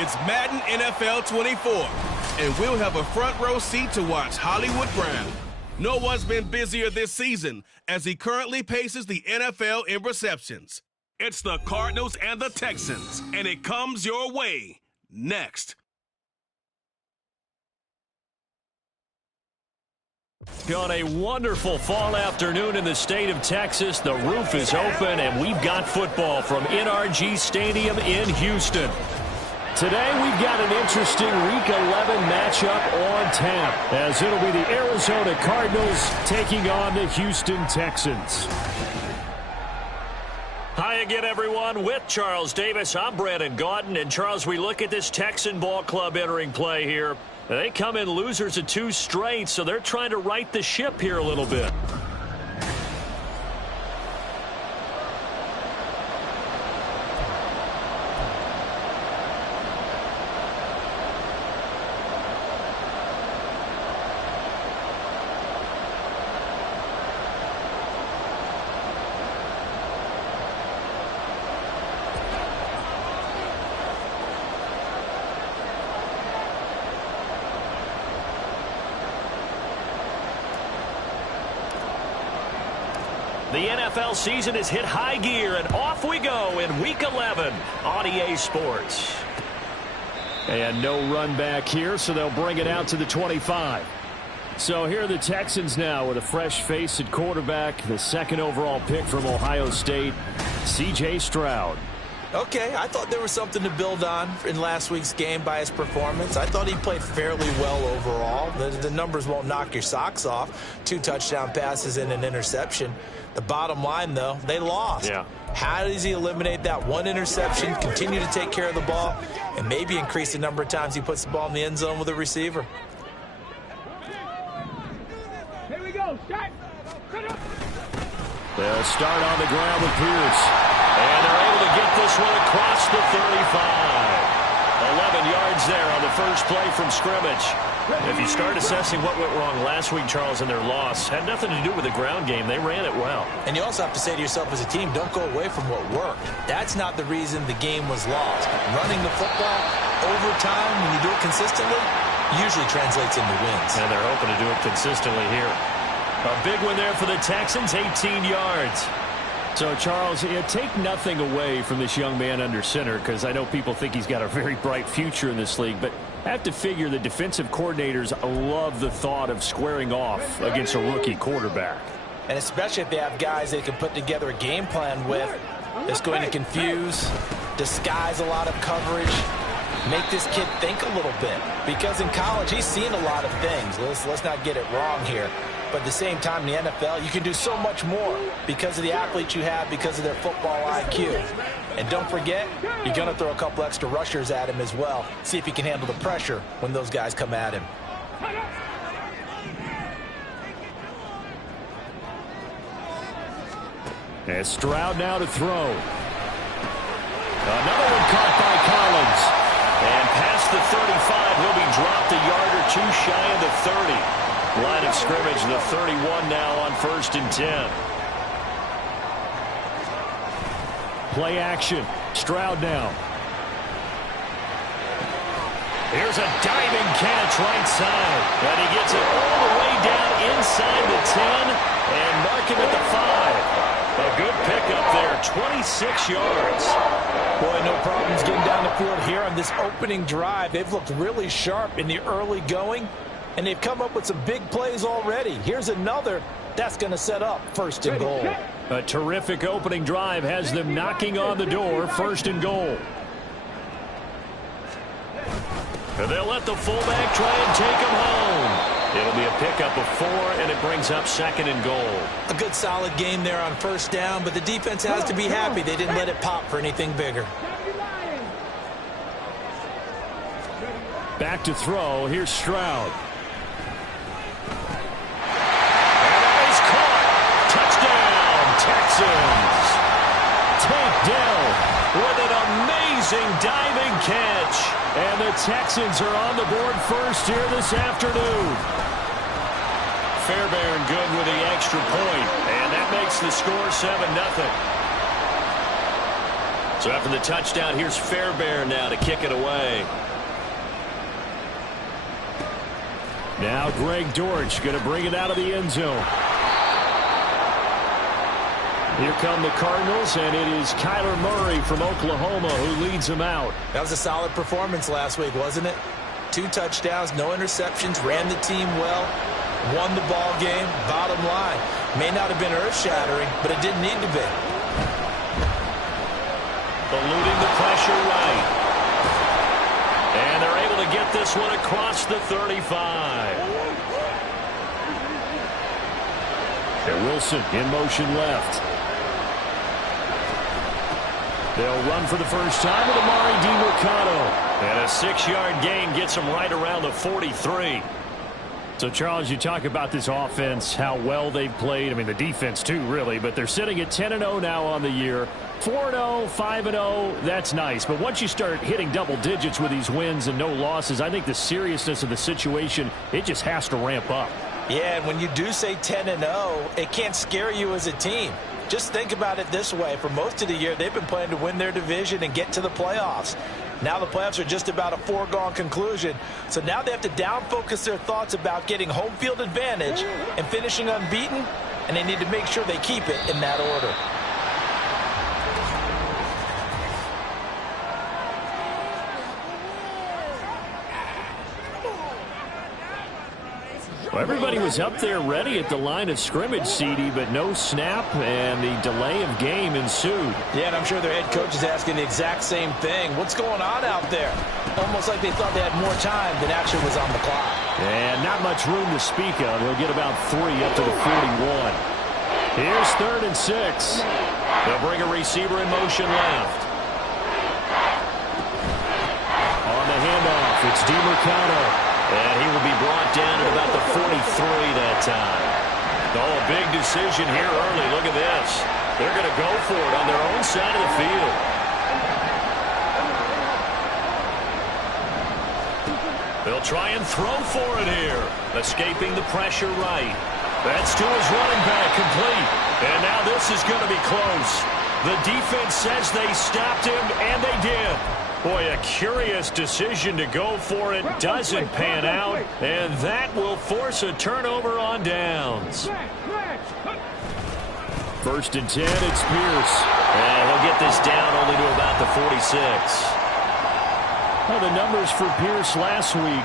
It's Madden NFL 24, and we'll have a front row seat to watch Hollywood Brown. No one's been busier this season as he currently paces the NFL in receptions. It's the Cardinals and the Texans, and it comes your way next. On a wonderful fall afternoon in the state of Texas, the roof is open, and we've got football from NRG Stadium in Houston. Today, we've got an interesting Week 11 matchup on tap, as it'll be the Arizona Cardinals taking on the Houston Texans. Hi again, everyone. With Charles Davis, I'm Brandon Gaudin. And, Charles, we look at this Texan ball club entering play here. They come in losers of 2 straight, so they're trying to right the ship here a little bit. The NFL season has hit high gear, and off we go in Week 11 on EA Sports. And no run back here, so they'll bring it out to the 25. So here are the Texans now with a fresh face at quarterback, the 2nd overall pick from Ohio State, C.J. Stroud. Okay, I thought there was something to build on in last week's game by his performance. I thought he played fairly well overall. The numbers won't knock your socks off. 2 touchdown passes and an interception. The bottom line, though, they lost. Yeah. How does he eliminate that 1 interception, continue to take care of the ball, and maybe increase the number of times he puts the ball in the end zone with a receiver? Here we go. Start. They'll start on the ground with Pierce. And they're able to get this one across the 35. 11 yards there on the first play from scrimmage. If you start assessing what went wrong last week, Charles, in their loss, had nothing to do with the ground game. They ran it well. And you also have to say to yourself as a team, don't go away from what worked. That's not the reason the game was lost. Running the football over time, when you do it consistently, usually translates into wins. And they're hoping to do it consistently here. A big one there for the Texans, 18 yards. So, Charles, take nothing away from this young man under center, because I know people think he's got a very bright future in this league, but I have to figure the defensive coordinators love the thought of squaring off against a rookie quarterback. And especially if they have guys they can put together a game plan with that's going to confuse, disguise a lot of coverage, make this kid think a little bit. Because in college, he's seen a lot of things. Let's not get it wrong here. But at the same time, in the NFL, you can do so much more because of the athletes you have, because of their football IQ. And don't forget, you're going to throw a couple extra rushers at him as well. See if he can handle the pressure when those guys come at him. And Stroud now to throw. Another one caught by Collins. And past the 35, will be dropped a yard or 2 shy of the 30. Line of scrimmage, the 31 now on 1st and 10. Play action. Stroud now. Here's a diving catch right side. And he gets it all the way down inside the 10 and mark him at the 5. A good pickup there, 26 yards. Boy, no problems getting down the field here on this opening drive. They've looked really sharp in the early going, and they've come up with some big plays already. Here's another that's going to set up first and goal. A terrific opening drive has them knocking on the door, first and goal. And they'll let the fullback try and take him home. It'll be a pickup of 4, and it brings up second and goal. A good solid game there on first down, but the defense has to be happy they didn't let it pop for anything bigger. Back to throw. Here's Stroud. Touchdown, Texans. Tank Dell with an amazing diving catch. And the Texans are on the board first here this afternoon. Fairbairn good with the extra point, and that makes the score 7-0. So after the touchdown, here's Fairbairn now to kick it away. Now Greg Dortch going to bring it out of the end zone. Here come the Cardinals, and it is Kyler Murray from Oklahoma who leads them out. That was a solid performance last week, wasn't it? 2 touchdowns, no interceptions, ran the team well, won the ball game. Bottom line, may not have been earth-shattering, but it didn't need to be. Eluding the pressure right. And they're able to get this one across the 35. And Wilson in motion left. They'll run for the first time with Amari DiMercado. And a 6-yard gain gets them right around the 43. So, Charles, you talk about this offense, how well they've played. I mean, the defense, too, really. But they're sitting at 10-0 now on the year. 4-0, 5-0, that's nice. But once you start hitting double digits with these wins and no losses, I think the seriousness of the situation, it just has to ramp up. Yeah, and when you do say 10-0, it can't scare you as a team. Just think about it this way. For most of the year, they've been playing to win their division and get to the playoffs. Now the playoffs are just about a foregone conclusion. So now they have to down-focus their thoughts about getting home field advantage and finishing unbeaten, and they need to make sure they keep it in that order. Well, everybody was up there ready at the line of scrimmage, CD, but no snap, and the delay of game ensued. Yeah, and I'm sure their head coach is asking the exact same thing. What's going on out there? Almost like they thought they had more time than actually was on the clock. And not much room to speak of. He'll get about 3 up to the 41. Here's 3rd and 6. They'll bring a receiver in motion left. On the handoff, it's DiMercado. And he will be brought down at about the 43 that time. Oh, a big decision here early. Look at this. They're going to go for it on their own side of the field. They'll try and throw for it here. Escaping the pressure right. That's to his running back, complete. And now this is going to be close. The defense says they stopped him, and they did. Boy, a curious decision to go for it. Doesn't pan out, and that will force a turnover on downs. 1st and 10, it's Pierce. And he'll get this down only to about the 46. Well, the numbers for Pierce last week,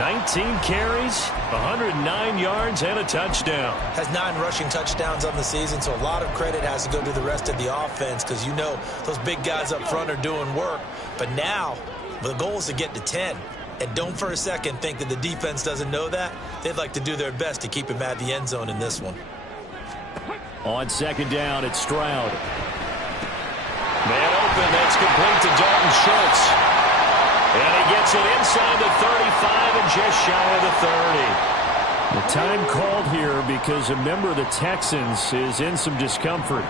19 carries, 109 yards, and a touchdown. Has 9 rushing touchdowns on the season, so a lot of credit has to go to the rest of the offense because you know those big guys up front are doing work. But now, the goal is to get to 10. And don't for a second think that the defense doesn't know that. They'd like to do their best to keep him out of the end zone in this one. On 2nd down, it's Stroud. Man open, that's complete to Dalton Schultz. And he gets it inside the 35 and just shy of the 30. The time called here because a member of the Texans is in some discomfort.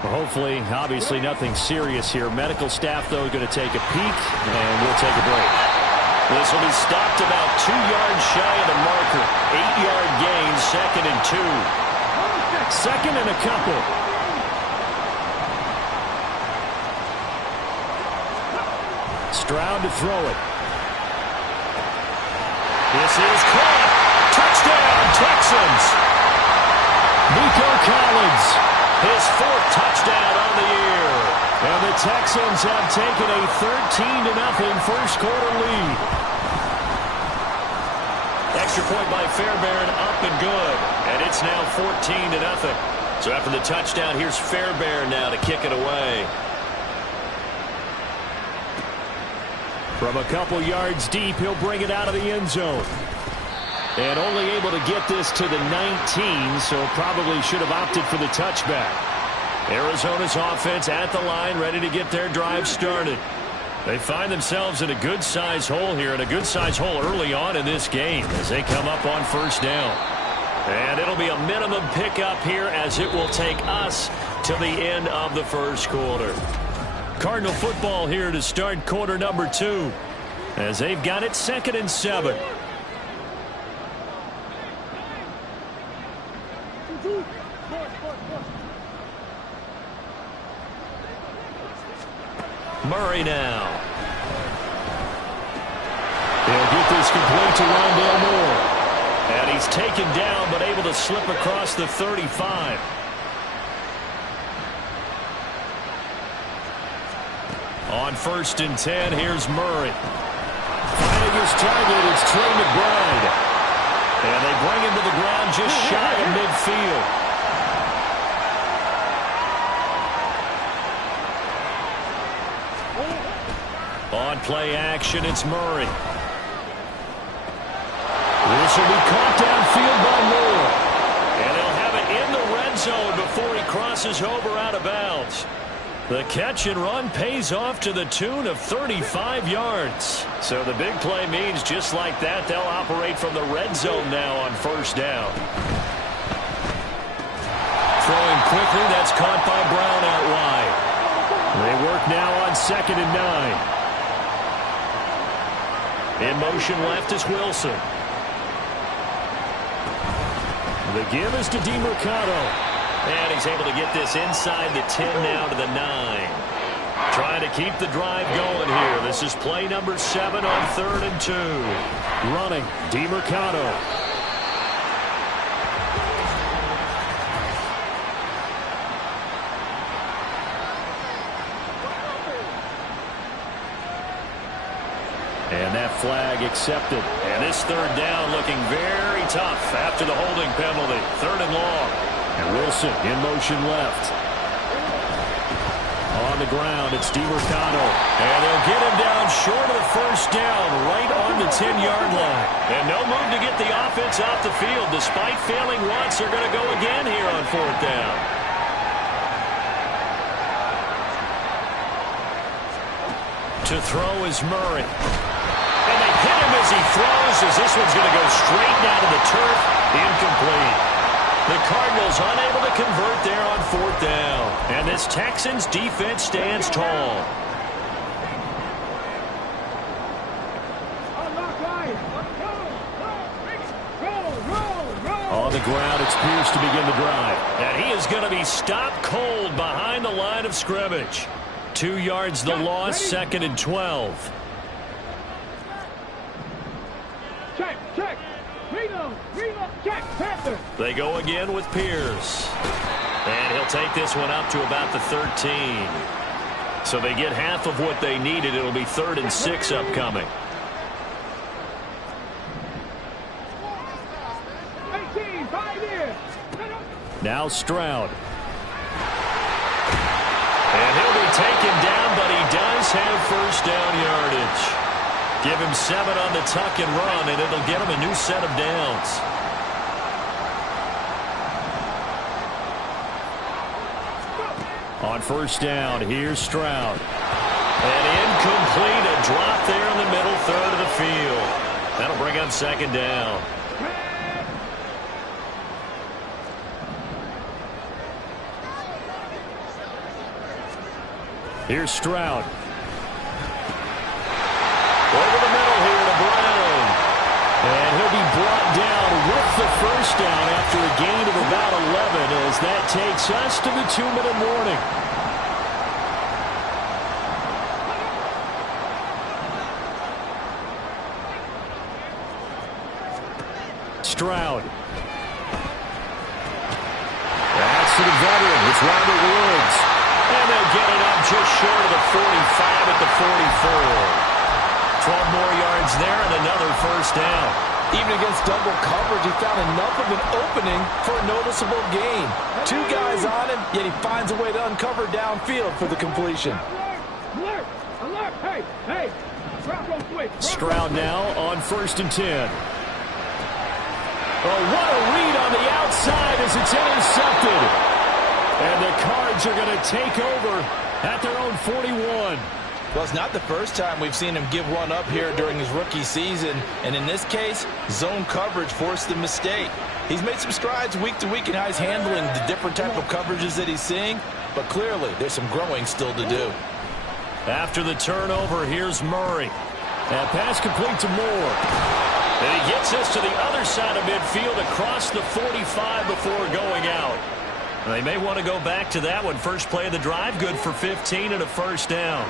Well, hopefully, obviously, nothing serious here. Medical staff, though, going to take a peek, and we'll take a break. This will be stopped about 2 yards shy of the marker. 8-yard gain, 2nd and 2. 2nd and a couple. Stroud to throw it. This is caught. Touchdown, Texans. Nico Collins His 4th touchdown on the year. And the Texans have taken a 13-0 first quarter lead. Extra point by Fairbairn, up and good. And it's now 14-0. So after the touchdown, here's Fairbairn now to kick it away. From a couple yards deep, he'll bring it out of the end zone. And only able to get this to the 19, so probably should have opted for the touchback. Arizona's offense at the line, ready to get their drive started. They find themselves in a good-sized hole here, and a good-sized hole early on in this game as they come up on first down. And it'll be a minimum pickup here as it will take us to the end of the first quarter. Cardinal football here to start quarter number 2 as they've got it 2nd and 7. Murray now. He'll get this complete to Rondale Moore. And he's taken down but able to slip across the 35. On 1st and 10, here's Murray. Finding his target is Trey McBride. And they bring him to the ground just shy of midfield. On play action, it's Murray. This will be caught downfield by Moore. And he'll have it in the red zone before he crosses over out of bounds. The catch and run pays off to the tune of 35 yards. So the big play means just like that, they'll operate from the red zone now on first down. Throwing quickly, that's caught by Brown out wide. They work now on 2nd and 9. In motion left is Wilson. The give is to DeMercado. And he's able to get this inside the 10 now to the 9. Trying to keep the drive going here. This is play number 7 on 3rd and 2. Running, DeMercado. And that flag accepted. And this 3rd down looking very tough after the holding penalty. 3rd and long. And Wilson in motion left. On the ground, it's DeMercado. And they'll get him down short of the first down, right on the 10-yard line. And no move to get the offense off the field. Despite failing once, they're going to go again here on 4th down. To throw is Murray. And they hit him as he throws, as this one's going to go straight down to the turf. Incomplete. The Cardinals unable to convert there on 4th down. And this Texans defense stands tall. On the ground, it's Pierce to begin the drive. And he is going to be stopped cold behind the line of scrimmage. 2 yards the loss, 2nd and 12. Check, check. Reload, check, Panther. They go again with Pierce. And he'll take this one up to about the 13. So they get half of what they needed. It'll be 3rd and 6 upcoming. 18, 5 years. Now Stroud. And he'll be taken down, but he does have first down yardage. Give him 7 on the tuck and run, and it'll get him a new set of downs. On first down, here's Stroud. And incomplete, a drop there in the middle third of the field. That'll bring up 2nd down. Here's Stroud. Over the middle here to Brown. And he'll be brought down with the first down after a gain of about 11 as that takes us to the 2-minute warning. Stroud. That's to the veteran. It's Robert Woods. And they'll get it up just short of the 45 at the 44. 12 more yards there and another first down. Even against double coverage, he found enough of an opening for a noticeable gain. Two guys on him, yet he finds a way to uncover downfield for the completion. Alert! Alert! Hey! Hey! Stroud now on 1st and 10. Oh, what a read on the outside as it's intercepted. And the Cards are going to take over at their own 41. Well, it's not the first time we've seen him give one up here during his rookie season. And in this case, zone coverage forced the mistake. He's made some strides week to week in how he's handling the different type of coverages that he's seeing. But clearly, there's some growing still to do. After the turnover, here's Murray. And pass complete to Moore. And he gets us to the other side of midfield across the 45 before going out. And they may want to go back to that one. First play of the drive, good for 15 and a first down.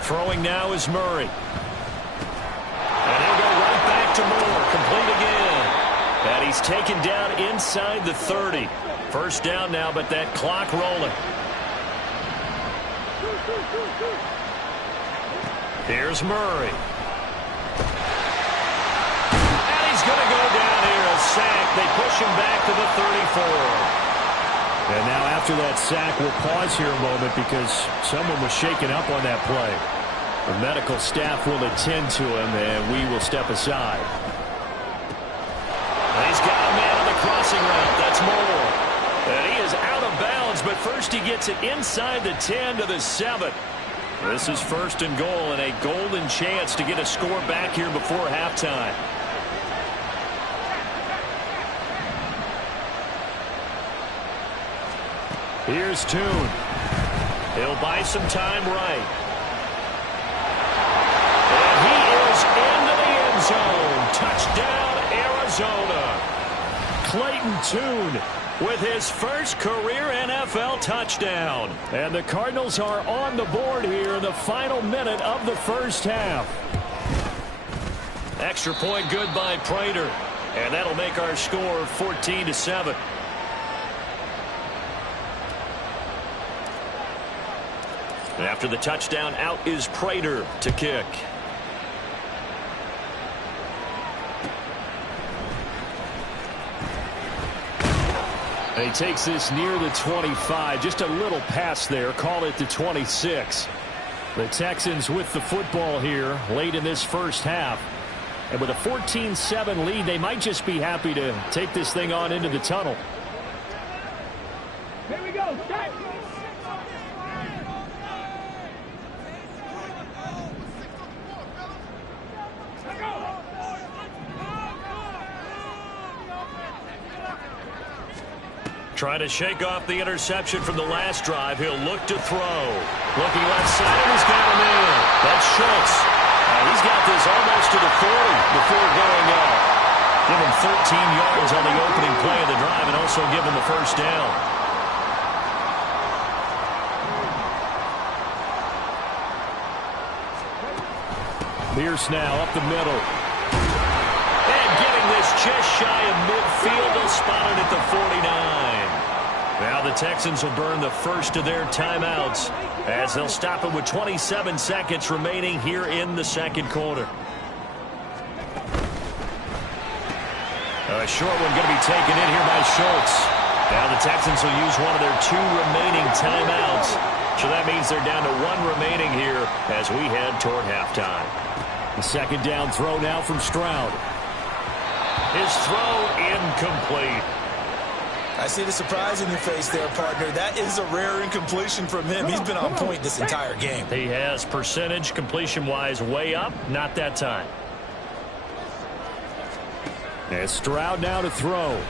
Throwing now is Murray. And he'll go right back to Moore. Complete again. And he's taken down inside the 30. First down now, but that clock rolling. Here's Murray. And he's going to go down here, a sack. They push him back to the 34. And now after that sack, we'll pause here a moment because someone was shaken up on that play. The medical staff will attend to him, and we will step aside. He's got a man on the crossing route. That's Moore. And he is out of bounds, but first he gets it inside the 10 to the 7. This is 1st and goal and a golden chance to get a score back here before halftime. Here's Tune. He'll buy some time right. And he is into the end zone. Touchdown, Arizona. Clayton Tune with his first career NFL touchdown. And the Cardinals are on the board here in the final minute of the first half. Extra point good by Prater. And that'll make our score 14-7. After the touchdown, out is Prater to kick. And he takes this near the 25. Just a little pass there. Call it the 26. The Texans with the football here late in this first half. And with a 14-7 lead, they might just be happy to take this thing on into the tunnel. Here we go. Start. Trying to shake off the interception from the last drive. He'll look to throw. Looking left side, and he's got him in. That's Schultz. He's got this almost to the 40 before going out. Give him 13 yards on the opening play of the drive and also give him a first down. Pierce now up the middle. And getting this just shy of midfield. They'll spot it at the 49. Now the Texans will burn the first of their timeouts as they'll stop it with 27 seconds remaining here in the second quarter. A short one going to be taken in here by Schultz. Now the Texans will use one of their 2 remaining timeouts. So that means they're down to 1 remaining here as we head toward halftime. The second down throw now from Stroud. His throw incomplete. I see the surprise in your face there, partner. That is a rare incompletion from him. He's been on point this entire game. He has percentage completion-wise way up. Not that time. And Stroud now to throw.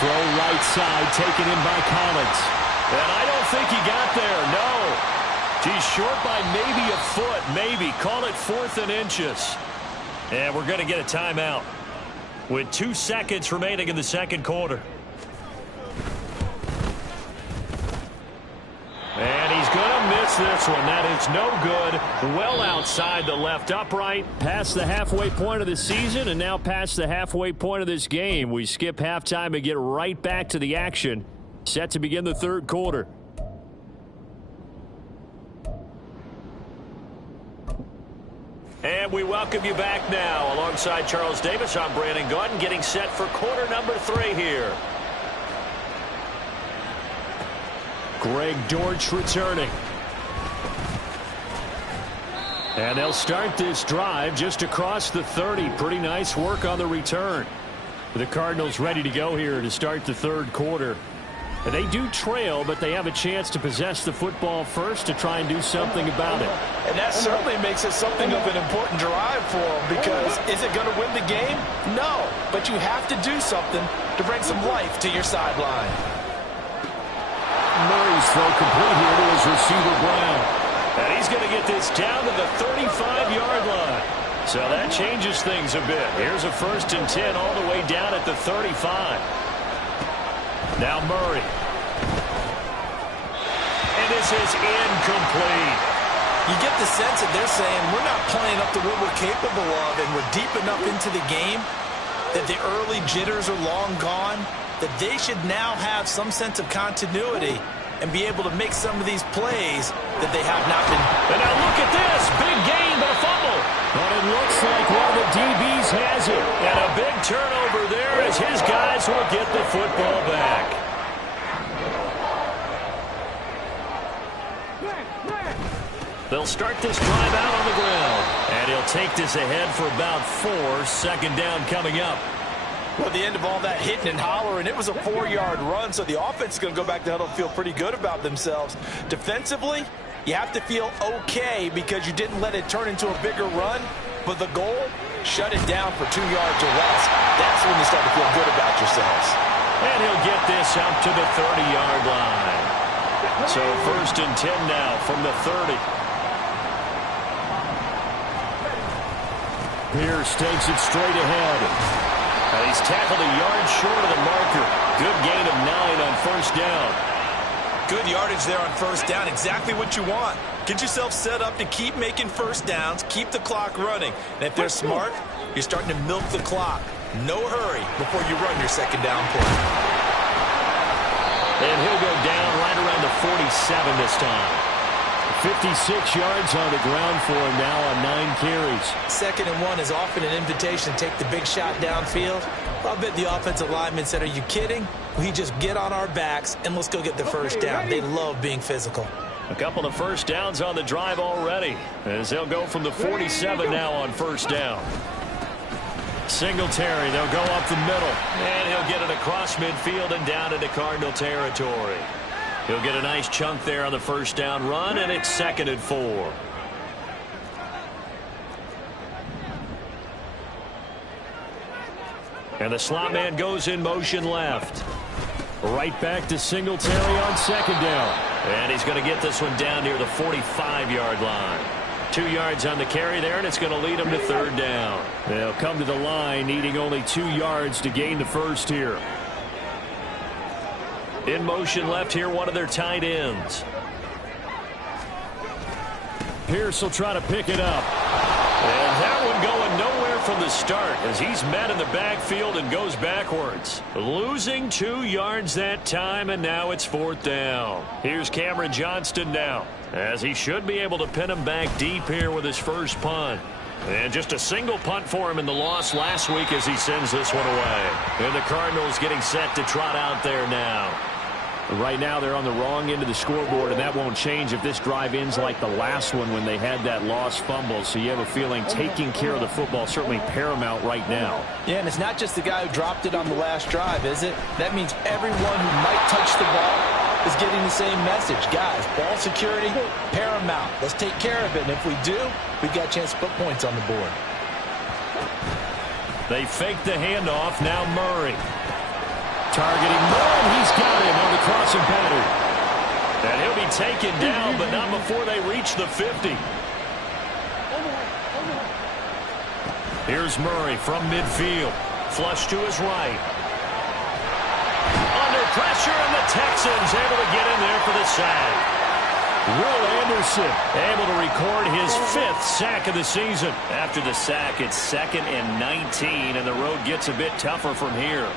Throw right side, taken in by Collins. And I don't think he got there, no. He's short by maybe a foot, maybe. Call it 4th and inches. And we're going to get a timeout with 2 seconds remaining in the second quarter. And he's going to miss this one. That is no good. Well outside the left upright. Past the halfway point of the season and now past the halfway point of this game. We skip halftime and get right back to the action. Set to begin the third quarter. And we welcome you back now. Alongside Charles Davis, I'm Brandon Gaudin, getting set for quarter number 3 here. Greg Dortch returning. And they'll start this drive just across the 30. Pretty nice work on the return. The Cardinals ready to go here to start the third quarter. And they do trail, but they have a chance to possess the football first to try and do something about it. And that certainly makes it something of an important drive for them, because is it going to win the game? No, but you have to do something to bring some life to your sideline. Murray's throw complete here to his receiver, Brown. And he's going to get this down to the 35-yard line. So that changes things a bit. Here's a 1st and 10 all the way down at the 35. Now Murray. And this is incomplete. You get the sense that they're saying we're not playing up to what we're capable of, and we're deep enough into the game that the early jitters are long gone, that they should now have some sense of continuity and be able to make some of these plays that they have not been. And now look at this. Big gain, but a fumble. But it looks like one of the DBs has it. And a big turnover there as his guys will get the football back. They'll start this drive out on the ground. And he'll take this ahead for about 4. 2nd down coming up. Well, the end of all that hitting and hollering, it was a 4-yard run, so the offense is going to go back to huddle and feel pretty good about themselves. Defensively, you have to feel okay because you didn't let it turn into a bigger run, but the goal, shut it down for 2 yards or less. That's when you start to feel good about yourselves. And he'll get this up to the 30-yard line. So 1st and 10 now from the 30. Pierce takes it straight ahead. And he's tackled a yard short of the marker. Good gain of 9 on 1st down. Good yardage there on 1st down. Exactly what you want. Get yourself set up to keep making 1st downs, keep the clock running. And if they're smart, you're starting to milk the clock. No hurry before you run your 2nd down play. And he'll go down right around the 47 this time. 56 yards on the ground for him now on 9 carries. 2nd and 1 is often an invitation to take the big shot downfield. I bet the offensive linemen said, are you kidding? We just get on our backs and let's go get the 1st down. They love being physical. A couple of 1st downs on the drive already, as they'll go from the 47 now on 1st down. Singletary, they'll go up the middle, and he'll get it across midfield and down into Cardinal territory. He'll get a nice chunk there on the 1st down run, and it's 2nd and 4. And the slot man goes in motion left. Right back to Singletary on 2nd down. And he's going to get this one down near the 45-yard line. 2 yards on the carry there, and it's going to lead him to 3rd down. They'll come to the line, needing only 2 yards to gain the 1st here. In motion left here, one of their tight ends. Pierce will try to pick it up. And that one going nowhere from the start as he's met in the backfield and goes backwards. Losing 2 yards that time, and now it's 4th down. Here's Cameron Johnston now, as he should be able to pin him back deep here with his first punt. And just a single punt for him in the loss last week as he sends this one away. And the Cardinals getting set to trot out there now. Right now they're on the wrong end of the scoreboard, and that won't change if this drive ends like the last one when they had that lost fumble. So you have a feeling taking care of the football certainly paramount right now. Yeah, and it's not just the guy who dropped it on the last drive, is it? That means everyone who might touch the ball is getting the same message. Guys, ball security, paramount. Let's take care of it, and if we do, we've got a chance to put points on the board. They fake the handoff. Now Murray. Targeting Moore, he's got him on the crossing pattern. And he'll be taken down, but not before they reach the 50. Here's Murray from midfield. Flush to his right. Under pressure, and the Texans able to get in there for the sack. Will Anderson able to record his 5th sack of the season. After the sack, it's 2nd and 19, and the road gets a bit tougher from here.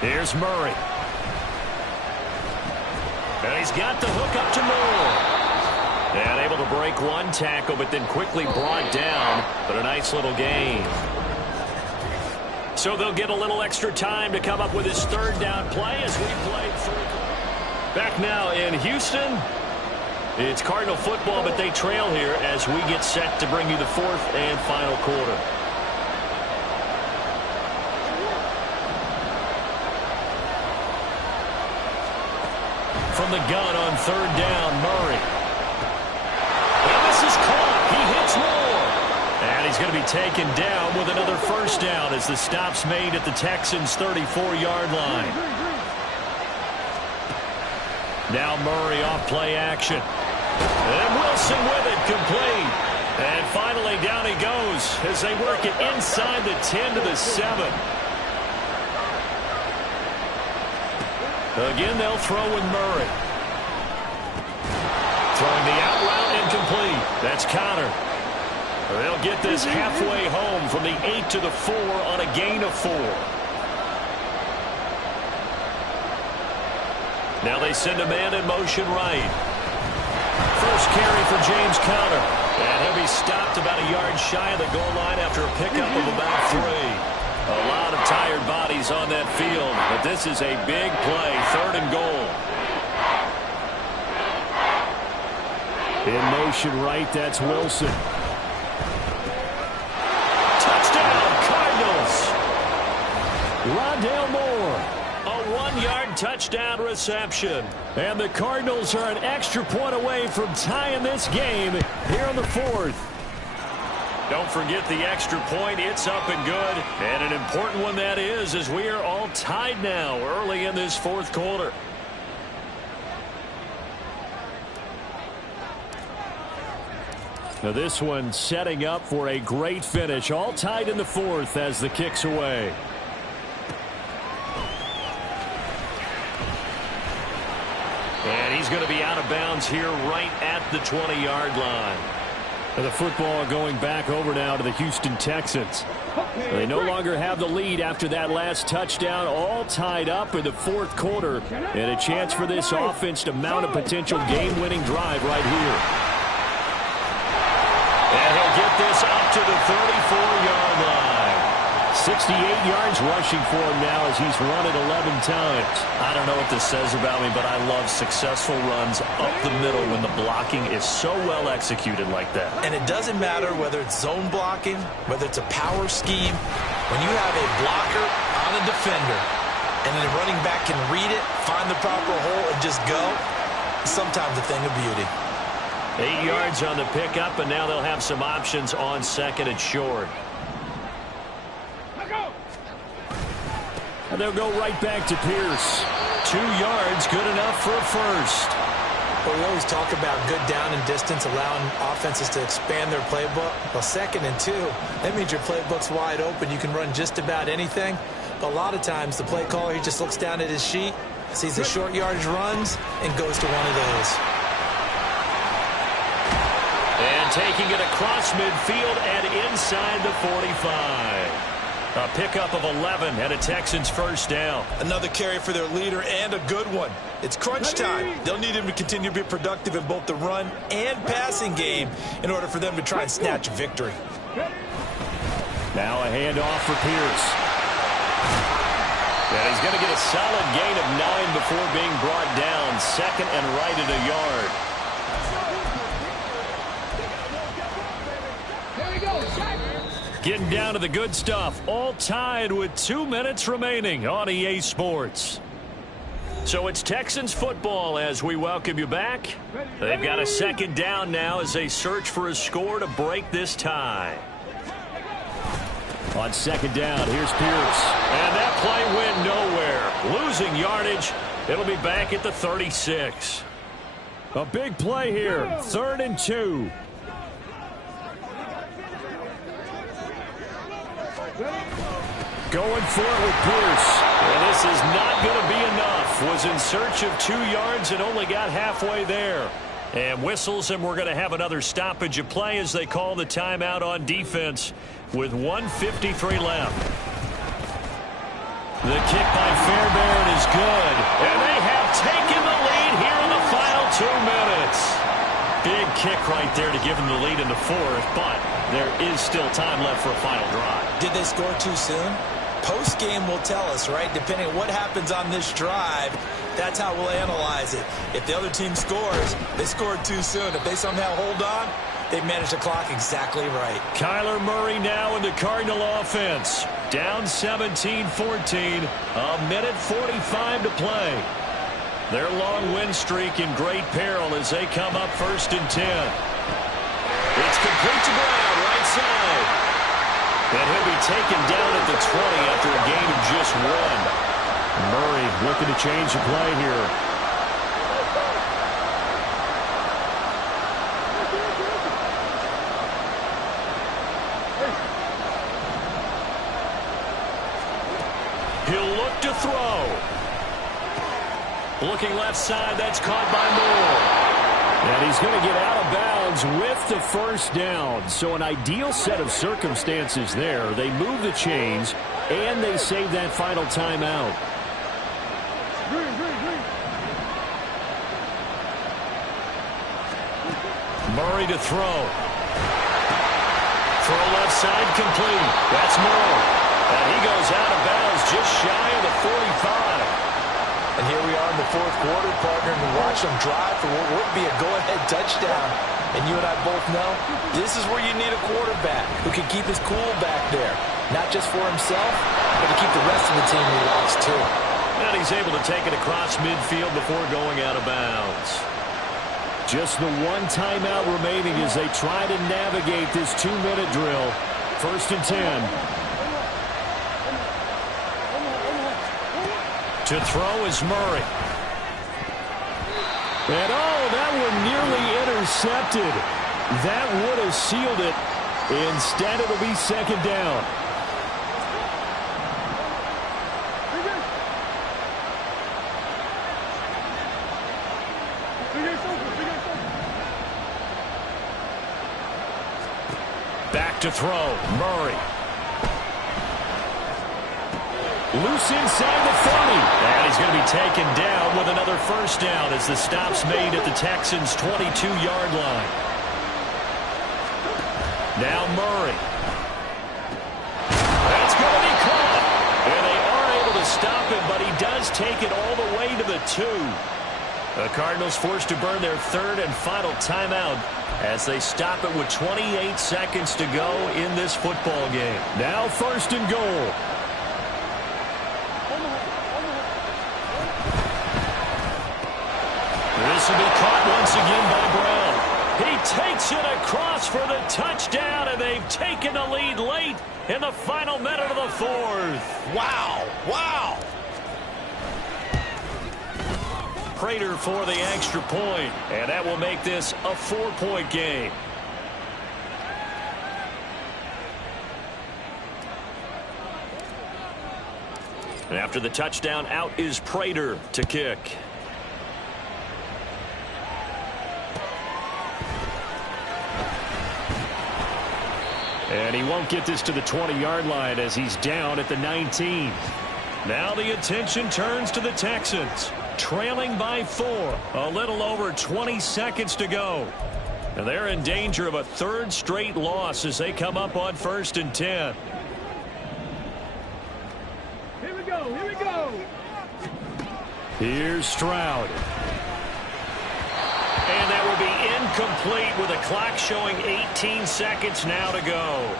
Here's Murray. And he's got the hook up to Moore. And able to break one tackle, but then quickly brought down. But a nice little gain. So they'll get a little extra time to come up with his 3rd down play as we play through. Back now in Houston. It's Cardinal football, but they trail here as we get set to bring you the 4th and final quarter. From the gun on 3rd down, Murray. And this is caught. He hits Moore. And he's going to be taken down with another 1st down as the stop's made at the Texans' 34-yard line. Now Murray off play action. And Wilson with it, complete. And finally down he goes as they work it inside the 10 to the 7. Again, they'll throw with Murray. Throwing the out route incomplete. That's Connor. They'll get this halfway home from the 8 to the 4 on a gain of 4. Now they send a man in motion right. First carry for James Conner. And he'll be stopped about a yard shy of the goal line after a pickup of about 3. A lot of tired bodies on that field, but this is a big play, 3rd and goal. In motion right, that's Wilson. Touchdown, Cardinals. Rondale Moore, a 1-yard touchdown reception. And the Cardinals are an extra point away from tying this game here in the 4th. Don't forget the extra point. It's up and good. And an important one that is, as we are all tied now early in this 4th quarter. Now this one setting up for a great finish. All tied in the 4th as the kick's away. And he's going to be out of bounds here right at the 20-yard line. And the football going back over now to the Houston Texans. They no longer have the lead after that last touchdown. All tied up in the 4th quarter. And a chance for this offense to mount a potential game-winning drive right here. And he'll get this up to the 34-yard line. 68 yards rushing for him now as he's run it 11 times. I don't know what this says about me, but I love successful runs up the middle when the blocking is so well executed like that. And it doesn't matter whether it's zone blocking, whether it's a power scheme. When you have a blocker on a defender and then the running back can read it, find the proper hole, and just go, sometimes a thing of beauty. 8 yards on the pickup, and now they'll have some options on 2nd and short. And they'll go right back to Pierce. 2 yards, good enough for a 1st. Well, we always talk about good down and distance, allowing offenses to expand their playbook. Well, 2nd and 2, that means your playbook's wide open. You can run just about anything. But a lot of times, the play caller, he just looks down at his sheet, sees the short yardage runs, and goes to one of those. And taking it across midfield and inside the 45. A pickup of 11 and a Texans 1st down. Another carry for their leader and a good one. It's crunch time. They'll need him to continue to be productive in both the run and passing game in order for them to try and snatch a victory. Now a handoff for Pierce. And he's going to get a solid gain of 9 before being brought down. 2nd and right at a yard. Getting down to the good stuff. All tied with 2 minutes remaining on EA Sports. So it's Texans football as we welcome you back. They've got a 2nd down now as they search for a score to break this tie. On 2nd down, here's Pierce. And that play went nowhere. Losing yardage. It'll be back at the 36. A big play here. 3rd and 2. Going for it with Pierce. And this is not going to be enough. Was in search of 2 yards and only got halfway there. And whistles, and we're going to have another stoppage of play as they call the timeout on defense with 1:53 left. The kick by Fairbairn is good. And they have taken the lead here in the final 2 minutes. Big kick right there to give them the lead in the fourth, but there is still time left for a final drive. Did they score too soon? Post-game will tell us, right? Depending on what happens on this drive, that's how we'll analyze it. If the other team scores, they scored too soon. If they somehow hold on, they've managed the clock exactly right. Kyler Murray now in the Cardinal offense. Down 17-14, a minute 45 to play. Their long win streak in great peril as they come up 1st and 10. It's complete to Brown, right side. And he'll be taken down at the 20 after a gain of just 1. Murray looking to change the play here. He'll look to throw. Looking left side, that's caught by Moore. And he's going to get out of bounds with the first down. So an ideal set of circumstances there. They move the chains, and they save that final timeout. Murray to throw. Throw left side complete. That's Moore. And he goes out of bounds just shy of the 45. And here we are in the fourth quarter, partner, and we watch them drive for what would be a go-ahead touchdown. And you and I both know this is where you need a quarterback who can keep his cool back there. Not just for himself, but to keep the rest of the team relaxed too. And he's able to take it across midfield before going out of bounds. Just the 1 timeout remaining as they try to navigate this 2-minute drill. 1st and 10. To throw is Murray. And that one nearly intercepted. That would have sealed it. Instead, it'll be 2nd down. Back to throw, Murray. Loose inside the 30. And he's going to be taken down with another first down as the stop's made at the Texans' 22-yard line. Now Murray. That's going to be caught. And they are able to stop him, but he does take it all the way to the 2. The Cardinals forced to burn their 3rd and final timeout as they stop it with 28 seconds to go in this football game. Now 1st and goal. This will be caught once again by Brown. He takes it across for the touchdown, and they've taken the lead late in the final minute of the 4th. Wow. Wow. Prater for the extra point, and that will make this a 4-point game. And after the touchdown, out is Prater to kick. And he won't get this to the 20-yard line as he's down at the 19. Now the attention turns to the Texans, trailing by 4. A little over 20 seconds to go. And they're in danger of a 3rd straight loss as they come up on 1st and 10. Here we go, here we go. Here's Stroud. And that will be incomplete with the clock showing 18 seconds now to go.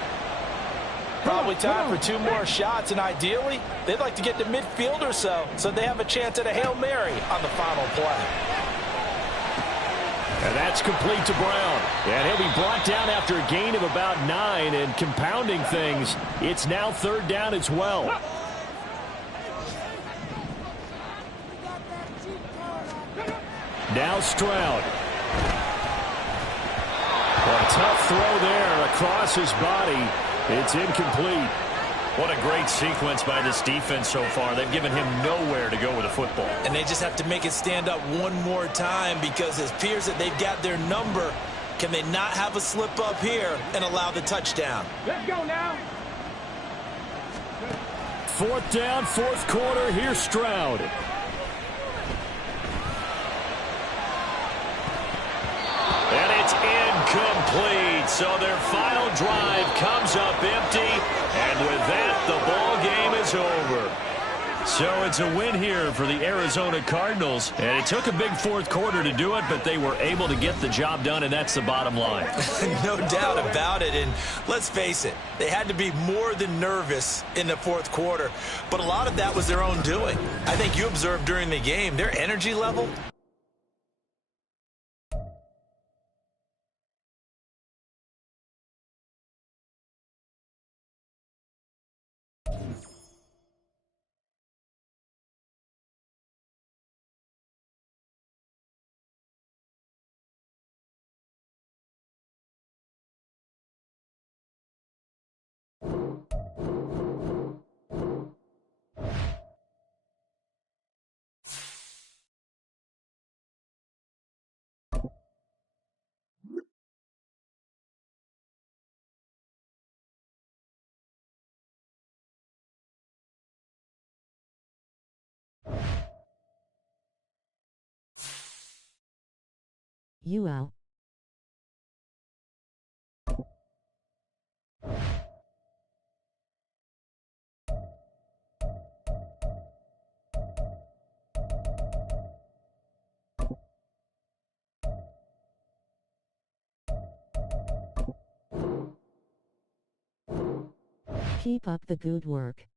Probably time for 2 more shots, and ideally, they'd like to get to midfield or so they have a chance at a Hail Mary on the final play. And that's complete to Brown. And he'll be brought down after a gain of about 9, and compounding things, it's now 3rd down as well. Now Stroud. A tough throw there across his body. It's incomplete. What a great sequence by this defense so far. They've given him nowhere to go with the football. And they just have to make it stand up one more time because it appears that they've got their number. Can they not have a slip up here and allow the touchdown? Let's go now. Fourth down, fourth quarter. Here's Stroud. And it's incomplete. So their final drive comes up empty. And with that, the ball game is over. So it's a win here for the Arizona Cardinals. And it took a big fourth quarter to do it, but they were able to get the job done, and that's the bottom line. No doubt about it. And let's face it, they had to be more than nervous in the fourth quarter. But a lot of that was their own doing. I think you observed during the game, their energy level. UL. Keep up the good work.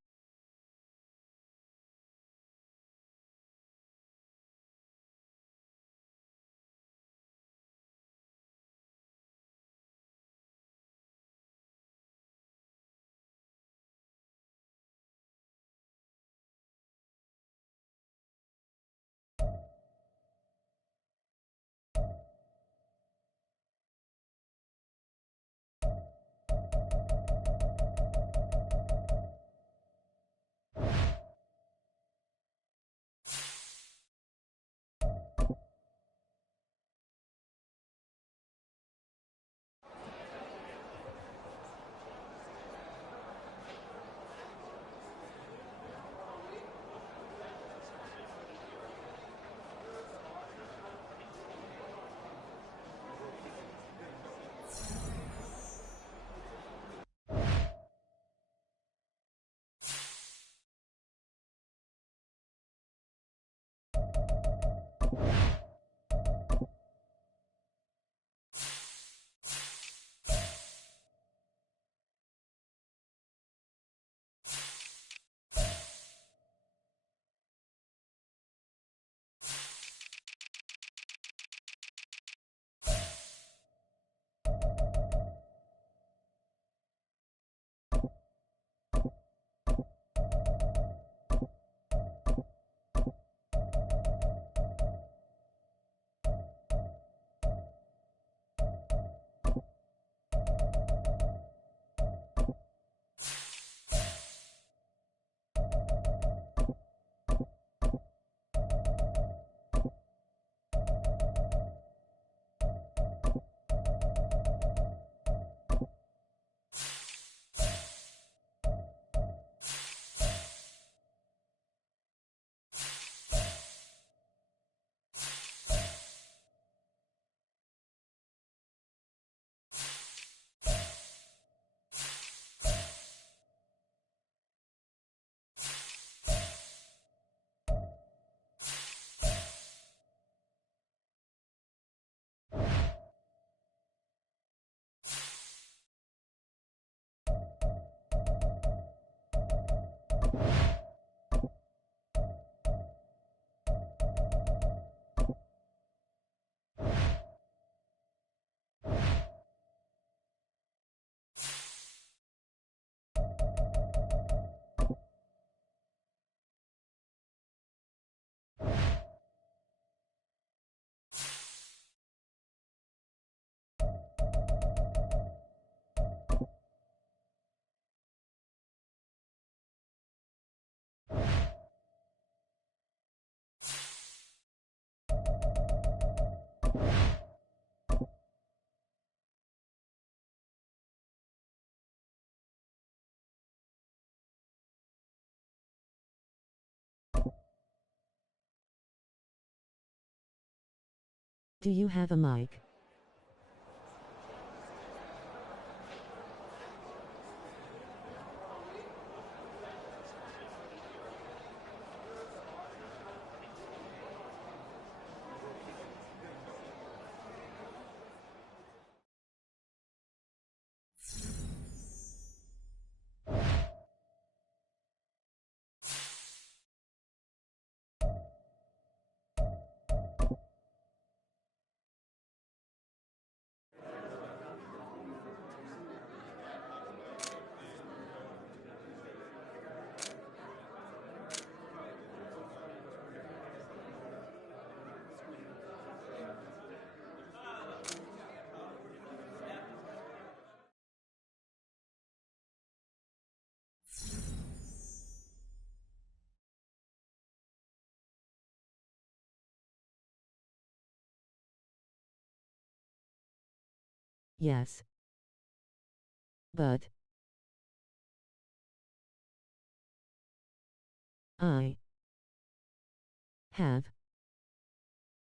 Do you have a mic? Yes. But I have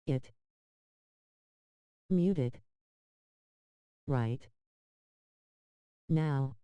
it muted right now.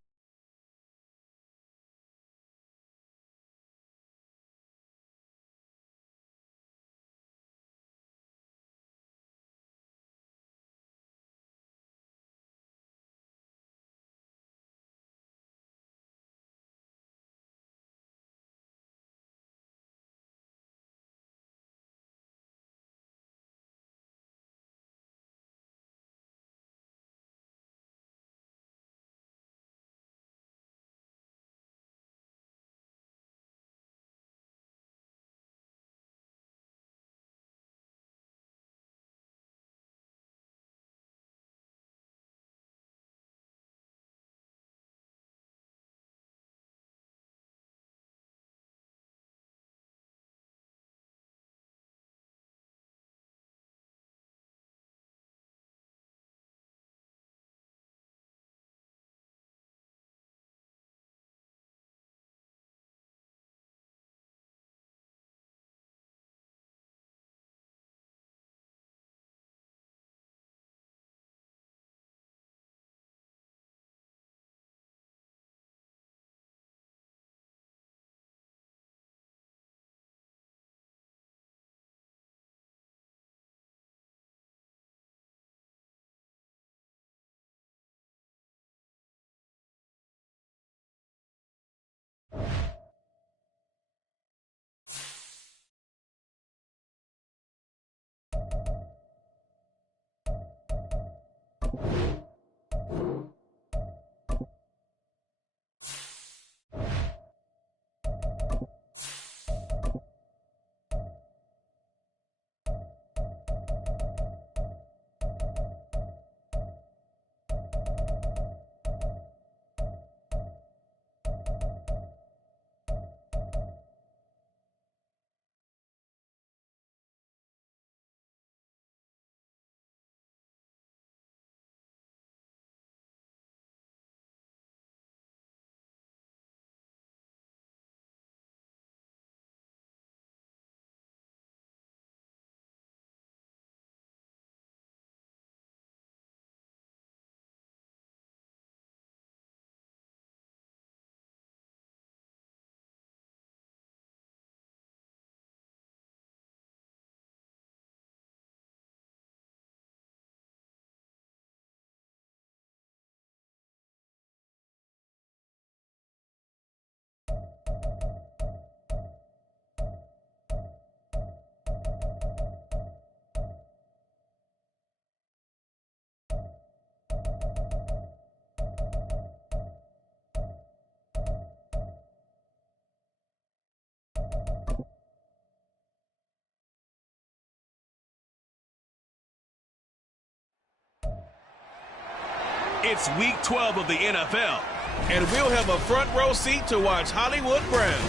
It's week 12 of the NFL, and we'll have a front row seat to watch Hollywood Brown.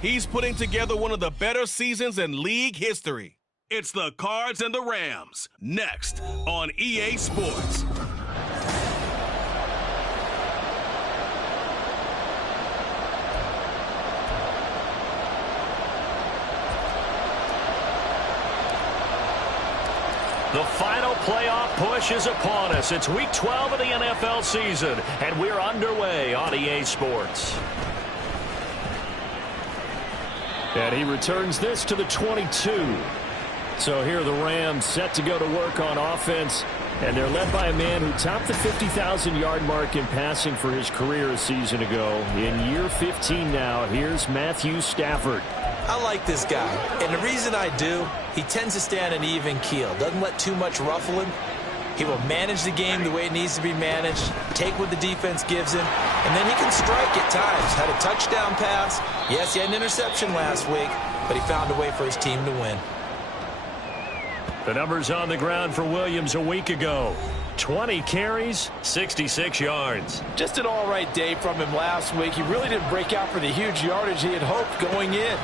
He's putting together one of the better seasons in league history. It's the Cards and the Rams, next on EA Sports. The final playoff push is upon us. It's Week 12 of the NFL season, and we're underway on EA Sports. And he returns this to the 22. So here are the Rams set to go to work on offense, and they're led by a man who topped the 50,000-yard mark in passing for his career a season ago. In year 15 now, here's Matthew Stafford. I like this guy, and the reason I do, he tends to stay on an even keel, doesn't let too much ruffle him. He will manage the game the way it needs to be managed, take what the defense gives him, and then he can strike at times. Had a touchdown pass. Yes, he had an interception last week, but he found a way for his team to win. The numbers on the ground for Williams a week ago. 20 carries, 66 yards. Just an all-right day from him last week. He really didn't break out for the huge yardage he had hoped going in.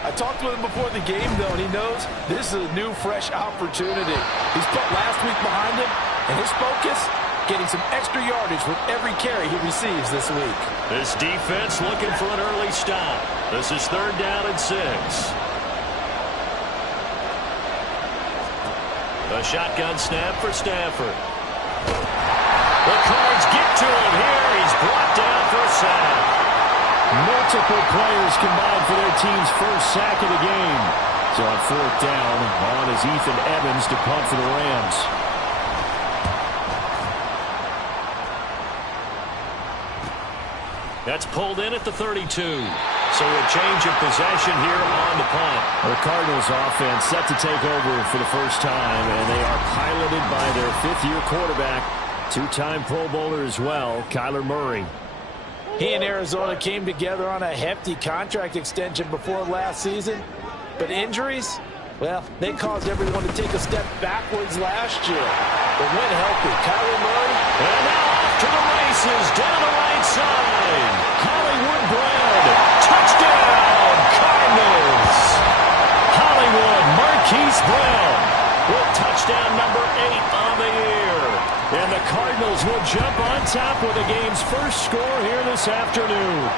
I talked with him before the game, though, and he knows this is a new, fresh opportunity. He's put last week behind him, and his focus, getting some extra yardage with every carry he receives this week. This defense looking for an early stop. This is 3rd down and 6. A shotgun snap for Stafford. The Cards get to him here. He's brought down for a sack. Multiple players combined for their team's first sack of the game. So on 4th down, on is Ethan Evans to punt for the Rams. That's pulled in at the 32. So a change of possession here on the punt. The Cardinals offense set to take over for the first time, and they are piloted by their 5th-year quarterback, 2-time Pro Bowler as well, Kyler Murray. He and Arizona came together on a hefty contract extension before last season. But injuries, well, they caused everyone to take a step backwards last year. But when healthy, Kyler Murray. And now off to the races, down the right side. Hollywood Brown, touchdown, Cardinals. Hollywood Marquise Brown with touchdown number 8 on the year. And the Cardinals will jump on top with the game's first score here this afternoon.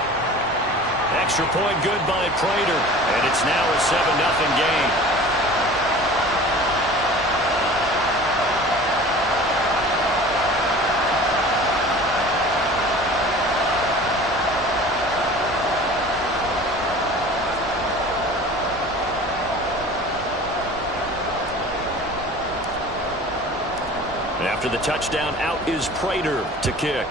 Extra point good by Prater, and it's now a 7-0 game. After the touchdown, out is Prater to kick.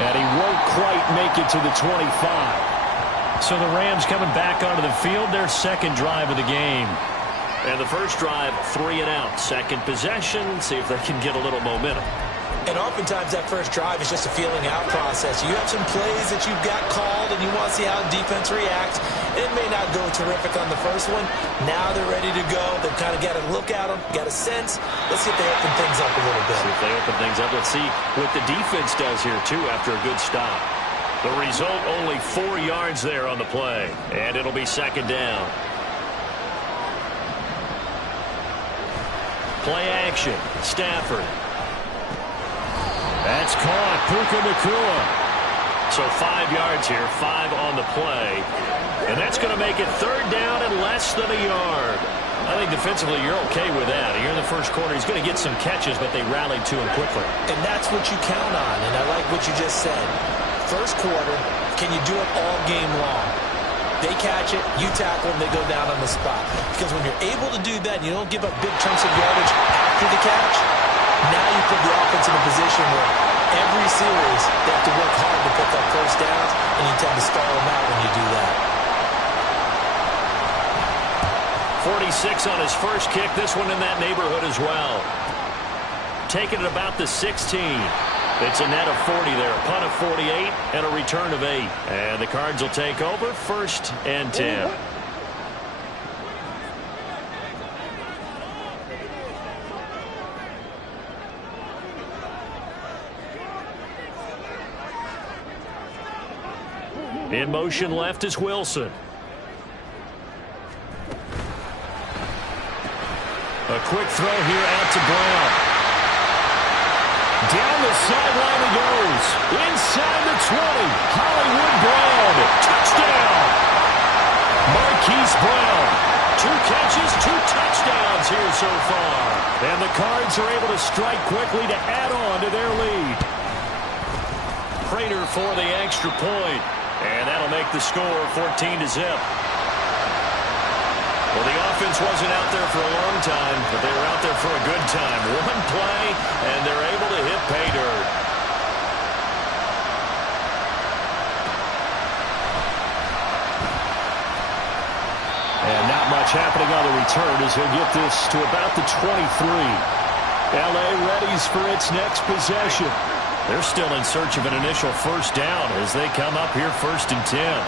And he won't quite make it to the 25. So the Rams coming back onto the field, their 2nd drive of the game. And the first drive, 3 and out. 2nd possession, see if they can get a little momentum. And oftentimes that first drive is just a feeling out process. You have some plays that you've got called and you want to see how the defense reacts. It may not go terrific on the first one. Now they're ready to go. They've kind of got to look at them, got a sense. Let's see if they open things up a little bit. See if they open things up. Let's see what the defense does here, too, after a good stop. The result, only 4 yards there on the play. And it'll be 2nd down. Play action. Stafford. That's caught. Puka Nacua. So 5 yards here, 5 on the play. And that's going to make it 3rd down and less than a yard. I think defensively you're okay with that. Here in the first quarter, he's going to get some catches, but they rallied to him quickly. And that's what you count on, and I like what you just said. First quarter, can you do it all game long? They catch it, you tackle them, they go down on the spot. Because when you're able to do that, and you don't give up big chunks of yardage after the catch, now you put the offense in a position where every series they have to work hard to pick up first downs, and you tend to stall them out when you do that. 46 on his first kick. This one in that neighborhood as well. Taking it about the 16. It's a net of 40 there. A punt of 48 and a return of 8. And the Cards will take over 1st and 10. In motion left is Wilson. A quick throw here out to Brown. Down the sideline he goes. Inside the 20. Hollywood Brown. Touchdown. Marquise Brown. 2 catches, 2 touchdowns here so far. And the Cards are able to strike quickly to add on to their lead. Prater for the extra point. And that'll make the score 14-0. Well, the offense wasn't out there for a long time, but they were out there for a good time. One play, and they're able to hit pay dirt. And not much happening on the return as he'll get this to about the 23. L.A. readies for its next possession. They're still in search of an initial first down as they come up here 1st and 10.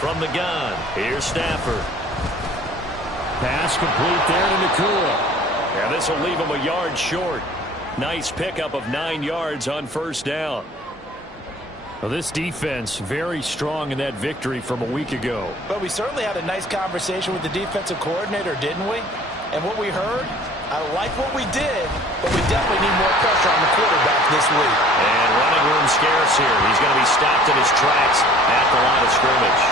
From the gun, here's Stafford. Pass complete there to Nakua. And this will leave him a yard short. Nice pickup of 9 yards on first down. Well, this defense very strong in that victory from a week ago. But we certainly had a nice conversation with the defensive coordinator, didn't we? And what we heard, I like what we did, but we definitely need more pressure on the quarterback this week. And running room scarce here. He's going to be stopped in his tracks at the line of scrimmage.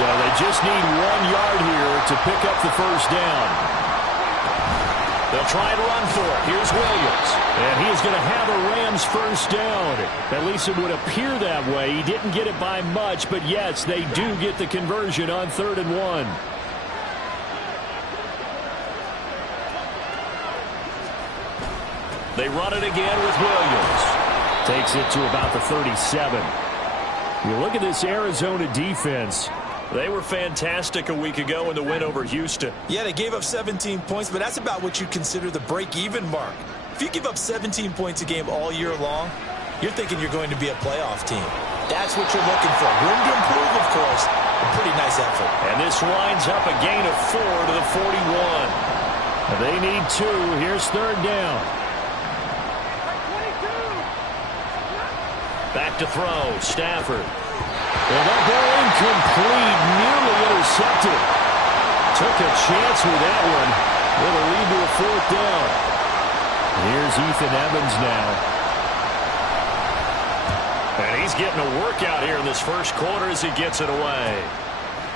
So they just need 1 yard here to pick up the first down. They'll try and run for it. Here's Williams. And he is going to have a Rams first down. At least it would appear that way. He didn't get it by much, but yes, they do get the conversion on 3rd and 1. They run it again with Williams. Takes it to about the 37. You look at this Arizona defense. They were fantastic a week ago in the win over Houston. Yeah, they gave up 17 points, but that's about what you consider the break-even mark. If you give up 17 points a game all year long, you're thinking you're going to be a playoff team. That's what you're looking for. Room to improve, of course. A pretty nice effort. And this winds up a gain of 4 to the 41. They need 2. Here's 3rd down. Back to throw. Stafford. And that ball incomplete, nearly intercepted. Took a chance with that one. It'll lead to a 4th down. Here's Ethan Evans now. And he's getting a workout here in this first quarter as he gets it away.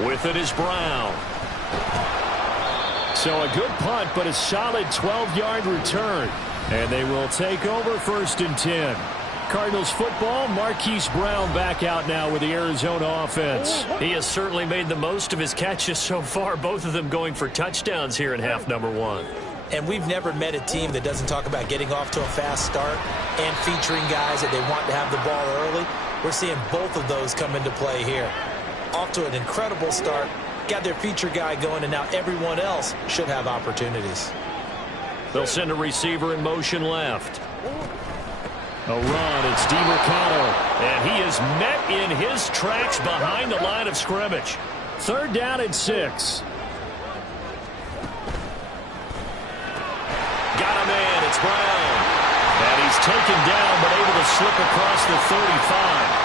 With it is Brown. So a good punt, but a solid 12-yard return. And they will take over 1st and 10. Cardinals football, Marquise Brown back out now with the Arizona offense. He has certainly made the most of his catches so far, both of them going for touchdowns here in half number 1. And we've never met a team that doesn't talk about getting off to a fast start and featuring guys that they want to have the ball early. We're seeing both of those come into play here. Off to an incredible start, got their feature guy going, and now everyone else should have opportunities. They'll send a receiver in motion left. A run, it's DiMercado, and he is met in his tracks behind the line of scrimmage. 3rd down and 6. Got a man, it's Brown. And he's taken down, but able to slip across the 35.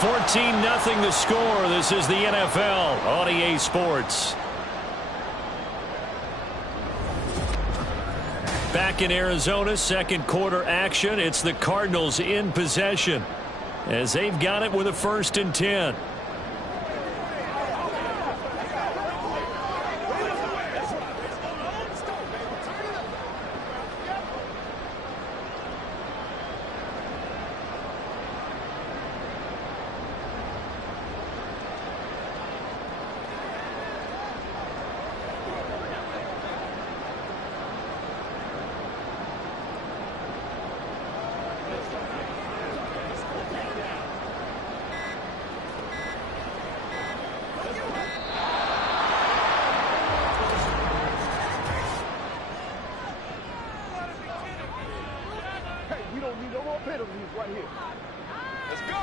(14-0) the score. This is the NFL on EA Sports. Back in Arizona, 2nd quarter action. It's the Cardinals in possession as they've got it with a 1st and 10.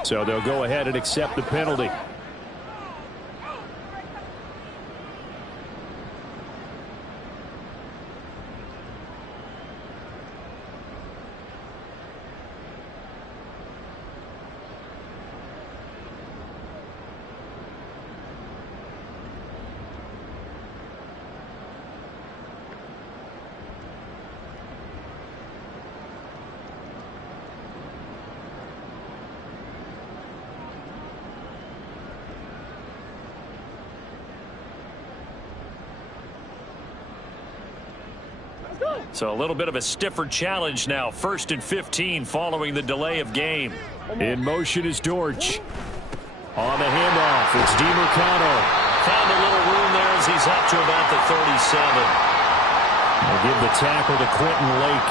So they'll go ahead and accept the penalty. So a little bit of a stiffer challenge now. 1st and 15 following the delay of game. In motion is Dortch. On the handoff, it's DiMercato. Found a little room there as he's up to about the 37. They'll give the tackle to Quentin Lake.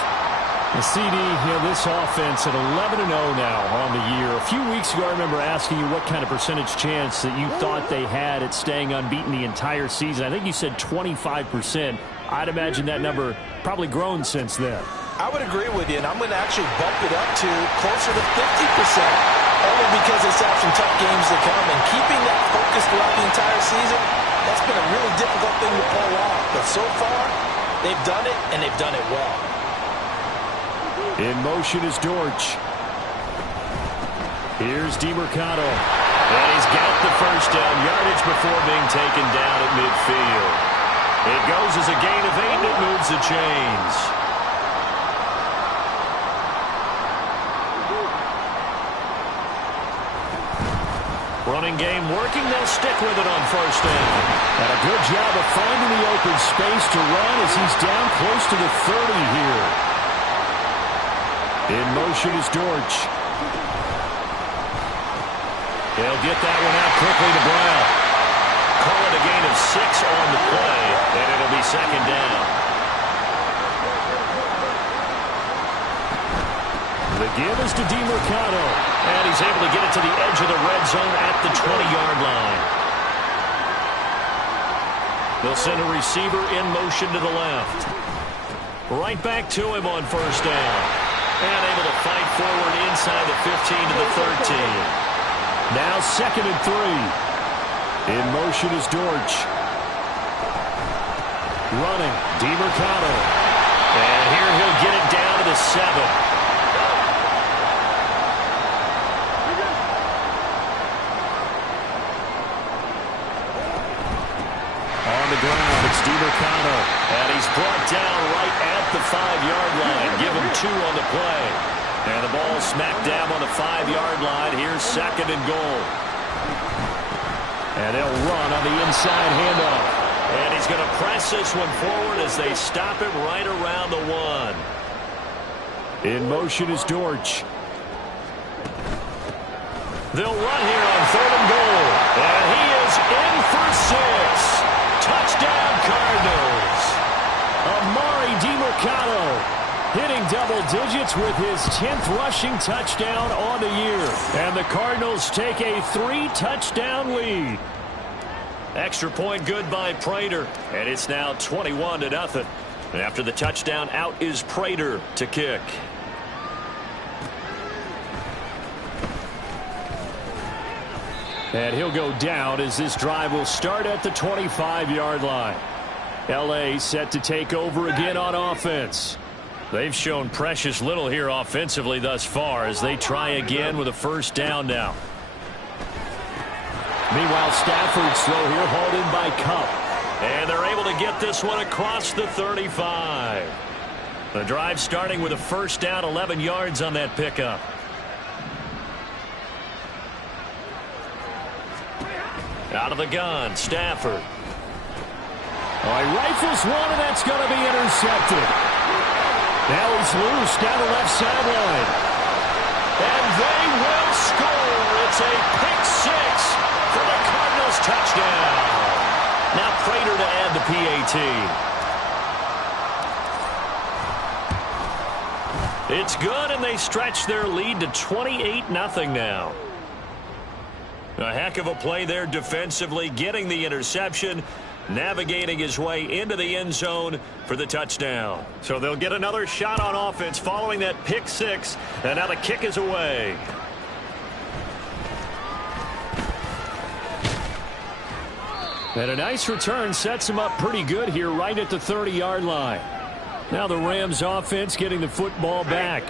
The CD, this offense at 11-0 now on the year. A few weeks ago, I remember asking you what kind of percentage chance that you thought they had at staying unbeaten the entire season. I think you said 25%. I'd imagine that number probably grown since then. I would agree with you, and I'm going to actually bump it up to closer to 50%. Only because they still have some tough games to come, and keeping that focus throughout the entire season, that's been a really difficult thing to pull off. But so far, they've done it, and they've done it well. In motion is Dortch. Here's DiMercato. And he's got the first down yardage before being taken down at midfield. It goes as a gain of 8, and it moves the chains. Running game working. They'll stick with it on 1st down. And a good job of finding the open space to run as he's down close to the 30 here. In motion is Dortch. They'll get that one out quickly to Brown. Call it a gain of 6 on the play, and it'll be 2nd down. The give is to DiMercato. And he's able to get it to the edge of the red zone at the 20-yard line. They'll send a receiver in motion to the left. Right back to him on 1st down. And able to fight forward inside the 15 to the 13. Now 2nd and 3. In motion is Dortch. Running, DiMercato. And here he'll get it down to the 7. On the ground, it's DiMercato. And he's brought down right at the 5-yard line. Give him 2 on the play. And the ball smack dab on the 5-yard line. Here's 2nd and goal. And they'll run on the inside handoff. And he's going to press this one forward as they stop it right around the 1. In motion is Dortch. They'll run here on 3rd and goal. And he is in for 6. Touchdown, Cardinals. Amari DiMercato hitting double digits with his 10th rushing touchdown on the year. And the Cardinals take a 3-touchdown lead. Extra point good by Prater. And it's now 21-0. And after the touchdown, out is Prater to kick. And he'll go down as this drive will start at the 25-yard line. L.A. set to take over again on offense. They've shown precious little here offensively thus far as they try again with a 1st down now. Meanwhile, Stafford's throw here hauled in by Cup. And they're able to get this one across the 35. The drive starting with a 1st down, 11 yards on that pickup. Out of the gun, Stafford. He rifles one, and that's going to be intercepted. Now he's loose down the left sideline. And they will score. It's a pick 6 for the Cardinals touchdown. Now Prater to add the PAT. It's good, and they stretch their lead to 28-0 now. A heck of a play there defensively, getting the interception, navigating his way into the end zone for the touchdown. So they'll get another shot on offense following that pick 6, and now the kick is away. And a nice return sets him up pretty good here right at the 30-yard line. Now the Rams offense getting the football back.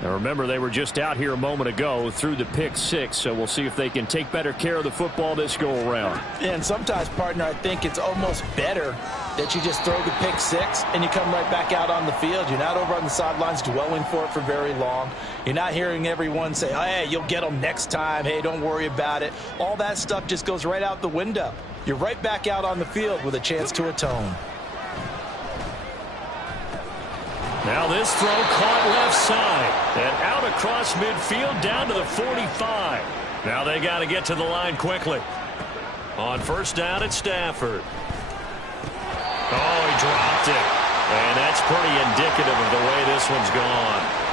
Now remember, they were just out here a moment ago through the pick 6, so we'll see if they can take better care of the football this go-around. And sometimes, partner, I think it's almost better that you just throw the pick 6 and you come right back out on the field. You're not over on the sidelines dwelling for it for very long. You're not hearing everyone say, oh, hey, you'll get them next time. Hey, don't worry about it. All that stuff just goes right out the window. You're right back out on the field with a chance to atone. Now this throw caught left side and out across midfield down to the 45. Now they got to get to the line quickly. On first down, it's Stafford. Oh, he dropped it. And that's pretty indicative of the way this one's gone.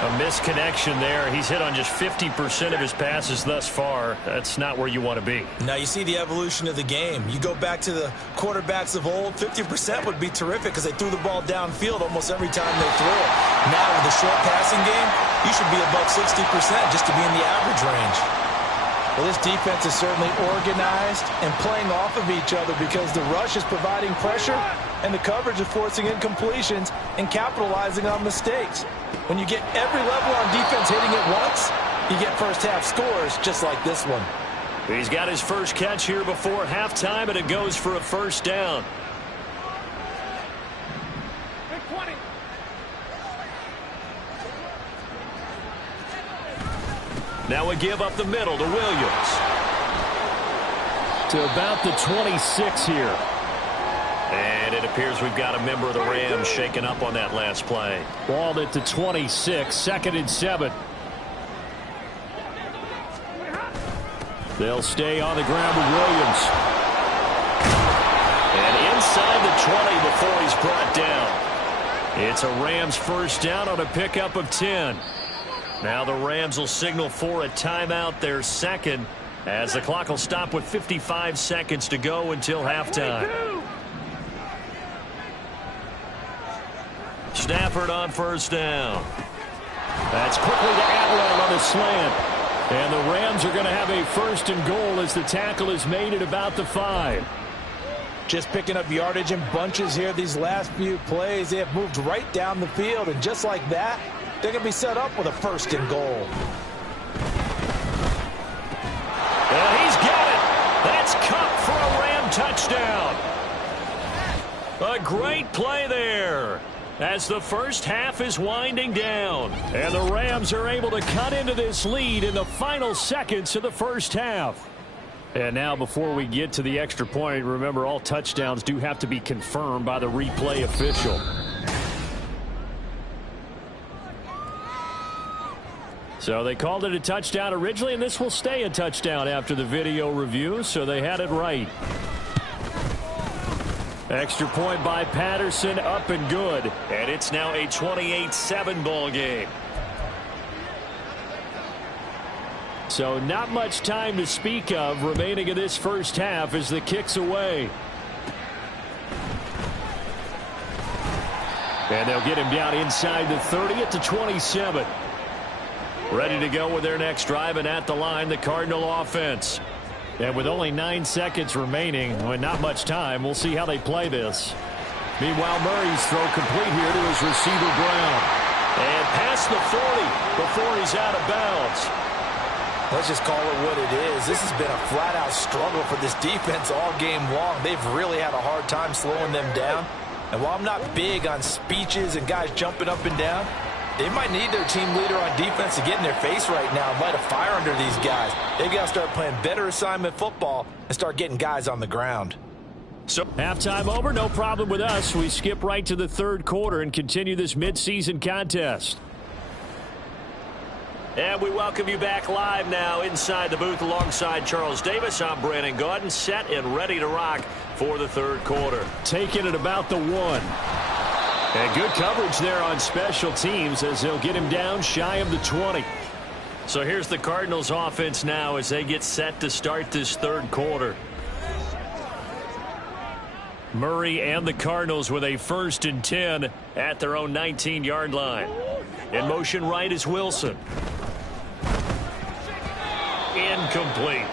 A misconnection there. He's hit on just 50% of his passes thus far. That's not where you want to be. Now you see the evolution of the game. You go back to the quarterbacks of old, 50% would be terrific because they threw the ball downfield almost every time they threw it. Now with the short passing game, you should be above 60% just to be in the average range. Well, this defense is certainly organized and playing off of each other because the rush is providing pressure and the coverage is forcing incompletions and capitalizing on mistakes. When you get every level on defense hitting it once, you get first half scores just like this one. He's got his first catch here before halftime, and it goes for a first down. Now we give up the middle to Williams. To about the 26 here. And it appears we've got a member of the Rams shaken up on that last play. Ball at the 26, 2nd and 7. They'll stay on the ground with Williams. And inside the 20 before he's brought down. It's a Rams first down on a pickup of 10. Now the Rams will signal for a timeout, their second, as the clock will stop with 55 seconds to go until halftime. Stafford on first down. That's quickly to Atwell on the slant. And the Rams are going to have a 1st and goal as the tackle is made at about the 5. Just picking up yardage in bunches here these last few plays. They have moved right down the field, and just like that, they're going to be set up with a 1st and goal. And he's got it. That's Cup for a Ram touchdown. A great play there as the first half is winding down. And the Rams are able to cut into this lead in the final seconds of the first half. And now before we get to the extra point, remember all touchdowns do have to be confirmed by the replay official. So they called it a touchdown originally, and this will stay a touchdown after the video review, so they had it right. Extra point by Patterson, up and good. And it's now a 28-7 ball game. So not much time to speak of remaining in this first half as the kick's away. And they'll get him down inside the 30 at the 27. Ready to go with their next drive, and at the line, the Cardinal offense. And with only 9 seconds remaining, with not much time, we'll see how they play this. Meanwhile, Murray's throw complete here to his receiver, Brown. And past the 40 before he's out of bounds. Let's just call it what it is. This has been a flat-out struggle for this defense all game long. They've really had a hard time slowing them down. And while I'm not big on speeches and guys jumping up and down, they might need their team leader on defense to get in their face right now and light a fire under these guys. They've got to start playing better assignment football and start getting guys on the ground. So halftime over, no problem with us. We skip right to the 3rd quarter and continue this midseason contest. And we welcome you back live now inside the booth alongside Charles Davis. I'm Brandon Gordon, set and ready to rock for the 3rd quarter. Taking it about the 1. And good coverage there on special teams as they'll get him down shy of the 20. So here's the Cardinals offense now as they get set to start this 3rd quarter. Murray and the Cardinals with a 1st and 10 at their own 19-yard line. In motion right is Wilson. Incomplete.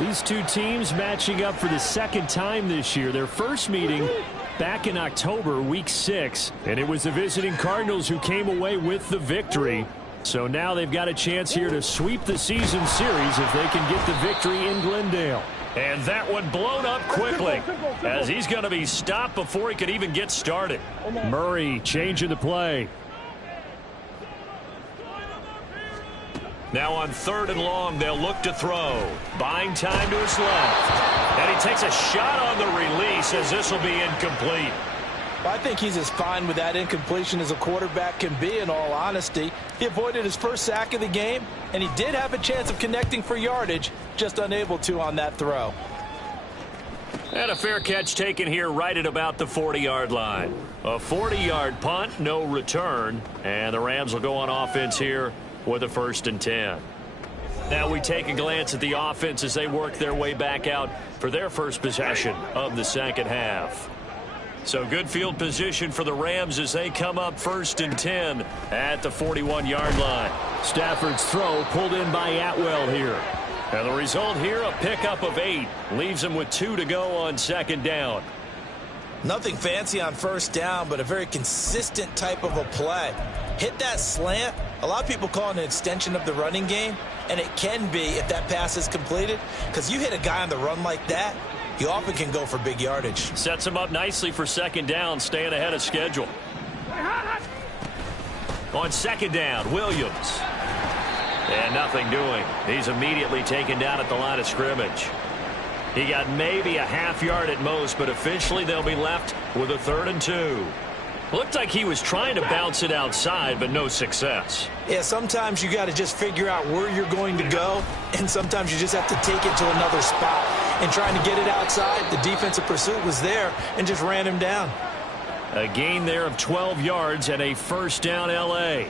These two teams matching up for the 2nd time this year. Their first meeting back in October, week 6, and it was the visiting Cardinals who came away with the victory. So now they've got a chance here to sweep the season series if they can get the victory in Glendale. And that one blown up quickly as he's going to be stopped before he could even get started. Murray changing the play. Now on 3rd and long, they'll look to throw. Buying time to his left. And he takes a shot on the release as this will be incomplete. Well, I think he's as fine with that incompletion as a quarterback can be, in all honesty. He avoided his first sack of the game, and he did have a chance of connecting for yardage, just unable to on that throw. And a fair catch taken here right at about the 40-yard line. A 40-yard punt, no return, and the Rams will go on offense here with a 1st and 10. Now we take a glance at the offense as they work their way back out for their first possession of the second half. So good field position for the Rams as they come up 1st and 10 at the 41-yard line. Stafford's throw pulled in by Atwell here. And the result here, a pickup of 8. Leaves him with 2 to go on 2nd down. Nothing fancy on 1st down, but a very consistent type of a play. Hit that slant. A lot of people call it an extension of the running game, and it can be if that pass is completed, because you hit a guy on the run like that, he often can go for big yardage. Sets him up nicely for 2nd down, staying ahead of schedule. On 2nd down, Williams. And nothing doing. He's immediately taken down at the line of scrimmage. He got maybe a half yard at most, but officially they'll be left with a 3rd and 2. Looked like he was trying to bounce it outside, but no success. Yeah, sometimes you got to just figure out where you're going to go, and sometimes you just have to take it to another spot. And trying to get it outside, the defensive pursuit was there and just ran him down. A gain there of 12 yards and a 1st down L.A.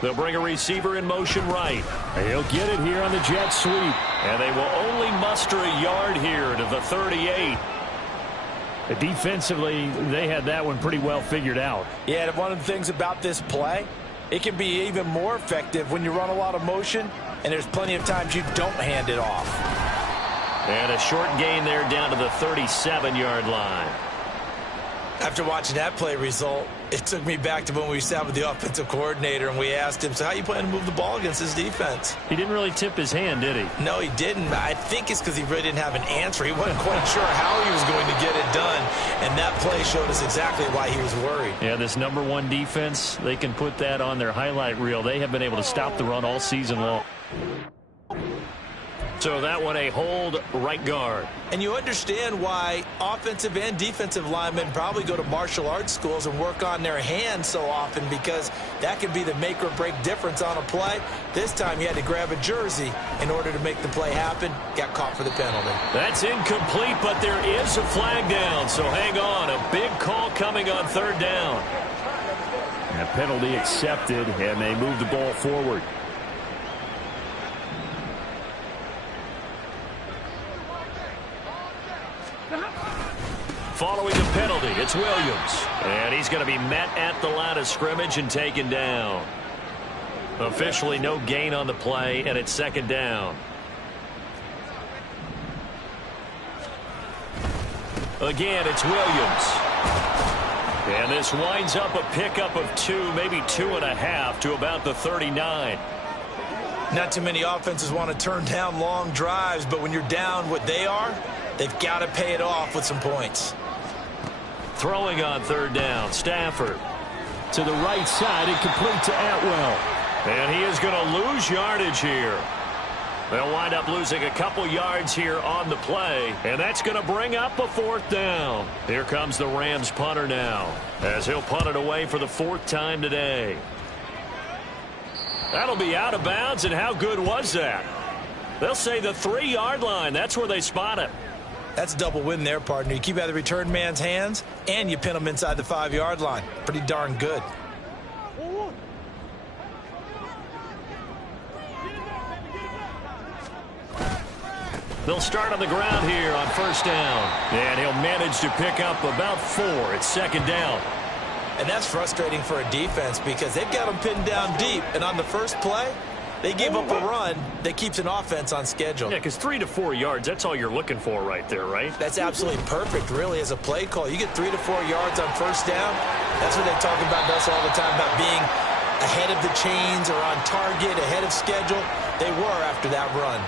They'll bring a receiver in motion right. He'll get it here on the jet sweep. And they will only muster a yard here to the 38. Defensively, they had that one pretty well figured out. Yeah, and one of the things about this play, it can be even more effective when you run a lot of motion, and there's plenty of times you don't hand it off. And a short gain there down to the 37-yard line. After watching that play result, it took me back to when we sat with the offensive coordinator and we asked him, so how you plan to move the ball against this defense? He didn't really tip his hand, did he? No, he didn't. I think it's because he really didn't have an answer. He wasn't quite sure how he was going to get it done, and that play showed us exactly why he was worried. Yeah, this #1 defense, they can put that on their highlight reel. They have been able to stop the run all season long. So that one a hold right guard. And you understand why offensive and defensive linemen probably go to martial arts schools and work on their hands so often, because that can be the make or break difference on a play. This time he had to grab a jersey in order to make the play happen. Got caught for the penalty. That's incomplete, but there is a flag down, so hang on. A big call coming on 3rd down. And a penalty accepted, and they move the ball forward. Following the penalty, it's Williams. And he's going to be met at the line of scrimmage and taken down. Officially no gain on the play, and it's 2nd down. Again, it's Williams. And this winds up a pickup of 2, maybe 2.5 to about the 39. Not too many offenses want to turn down long drives, but when you're down what they are, they've got to pay it off with some points. Throwing on 3rd down, Stafford. To the right side, incomplete to Atwell. And he is going to lose yardage here. They'll wind up losing a couple yards here on the play, and that's going to bring up a 4th down. Here comes the Rams punter now, as he'll punt it away for the 4th time today. That'll be out of bounds, and how good was that? They'll say the 3-yard line. That's where they spot it. That's a double win there, partner. You keep out of the return man's hands, and you pin him inside the 5-yard line. Pretty darn good. They'll start on the ground here on 1st down. And he'll manage to pick up about 4. It's 2nd down. And that's frustrating for a defense because they've got them pinned down deep. And on the first play, they gave up a run that keeps an offense on schedule. Yeah, because 3 to 4 yards, that's all you're looking for right there, right? That's absolutely perfect, really, as a play call. You get 3 to 4 yards on 1st down. That's what they talk about us all the time, about being ahead of the chains or on target, ahead of schedule. They were after that run.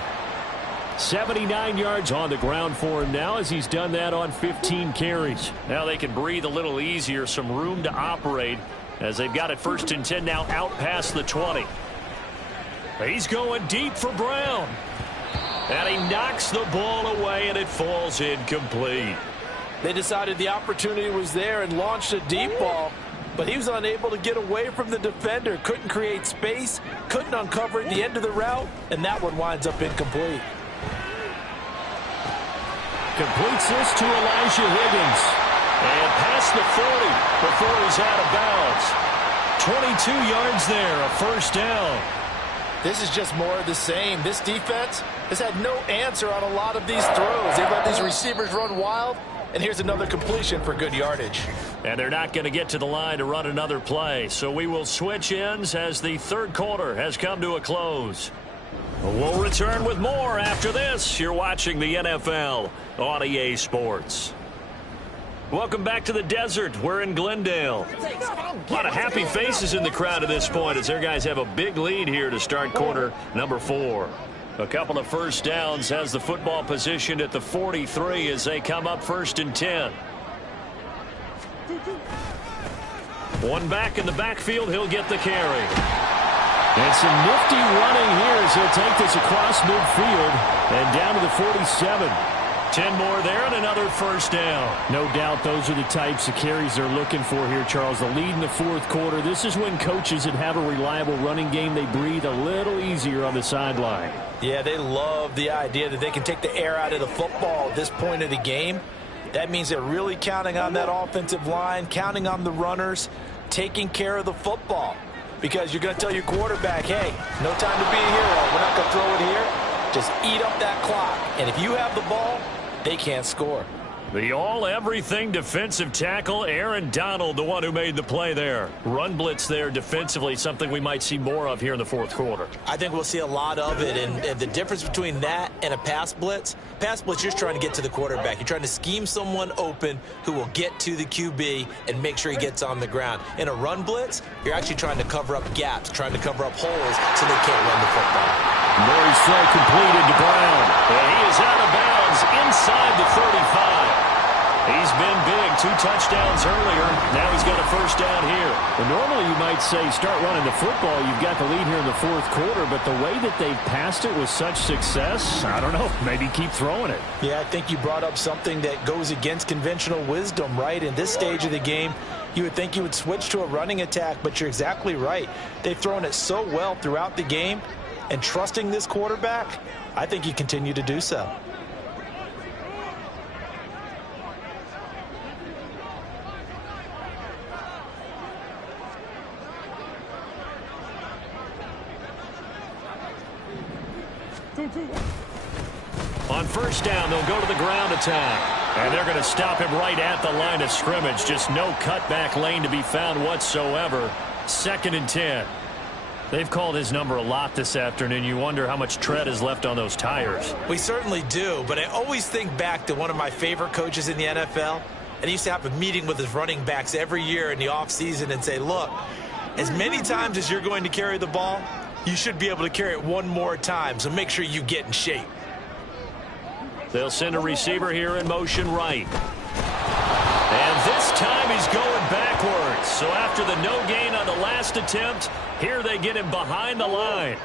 79 yards on the ground for him now as he's done that on 15 carries. Now they can breathe a little easier, some room to operate as they've got it 1st and 10 now out past the 20. He's going deep for Brown. And he knocks the ball away, and it falls incomplete. They decided the opportunity was there and launched a deep ball, but he was unable to get away from the defender, couldn't create space, couldn't uncover at the end of the route, and that one winds up incomplete. Completes this to Elijah Higgins. And past the 40 before he's out of bounds. 22 yards there, a first down. This is just more of the same. This defense has had no answer on a lot of these throws. They've let these receivers run wild, and here's another completion for good yardage. And they're not going to get to the line to run another play. So we will switch ends as the third quarter has come to a close. We'll return with more after this. You're watching the NFL on EA Sports. Welcome back to the desert. We're in Glendale. A lot of happy faces in the crowd at this point as their guys have a big lead here to start quarter number 4. A couple of first downs, has the football positioned at the 43 as they come up 1st and 10. One back in the backfield, he'll get the carry. And some nifty running here as he'll take this across midfield and down to the 47. 10 more there and another first down. No doubt those are the types of carries they're looking for here, Charles. The lead in the fourth quarter. This is when coaches that have a reliable running game, they breathe a little easier on the sideline. Yeah, they love the idea that they can take the air out of the football at this point of the game. That means they're really counting on that offensive line, counting on the runners, taking care of the football. Because you're going to tell your quarterback, hey, no time to be a hero. We're not going to throw it here. Just eat up that clock. And if you have the ball, they can't score. The all-everything defensive tackle, Aaron Donald, the one who made the play there. Run blitz there defensively, something we might see more of here in the fourth quarter. I think we'll see a lot of it, and the difference between that and a pass blitz, you're just trying to get to the quarterback. You're trying to scheme someone open who will get to the QB and make sure he gets on the ground. In a run blitz, you're actually trying to cover up gaps, trying to cover up holes so they can't run the football. Murray's throw completed to Brown. And he is out of bounds inside the 35. He's been big. 2 touchdowns earlier. Now he's got a first down here. Well, normally you might say start running the football. You've got the lead here in the fourth quarter, but the way that they've passed it with such success, I don't know, maybe keep throwing it. Yeah, I think you brought up something that goes against conventional wisdom, right? In this stage of the game, you would think you would switch to a running attack, but you're exactly right. They've thrown it so well throughout the game, and trusting this quarterback, I think you continue to do so. On first down, they'll go to the ground attack. And they're going to stop him right at the line of scrimmage. Just no cutback lane to be found whatsoever. 2nd and 10. They've called his number a lot this afternoon. You wonder how much tread is left on those tires. We certainly do, but I always think back to one of my favorite coaches in the NFL. And he used to have a meeting with his running backs every year in the offseason and say, look, as many times as you're going to carry the ball, you should be able to carry it one more time, so make sure you get in shape. They'll send a receiver here in motion right. And this time he's going backwards. So after the no gain on the last attempt, here they get him behind the line.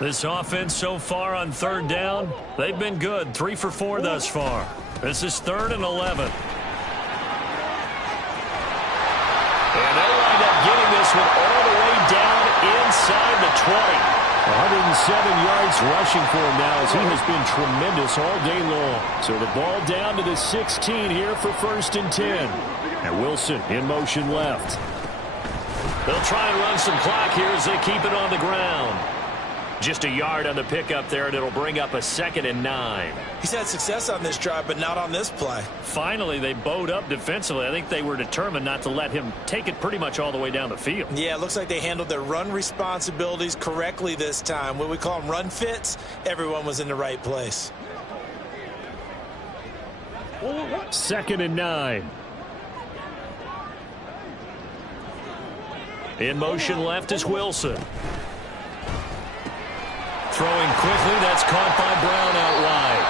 This offense so far on 3rd down, they've been good. 3 for 4 thus far. This is 3rd and 11. And they'll wind up getting this one all the way down inside the 20. 107 yards rushing for him now as he has been tremendous all day long. So the ball down to the 16 here for 1st and 10. And Wilson in motion left. They'll try and run some clock here as they keep it on the ground. Just a yard on the pickup there, and it'll bring up a 2nd and 9. He's had success on this drive, but not on this play. Finally, they bowed up defensively. I think they were determined not to let him take it pretty much all the way down the field. Yeah, it looks like they handled their run responsibilities correctly this time. What we call them run fits, everyone was in the right place. 2nd and 9. In motion left is Wilson. Throwing quickly, that's caught by Brown out wide.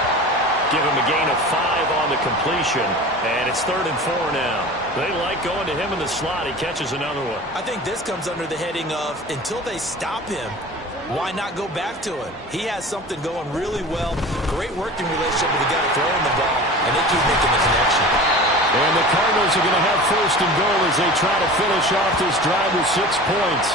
Give him a gain of 5 on the completion, and it's 3rd and 4 now. They like going to him in the slot. He catches another one. I think this comes under the heading of, until they stop him, why not go back to it? He has something going really well. Great working relationship with the guy throwing the ball, and they keep making the connection. And the Cardinals are going to have first and goal as they try to finish off this drive with 6 points.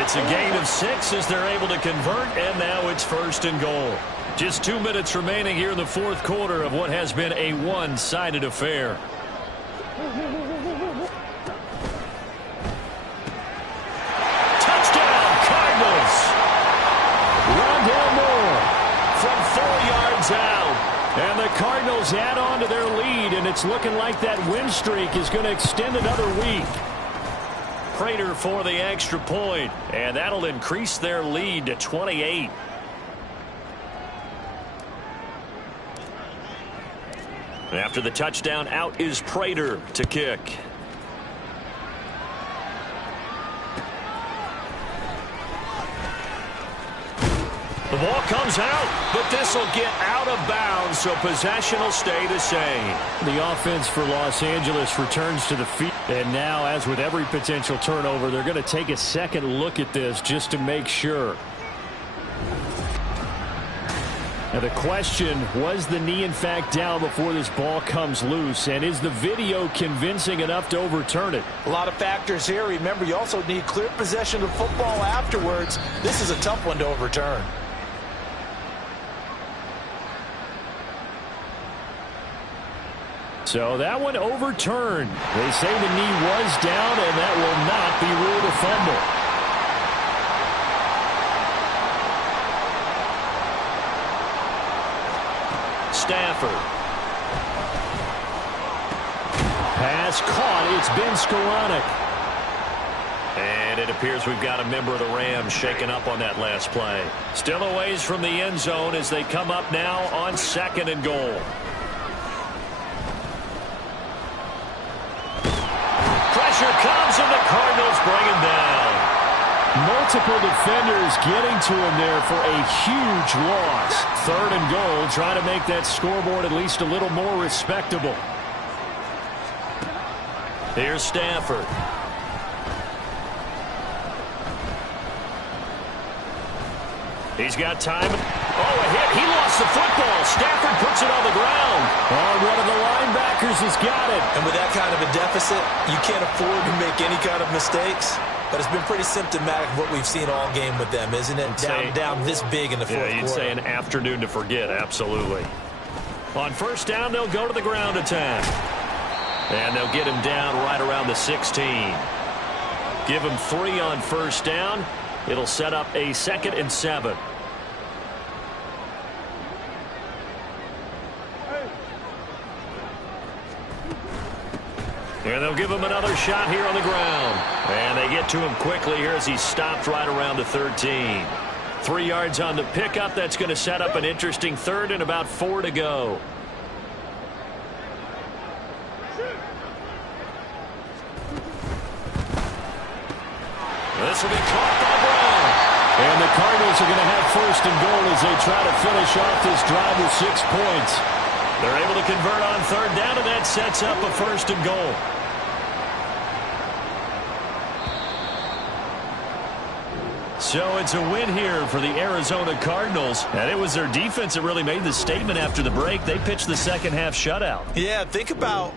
It's a gain of 6 as they're able to convert, and now it's first and goal. Just 2 minutes remaining here in the fourth quarter of what has been a one-sided affair. Touchdown, Cardinals! Rondell Moore from 4 yards out. And the Cardinals add on to their lead, and it's looking like that win streak is going to extend another week. Prater for the extra point, and that'll increase their lead to 28. After the touchdown, out is Prater to kick. The ball comes out, but this will get out of bounds, so possession will stay the same. The offense for Los Angeles returns to the field. And now, as with every potential turnover, they're going to take a second look at this just to make sure. Now the question, was the knee in fact down before this ball comes loose? And is the video convincing enough to overturn it? A lot of factors here. Remember, you also need clear possession of football afterwards. This is a tough one to overturn. So that one overturned. They say the knee was down, and that will not be ruled a fumble. Stafford. Pass caught. It's been Skoranek. And it appears we've got a member of the Rams shaken up on that last play. Still a ways from the end zone as they come up now on second and goal. Pressure comes, and the Cardinals bring him down. Multiple defenders getting to him there for a huge loss. Third and goal, trying to make that scoreboard at least a little more respectable. Here's Stafford. He's got time. Oh, a hit. He lost the football. Stafford puts it on the ground. Oh, one of the linebackers has got it. And with that kind of a deficit, you can't afford to make any kind of mistakes. But it's been pretty symptomatic of what we've seen all game with them, isn't it? Down this big in the fourth quarter. You'd say an afternoon to forget, absolutely. On first down, they'll go to the ground attack. And they'll get him down right around the 16. Give him 3 on first down. It'll set up a 2nd and 7. And they'll give him another shot here on the ground. And they get to him quickly here as he stopped right around the 13. 3 yards on the pickup. That's going to set up an interesting 3rd and about 4 to go. This will be caught by Brown. And the Cardinals are going to have first and goal as they try to finish off this drive with 6 points. They're able to convert on third down, and that sets up a first and goal. So it's a win here for the Arizona Cardinals. And it was their defense that really made the statement after the break. They pitched the second half shutout. Yeah, think about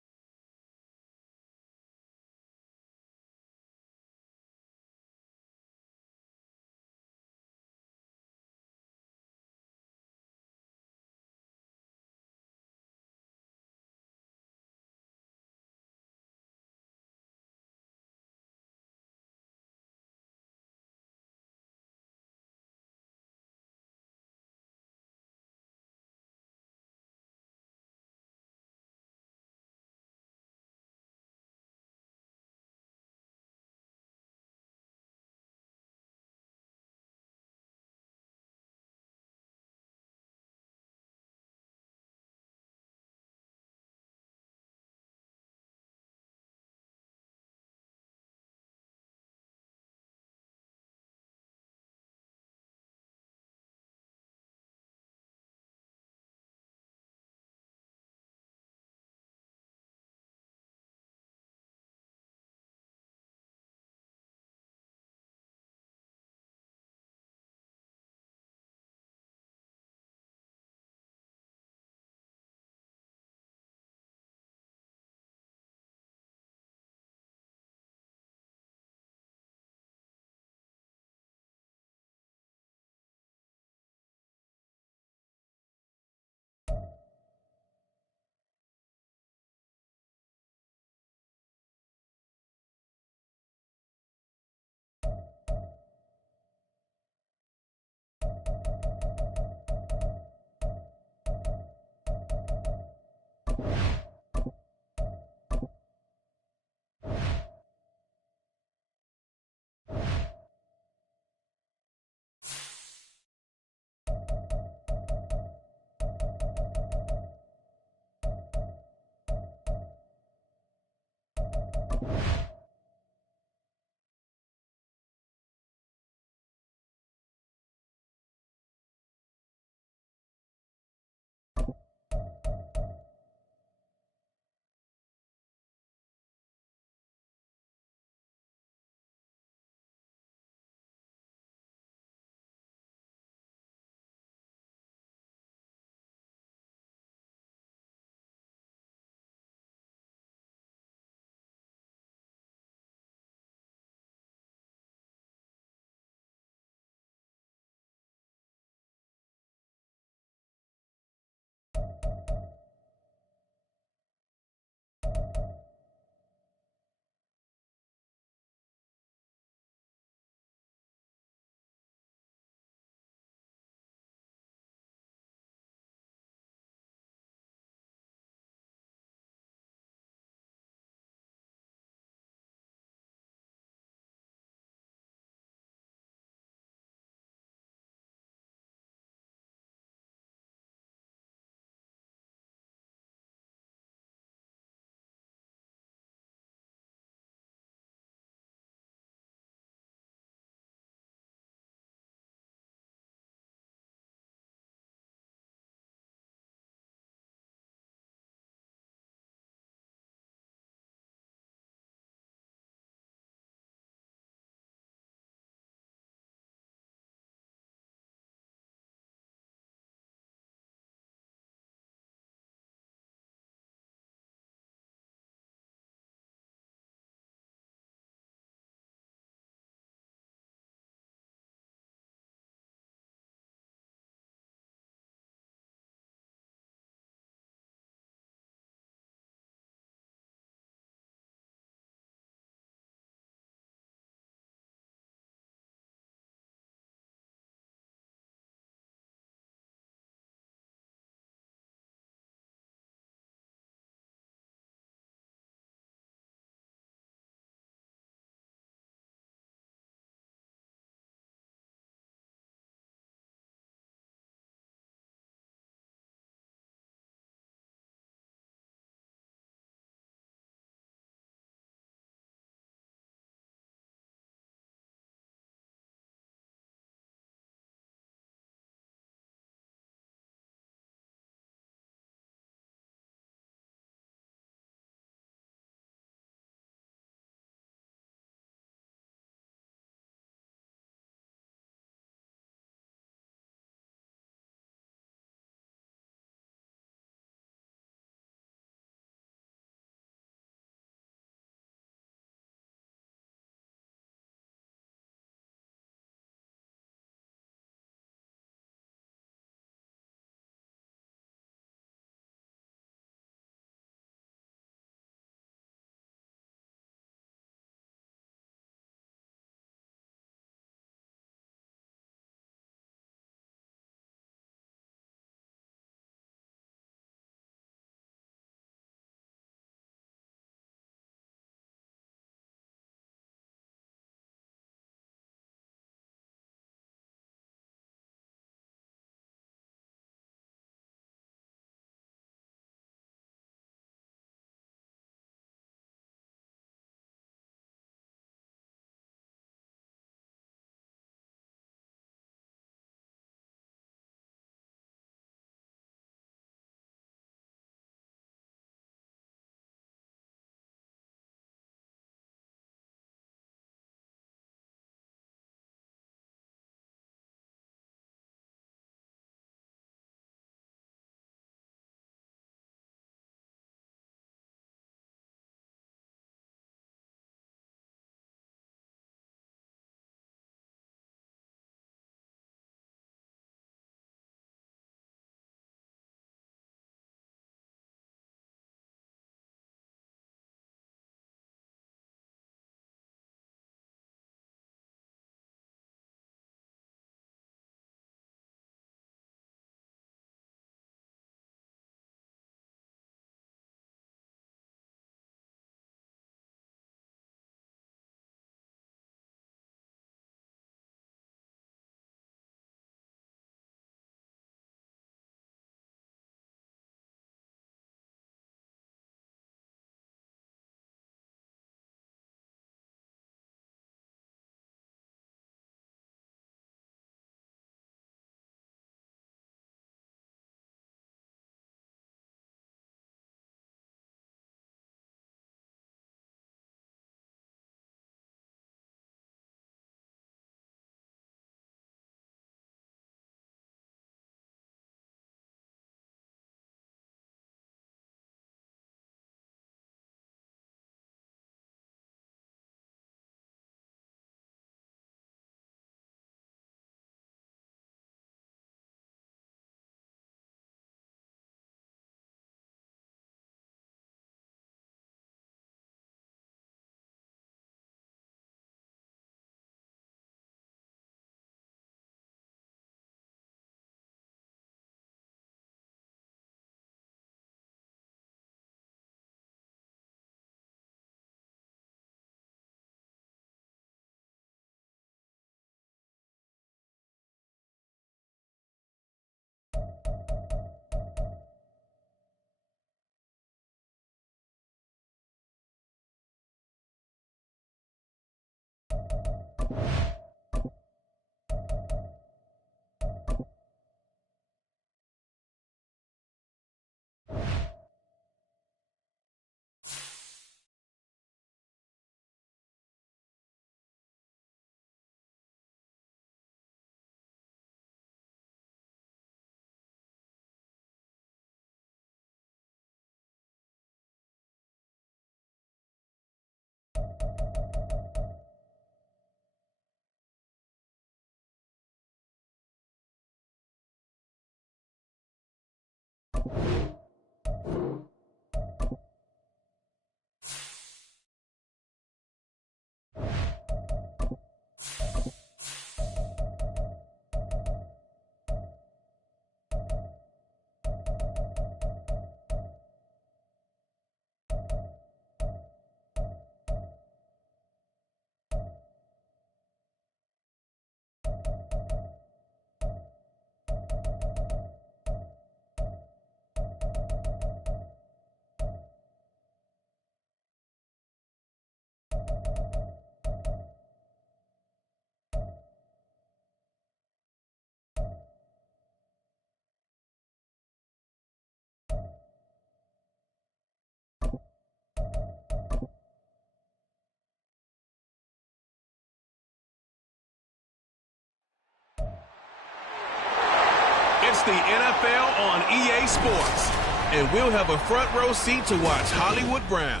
It's the NFL on EA Sports, and we'll have a front row seat to watch Hollywood Brown.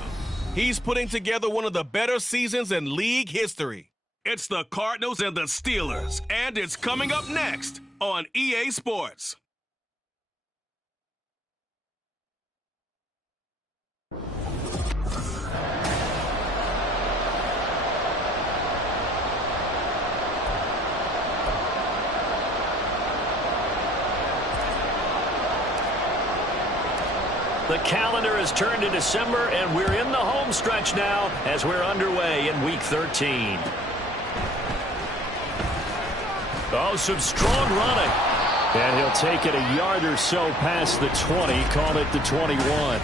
He's putting together one of the better seasons in league history. It's the Cardinals and the Steelers, and it's coming up next on EA Sports. The calendar has turned to December, and we're in the home stretch now as we're underway in Week 13. Oh, some strong running. And he'll take it a yard or so past the 20, call it the 21.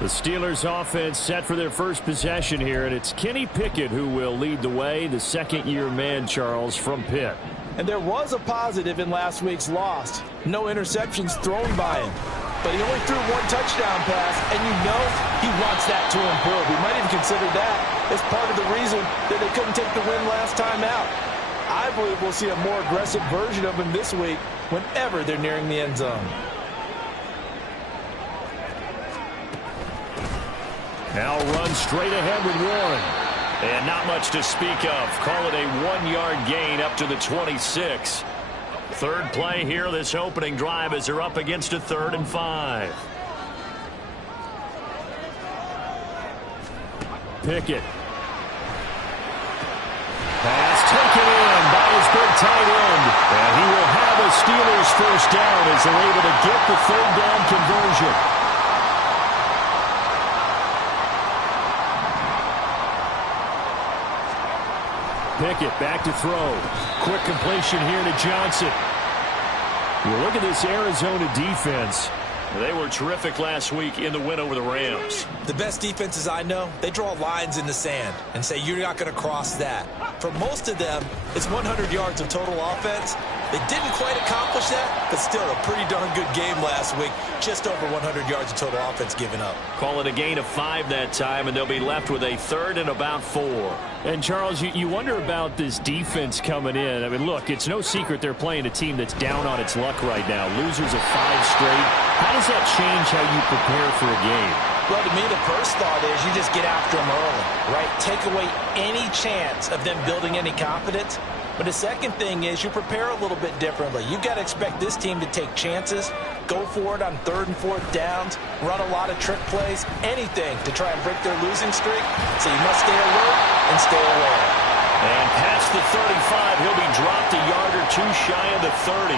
The Steelers offense set for their first possession here, and it's Kenny Pickett who will lead the way, the second-year man, Charles, from Pitt. And there was a positive in last week's loss. No interceptions thrown by him. But he only threw one touchdown pass, and you know he wants that to improve. We might even consider that as part of the reason that they couldn't take the win last time out. I believe we'll see a more aggressive version of him this week whenever they're nearing the end zone. Now run straight ahead with Warren. And not much to speak of. Call it a 1-yard gain up to the 26. Third play here this opening drive as they're up against a 3rd and 5. Pickett. Pass taken in by his big tight end. And he will have a Steelers first down as they're able to get the 3rd down conversion. Pickett back to throw. Quick completion here to Johnson. You look at this Arizona defense. They were terrific last week in the win over the Rams. The best defenses I know, they draw lines in the sand and say you're not going to cross that. For most of them, it's 100 yards of total offense. They didn't quite accomplish that, but still a pretty darn good game last week. Just over 100 yards of total offense given up. Call it a gain of 5 that time, and they'll be left with a 3rd and about 4. And, Charles, you wonder about this defense coming in. I mean, look, it's no secret they're playing a team that's down on its luck right now. Losers of 5 straight. How does that change how you prepare for a game? Well, to me, the first thought is you just get after them early, right? Take away any chance of them building any confidence. But the second thing is you prepare a little bit differently. You've got to expect this team to take chances, go for it on 3rd and 4th downs, run a lot of trick plays, anything to try and break their losing streak. So you must stay alert and stay aware. And past the 35, he'll be dropped a yard or 2 shy of the 30.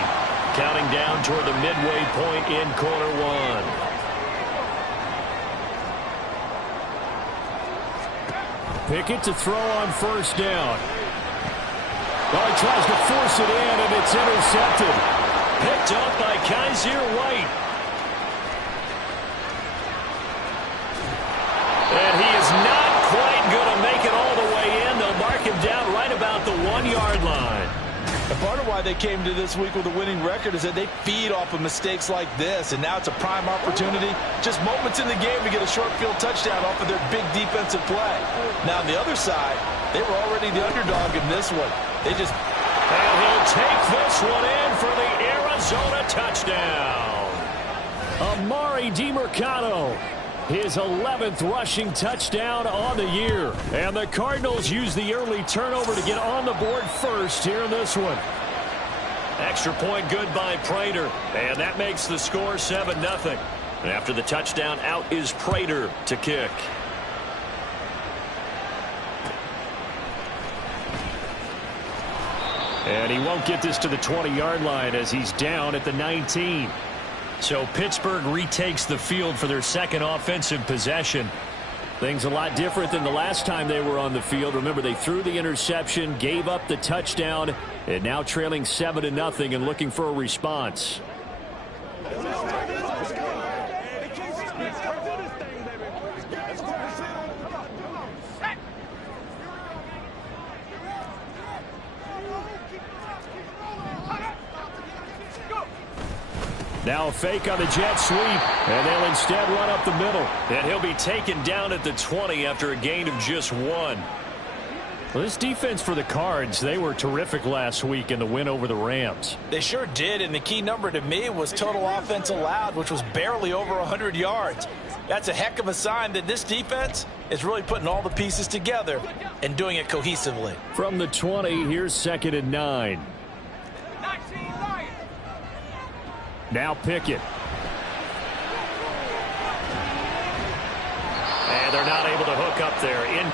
Counting down toward the midway point in quarter 1. Pickett to throw on first down. Oh, he tries to force it in, and it's intercepted. Picked up by Kaiser White. And he is not quite going to make it all the way in. They'll mark him down right about the 1-yard line. And part of why they came to this week with a winning record is that they feed off of mistakes like this, and now it's a prime opportunity, just moments in the game to get a short field touchdown off of their big defensive play. Now on the other side, they were already the underdog in this one. And he'll take this one in for the Arizona touchdown. Amari DiMercado, his 11th rushing touchdown on the year. And the Cardinals use the early turnover to get on the board first here in this one. Extra point good by Prater. And that makes the score 7-0. And after the touchdown, out is Prater to kick. And he won't get this to the 20-yard line as he's down at the 19. So Pittsburgh retakes the field for their second offensive possession. Things a lot different than the last time they were on the field. Remember, they threw the interception, gave up the touchdown, and now trailing 7-0 and looking for a response. Now a fake on the jet sweep, and they'll instead run up the middle. And he'll be taken down at the 20 after a gain of just 1. Well, this defense for the Cards, they were terrific last week in the win over the Rams. They sure did, and the key number to me was total offense allowed, which was barely over 100 yards. That's a heck of a sign that this defense is really putting all the pieces together and doing it cohesively. From the 20, here's 2nd and 9. Now Pickett. And they're not able to hook up there.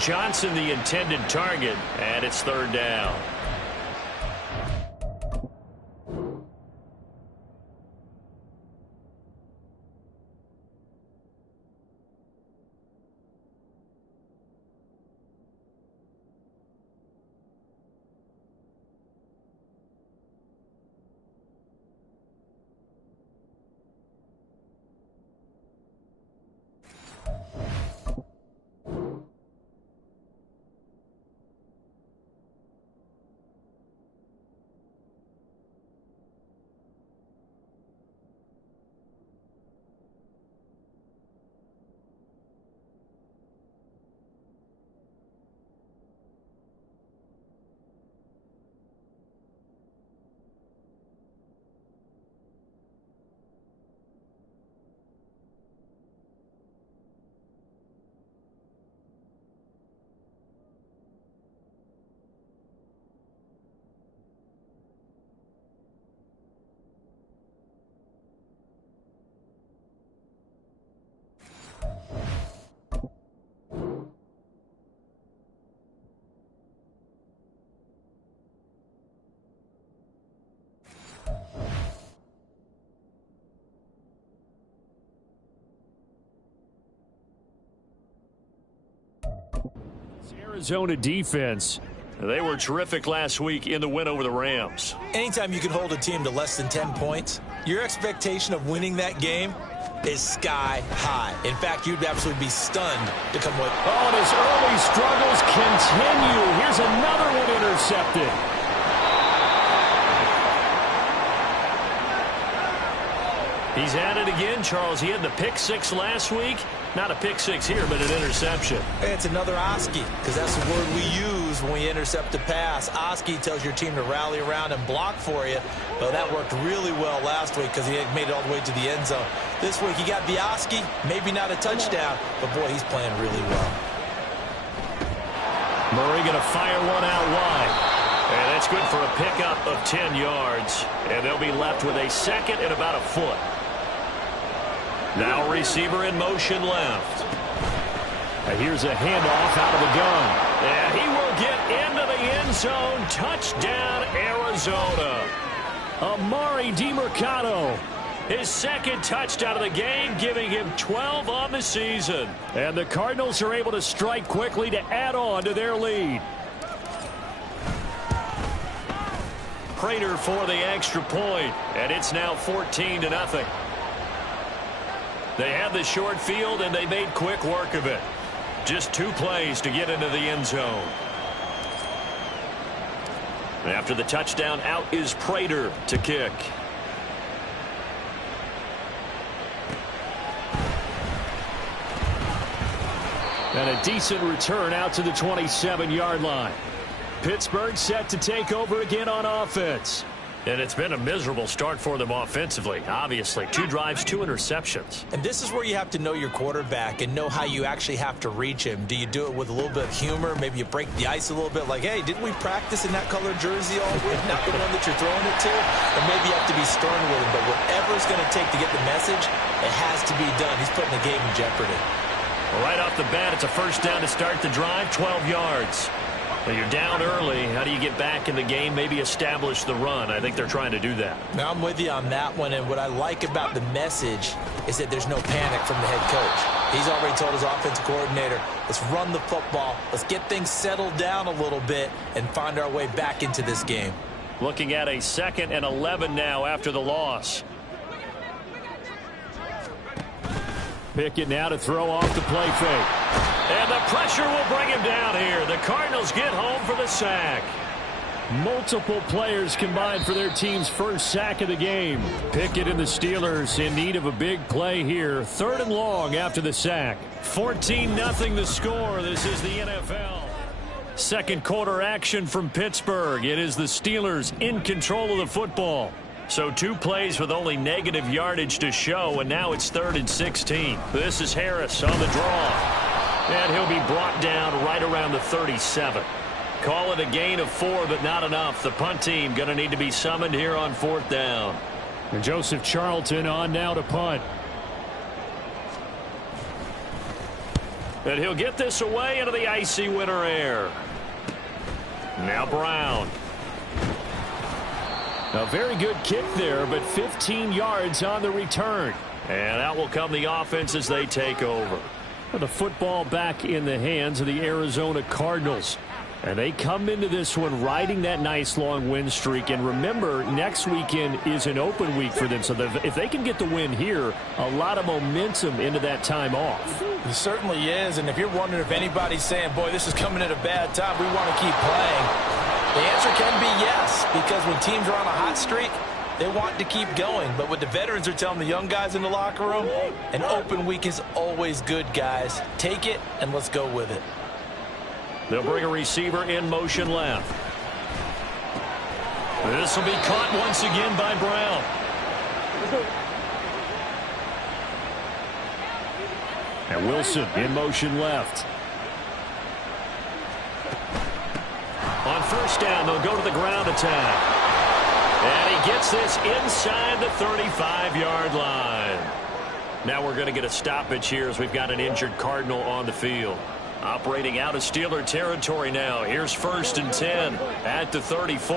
Johnson, the intended target, and it's 3rd down. Arizona defense, they were terrific last week in the win over the Rams. Anytime you can hold a team to less than 10 points, your expectation of winning that game is sky high. In fact, you'd absolutely be stunned to come away. Oh, and his early struggles continue. Here's another one intercepted. He's at it again, Charles. He had the pick 6 last week. Not a pick 6 here, but an interception. It's another Oski, because that's the word we use when we intercept a pass. Oski tells your team to rally around and block for you. Well, that worked really well last week because he made it all the way to the end zone. This week he got the Oski, maybe not a touchdown, but boy, he's playing really well. Murray going to fire one out wide. And that's good for a pickup of 10 yards. And they'll be left with a 2nd and about a foot. Now receiver in motion left. And here's a handoff out of the gun. And he will get into the end zone. Touchdown, Arizona. Amari DiMercato, his 2nd touchdown of the game, giving him 12 on the season. And the Cardinals are able to strike quickly to add on to their lead. Prater for the extra point, and it's now 14-0. They had the short field, and they made quick work of it. Just 2 plays to get into the end zone. After the touchdown, out is Prater to kick. And a decent return out to the 27-yard line. Pittsburgh set to take over again on offense. And it's been a miserable start for them offensively, obviously. 2 drives, 2 interceptions. And this is where you have to know your quarterback and know how you actually have to reach him. Do you do it with a little bit of humor? Maybe you break the ice a little bit, like, hey, didn't we practice in that colored jersey all week? Not the one that you're throwing it to? Or maybe you have to be stern with him. But whatever it's going to take to get the message, it has to be done. He's putting the game in jeopardy. Well, right off the bat, it's a 1st down to start the drive, 12 yards. Well, you're down early. How do you get back in the game, maybe establish the run? I think they're trying to do that. Now, I'm with you on that one, and what I like about the message is that there's no panic from the head coach. He's already told his offensive coordinator, let's run the football, let's get things settled down a little bit and find our way back into this game. Looking at a 2nd and 11 now after the loss. Pickett now to throw off the play fake. And the pressure will bring him down here. The Cardinals get home for the sack. Multiple players combined for their team's first sack of the game. Pickett and the Steelers in need of a big play here. 3rd and long after the sack. 14-0 the score. This is the NFL. Second quarter action from Pittsburgh. It is the Steelers in control of the football. So 2 plays with only negative yardage to show, and now it's 3rd and 16. This is Harris on the draw. And he'll be brought down right around the 37. Call it a gain of 4, but not enough. The punt team going to need to be summoned here on 4th down. And Joseph Charlton on now to punt. And he'll get this away into the icy winter air. Now Brown. A very good kick there, but 15 yards on the return. And out will come the offense as they take over. The football back in the hands of the Arizona Cardinals. And they come into this one riding that nice long win streak. And remember, next weekend is an open week for them. So if they can get the win here, a lot of momentum into that time off. It certainly is. And if you're wondering if anybody's saying, boy, this is coming at a bad time, we want to keep playing, the answer can be yes. Because when teams are on a hot streak, they want to keep going. But what the veterans are telling the young guys in the locker room, an open week is always good, guys. Take it and let's go with it. They'll bring a receiver in motion left. This will be caught once again by Brown. And Wilson in motion left. On 1st down, they'll go to the ground attack. And he gets this inside the 35-yard line. Now we're going to get a stoppage here as we've got an injured Cardinal on the field. Operating out of Steeler territory now. Here's 1st and 10 at the 34.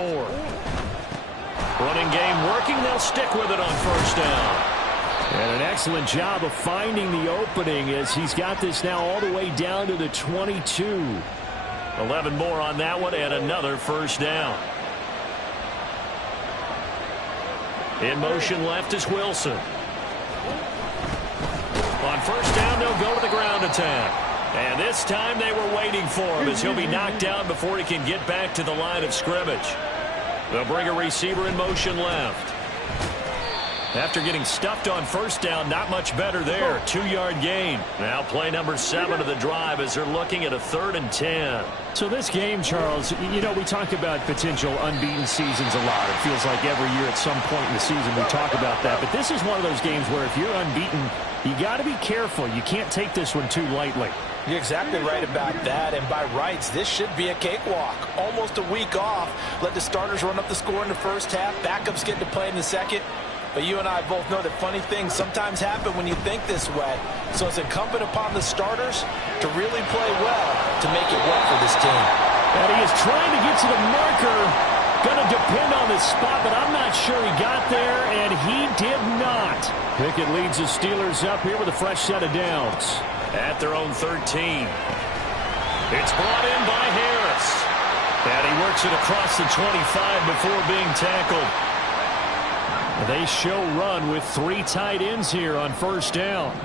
Running game working. They'll stick with it on 1st down. And an excellent job of finding the opening as he's got this now all the way down to the 22. 11 more on that one and another 1st down. In motion left is Wilson. On 1st down, they'll go to the ground attack. And this time they were waiting for him as he'll be knocked down before he can get back to the line of scrimmage. They'll bring a receiver in motion left. After getting stuffed on 1st down, not much better there. 2-yard gain. Now play number 7 of the drive as they're looking at a 3rd and 10. So this game, Charles, you know, we talk about potential unbeaten seasons a lot. It feels like every year at some point in the season we talk about that. But this is one of those games where if you're unbeaten, you got to be careful. You can't take this one too lightly. You're exactly right about that, and by rights, this should be a cakewalk. Almost a week off. Let the starters run up the score in the 1st half. Backups get to play in the 2nd. But you and I both know that funny things sometimes happen when you think this way. So it's incumbent upon the starters to really play well to make it work for this team. And he is trying to get to the marker. Going to depend on the spot, but I'm not sure he got there, and he did not. Pickett leads the Steelers up here with a fresh set of downs. At their own 13. It's brought in by Harris. And he works it across the 25 before being tackled. They show run with 3 tight ends here on 1st down.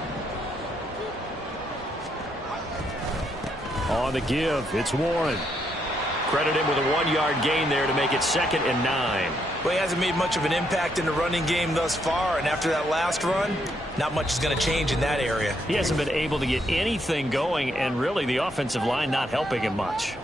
On the give, it's Warren. Credit him with a 1-yard gain there to make it 2nd and 9. Well, he hasn't made much of an impact in the running game thus far, and after that last run, not much is going to change in that area. He hasn't been able to get anything going, and really the offensive line not helping him much.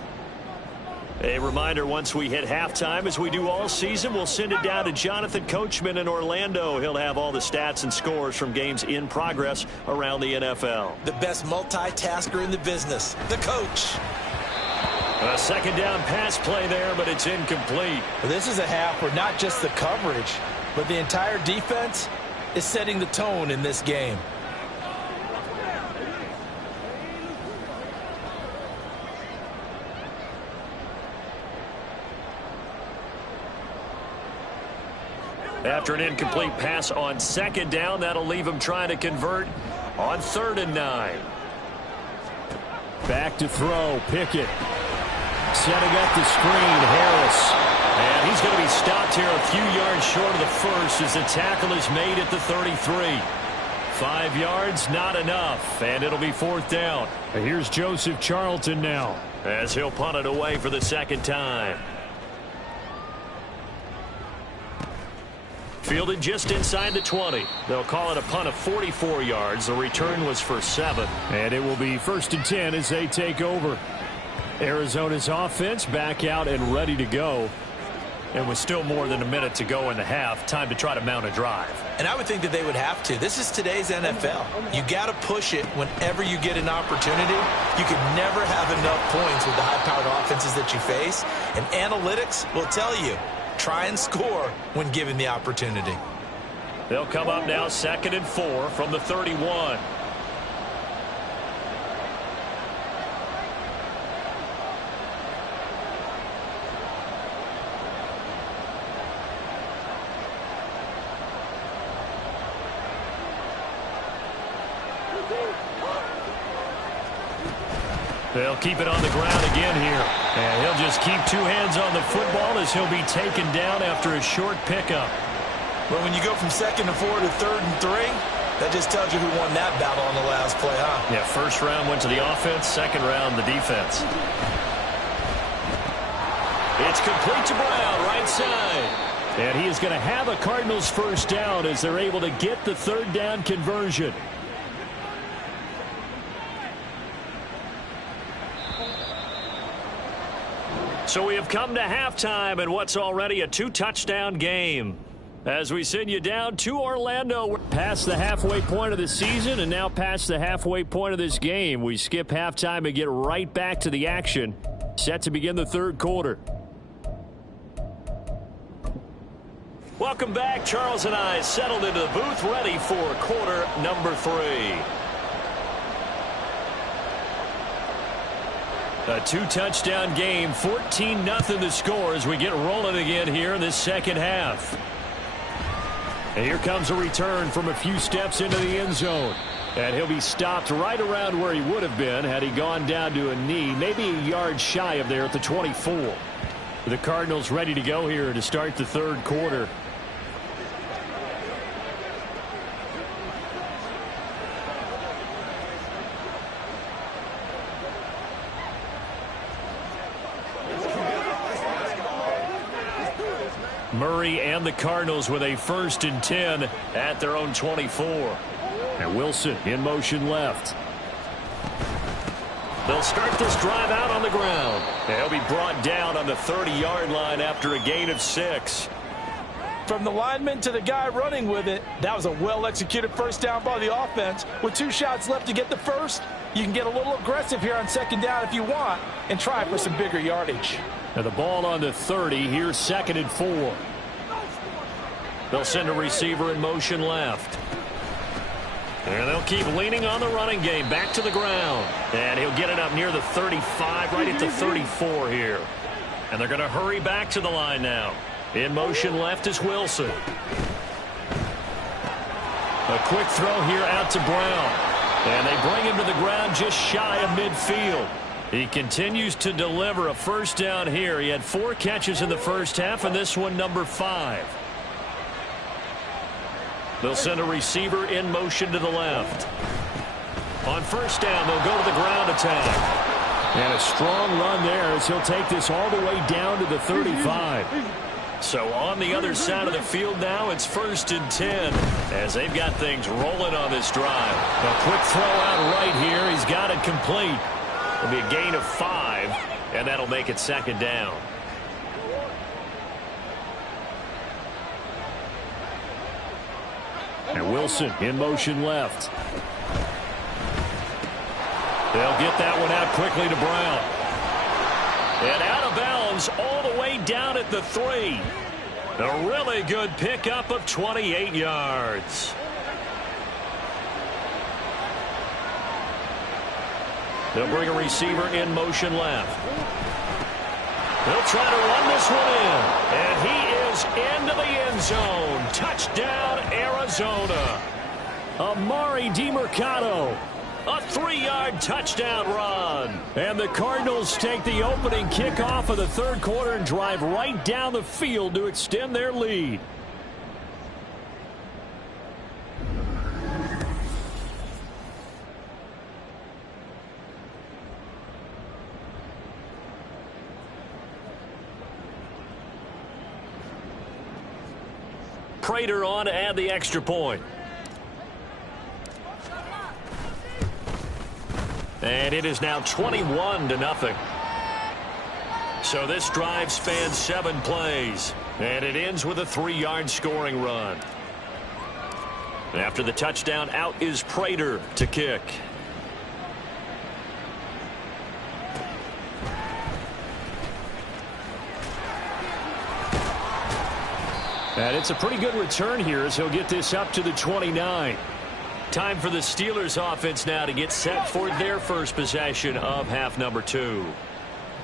A reminder, once we hit halftime, as we do all season, we'll send it down to Jonathan Coachman in Orlando. He'll have all the stats and scores from games in progress around the NFL. The best multitasker in the business, the coach. A 2nd down pass play there, but it's incomplete. Well, this is a half where not just the coverage, but the entire defense is setting the tone in this game. After an incomplete pass on 2nd down, that'll leave him trying to convert on 3rd and 9. Back to throw, Pickett. Setting up the screen, Harris. And he's going to be stopped here a few yards short of the 1st as the tackle is made at the 33. 5 yards, not enough, and it'll be 4th down. And here's Joseph Charlton now. As he'll punt it away for the 2nd time. Fielded just inside the 20. They'll call it a punt of 44 yards. The return was for 7. And it will be 1st and 10 as they take over. Arizona's offense back out and ready to go. And with still more than a minute to go in the half, time to try to mount a drive. And I would think that they would have to. This is today's NFL. You got to push it whenever you get an opportunity. You could never have enough points with the high-powered offenses that you face. And analytics will tell you, try and score when given the opportunity. They'll come up now 2nd and 4 from the 31. They'll keep it on the ground again here. And he'll just keep 2 hands on the football as he'll be taken down after a short pickup. But when you go from 2nd and 4 to 3rd and 3, that just tells you who won that battle on the last play, huh? Yeah, 1st round went to the offense, 2nd round the defense. It's complete to Brown, right side. And he is going to have a Cardinals 1st down as they're able to get the 3rd down conversion. So we have come to halftime in what's already a 2-touchdown game. As we send you down to Orlando. We're past the halfway point of the season and now past the halfway point of this game. We skip halftime and get right back to the action. Set to begin the 3rd quarter. Welcome back. Charles and I settled into the booth ready for quarter number 3. A 2-touchdown game, 14-0 the score as we get rolling again here in this 2nd half. And here comes a return from a few steps into the end zone. And he'll be stopped right around where he would have been had he gone down to a knee, maybe a yard shy of there at the 24. The Cardinals ready to go here to start the 3rd quarter. Murray and the Cardinals with a 1st and 10 at their own 24. And Wilson in motion left. They'll start this drive out on the ground. They'll be brought down on the 30-yard line after a gain of 6. From the lineman to the guy running with it, that was a well-executed 1st down by the offense. With 2 shots left to get the 1st, you can get a little aggressive here on 2nd down if you want and try for some bigger yardage. And the ball on the 30. Here's 2nd and 4. They'll send a receiver in motion left. And they'll keep leaning on the running game. Back to the ground. And he'll get it up near the 35, right at the 34 here. And they're going to hurry back to the line now. In motion left is Wilson. A quick throw here out to Brown. And they bring him to the ground just shy of midfield. He continues to deliver a 1st down here. He had 4 catches in the 1st half, and this one number 5. They'll send a receiver in motion to the left. On 1st down, they'll go to the ground attack. And a strong run there as he'll take this all the way down to the 35. So on the other side of the field now, it's 1st and 10 as they've got things rolling on this drive. A quick throw out right here. He's got it complete. It'll be a gain of 5, and that'll make it 2nd down. And Wilson in motion left. They'll get that one out quickly to Brown. And out of bounds all the way down at the 3. A really good pickup of 28 yards. They'll bring a receiver in motion left. They'll try to run this one in. And he is into the end zone. Touchdown, Arizona. Amari DiMercato. A 3-yard touchdown run. And the Cardinals take the opening kickoff of the 3rd quarter and drive right down the field to extend their lead. Prater on to add the extra point. And it is now 21-0. So this drive spans 7 plays. And it ends with a 3-yard scoring run. After the touchdown, out is Prater to kick. And it's a pretty good return here as he'll get this up to the 29. Time for the Steelers offense now to get set for their first possession of half number 2.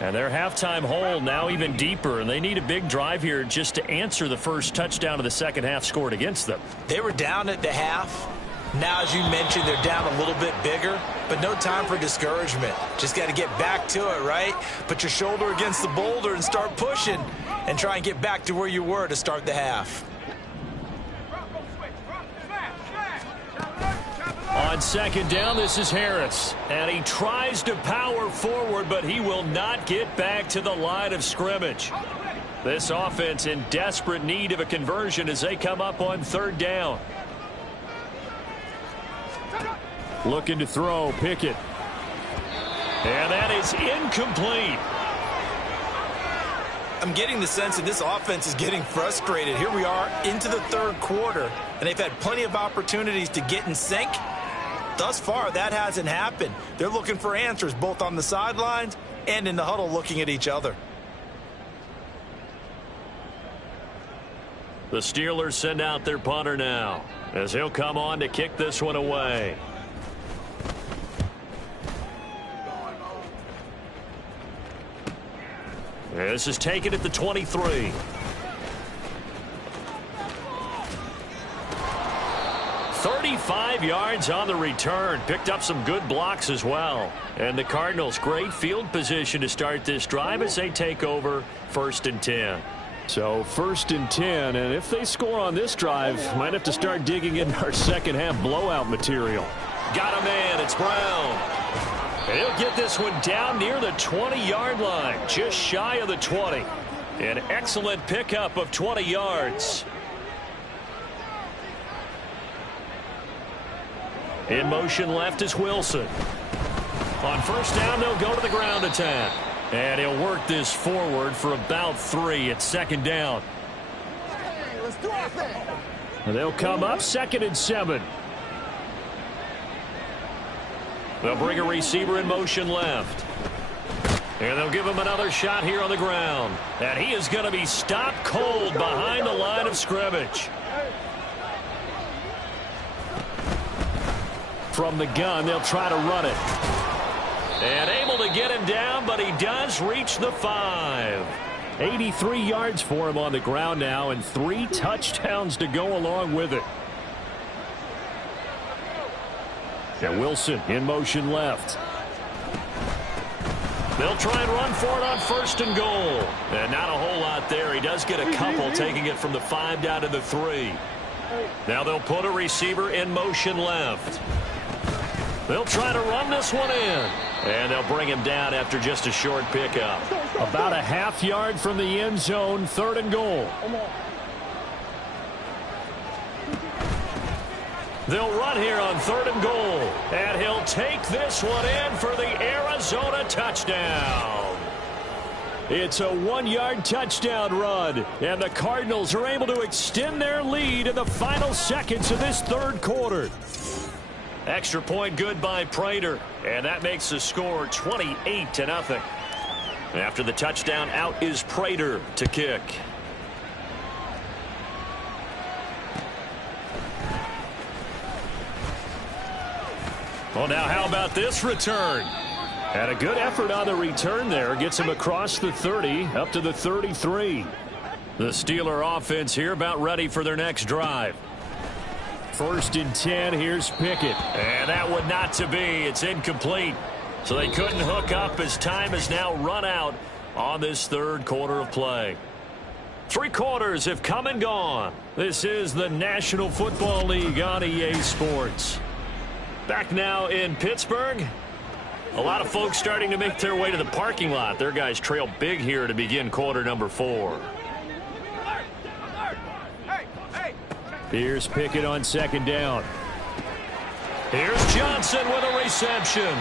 And their halftime hole now even deeper, and they need a big drive here just to answer the first touchdown of the second half scored against them. They were down at the half. Now, as you mentioned, they're down a little bit bigger, but no time for discouragement. Just got to get back to it, right? Put your shoulder against the boulder and start pushing and try and get back to where you were to start the half. On second down, this is Harris. And he tries to power forward, but he will not get back to the line of scrimmage. This offense in desperate need of a conversion as they come up on third down. Looking to throw, Pickett. And that is incomplete. I'm getting the sense that this offense is getting frustrated. Here we are into the third quarter, and they've had plenty of opportunities to get in sync. Thus far, that hasn't happened. They're looking for answers both on the sidelines and in the huddle looking at each other. The Steelers send out their punter now as he'll come on to kick this one away. This is taken at the 23. Yards on the return. Picked up some good blocks as well. And the Cardinals, great field position to start this drive as they take over 1st and 10. So 1st and 10, and if they score on this drive, might have to start digging in our second half blowout material. Got a man. It's Brown. And he'll get this one down near the 20-yard line, just shy of the 20. An excellent pickup of 20 yards. In motion left is Wilson. On first down, they'll go to the ground attack. And he'll work this forward for about 3 at second down. Let's do our thing. They'll come up 2nd and 7. They'll bring a receiver in motion left. And they'll give him another shot here on the ground. And he is going to be stopped cold behind the line of scrimmage. From the gun, they'll try to run it. And able to get him down, but he does reach the 5. 83 yards for him on the ground now, and 3 touchdowns to go along with it. And Wilson in motion left. They'll try and run for it on 1st and goal. And not a whole lot there. He does get a couple, taking it from the 5 down to the 3. Now they'll put a receiver in motion left. They'll try to run this one in. And they'll bring him down after just a short pickup. About a half yard from the end zone, 3rd and goal. They'll run here on 3rd and goal. And he'll take this one in for the Arizona touchdown. It's a 1-yard touchdown run. And the Cardinals are able to extend their lead in the final seconds of this 3rd quarter. Extra point good by Prater. And that makes the score 28-0. After the touchdown, out is Prater to kick. Well, now how about this return? And a good effort on the return there. Gets him across the 30, up to the 33. The Steeler offense here about ready for their next drive. 1st and 10, here's Pickett. And that would not to be. It's incomplete. So they couldn't hook up as time has now run out on this 3rd quarter of play. 3 quarters have come and gone. This is the National Football League on EA Sports. Back now in Pittsburgh. A lot of folks starting to make their way to the parking lot. Their guys trail big here to begin quarter number 4. Here's Pickett on second down. Here's Johnson with a reception.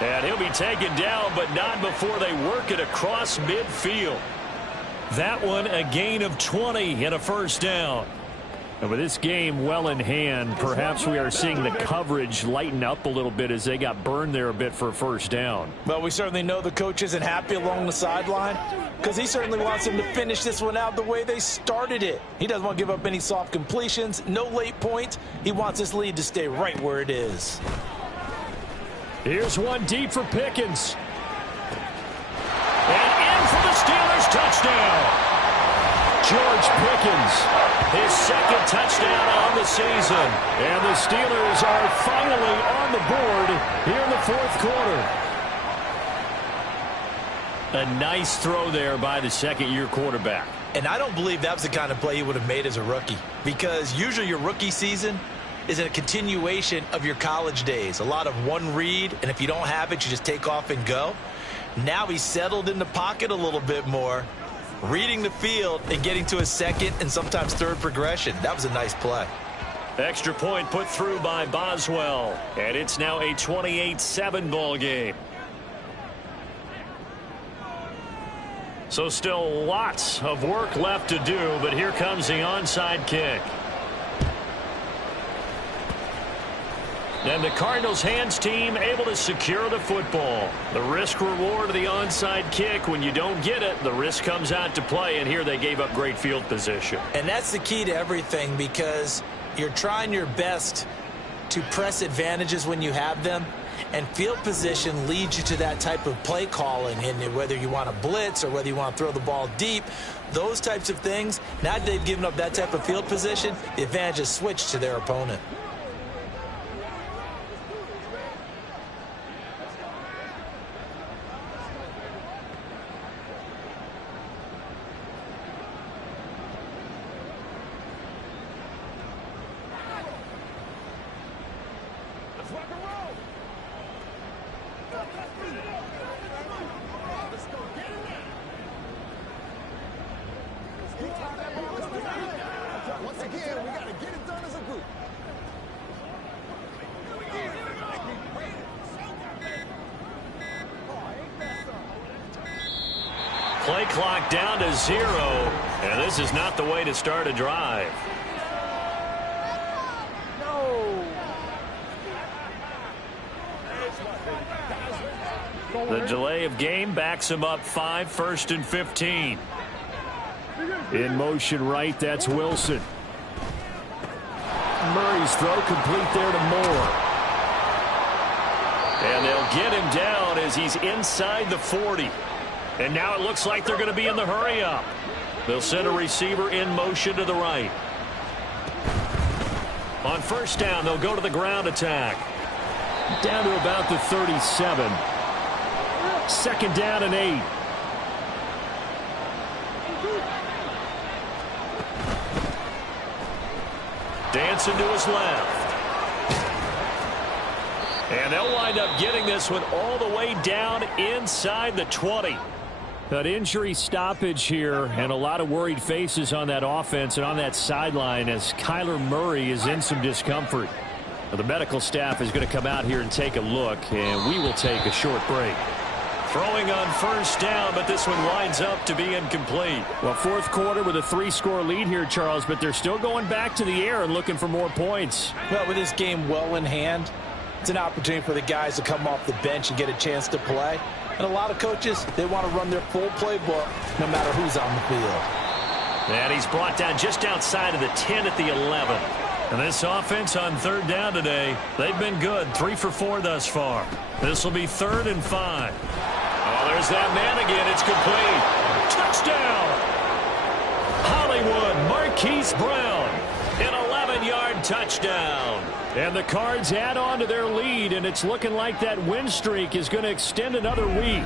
And he'll be taken down, but not before they work it across midfield. That one a gain of 20 and a first down. And with this game well in hand, perhaps we are seeing the coverage lighten up a little bit as they got burned there a bit for a first down. Well, we certainly know the coach isn't happy along the sideline because he certainly wants them to finish this one out the way they started it. He doesn't want to give up any soft completions, no late points. He wants this lead to stay right where it is. Here's one deep for Pickens. And in for the Steelers touchdown. George Pickens, his second touchdown on the season. And the Steelers are finally on the board here in the fourth quarter. A nice throw there by the second-year quarterback. And I don't believe that was the kind of play he would have made as a rookie, because usually your rookie season is a continuation of your college days. A lot of one read, and if you don't have it, you just take off and go. Now he's settled in the pocket a little bit more, reading the field and getting to a second and sometimes third progression. That was a nice play. Extra point put through by Boswell. And it's now a 28-7 ball game. So still lots of work left to do, but here comes the onside kick. And the Cardinals hands team able to secure the football. The risk reward of the onside kick, when you don't get it, the risk comes out to play, and here they gave up great field position. And that's the key to everything, because you're trying your best to press advantages when you have them, and field position leads you to that type of play calling. And whether you want to blitz or whether you want to throw the ball deep, those types of things, now that they've given up that type of field position, the advantage is switched to their opponent. Once again, we got to get it done as a group. Play clock down to 0, and this is not the way to start a drive. The delay of game backs him up 5, 1st and 15. In motion right, that's Wilson. Murray's throw complete there to Moore. And they'll get him down as he's inside the 40. And now it looks like they're going to be in the hurry-up. They'll send a receiver in motion to the right. On first down, they'll go to the ground attack. Down to about the 37. Second down and 8. Dancing to his left. And they'll wind up getting this one all the way down inside the 20. That injury stoppage here, and a lot of worried faces on that offense and on that sideline as Kyler Murray is in some discomfort. Now, the medical staff is going to come out here and take a look, and we will take a short break. Throwing on first down, but this one winds up to be incomplete. Well, fourth quarter with a 3-score lead here, Charles, but they're still going back to the air and looking for more points. Well, with this game well in hand, it's an opportunity for the guys to come off the bench and get a chance to play. And a lot of coaches, they want to run their full playbook no matter who's on the field. And he's brought down just outside of the 10 at the 11. And this offense on third down today, they've been good. 3 for 4 thus far. This will be 3rd and 5. Oh, there's that man again. It's complete. Touchdown! Hollywood Marquise Brown. An 11-yard touchdown. And the Cards add on to their lead, and it's looking like that win streak is going to extend another week.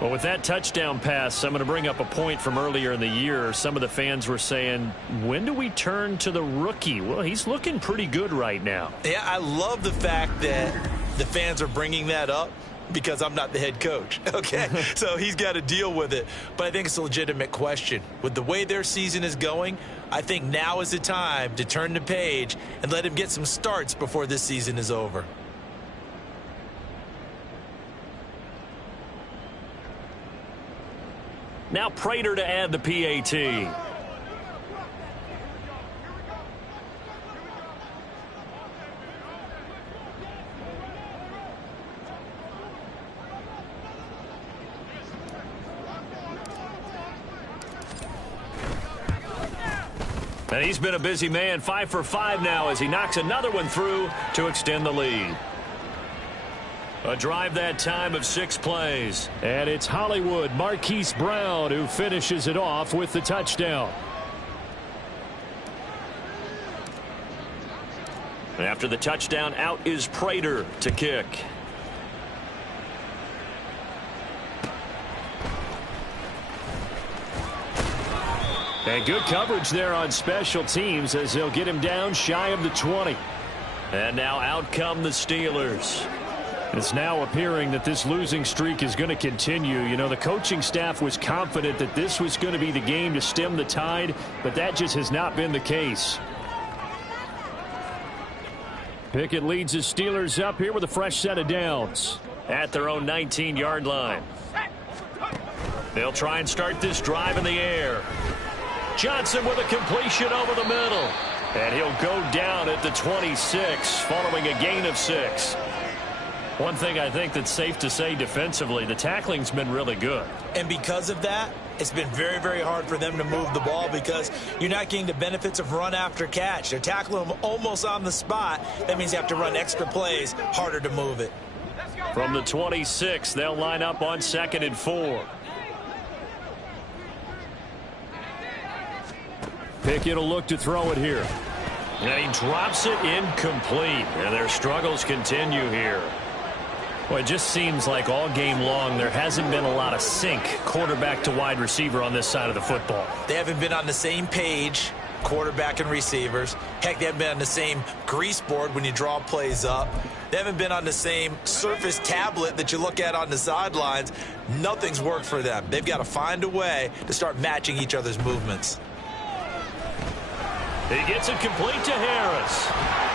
Well, with that touchdown pass, I'm going to bring up a point from earlier in the year. Some of the fans were saying, when do we turn to the rookie? Well, he's looking pretty good right now. Yeah, I love the fact that the fans are bringing that up, because I'm not the head coach, okay? So he's got to deal with it. But I think it's a legitimate question. With the way their season is going, I think now is the time to turn the page and let him get some starts before this season is over. Now Prater to add the PAT. And he's been a busy man, 5 for 5 now as he knocks another one through to extend the lead. A drive that time of 6 plays. And it's Hollywood Marquise Brown who finishes it off with the touchdown. After the touchdown, out is Prater to kick. And good coverage there on special teams as they'll get him down shy of the 20. And now out come the Steelers. It's now appearing that this losing streak is going to continue. You know, the coaching staff was confident that this was going to be the game to stem the tide, but that just has not been the case. Pickett leads his Steelers up here with a fresh set of downs. At their own 19-yard line. They'll try and start this drive in the air. Johnson with a completion over the middle. And he'll go down at the 26 following a gain of 6. One thing I think that's safe to say defensively, the tackling's been really good. And because of that, it's been very, very hard for them to move the ball because you're not getting the benefits of run after catch. They're tackling them almost on the spot. That means you have to run extra plays, harder to move it. From the 26, they'll line up on 2nd and 4. Pickett will look to throw it here. And he drops it incomplete. And their struggles continue here. Well, it just seems like all game long there hasn't been a lot of sync quarterback to wide receiver on this side of the football. They haven't been on the same page, quarterback and receivers. Heck, they haven't been on the same grease board when you draw plays up. They haven't been on the same Surface tablet that you look at on the sidelines. Nothing's worked for them. They've got to find a way to start matching each other's movements. He gets it complete to Harris.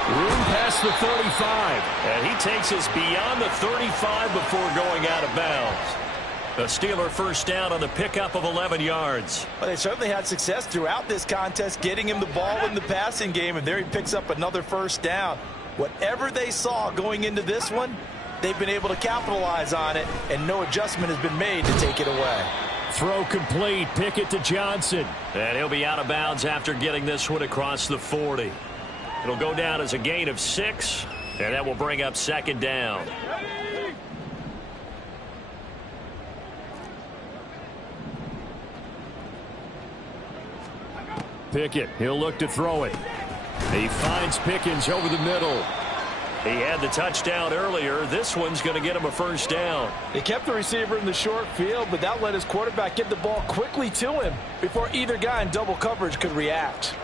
Room past the 35. And he takes us beyond the 35 before going out of bounds. A Steeler first down on the pickup of 11 yards. Well, they certainly had success throughout this contest getting him the ball in the passing game, and there he picks up another first down. Whatever they saw going into this one, they've been able to capitalize on it, and no adjustment has been made to take it away. Throw complete. Pickett to Johnson. And he'll be out of bounds after getting this one across the 40. It'll go down as a gain of 6, and that will bring up 2nd down. Pickett, he'll look to throw it. He finds Pickens over the middle. He had the touchdown earlier. This one's going to get him a first down. They kept the receiver in the short field, but that let his quarterback get the ball quickly to him before either guy in double coverage could react.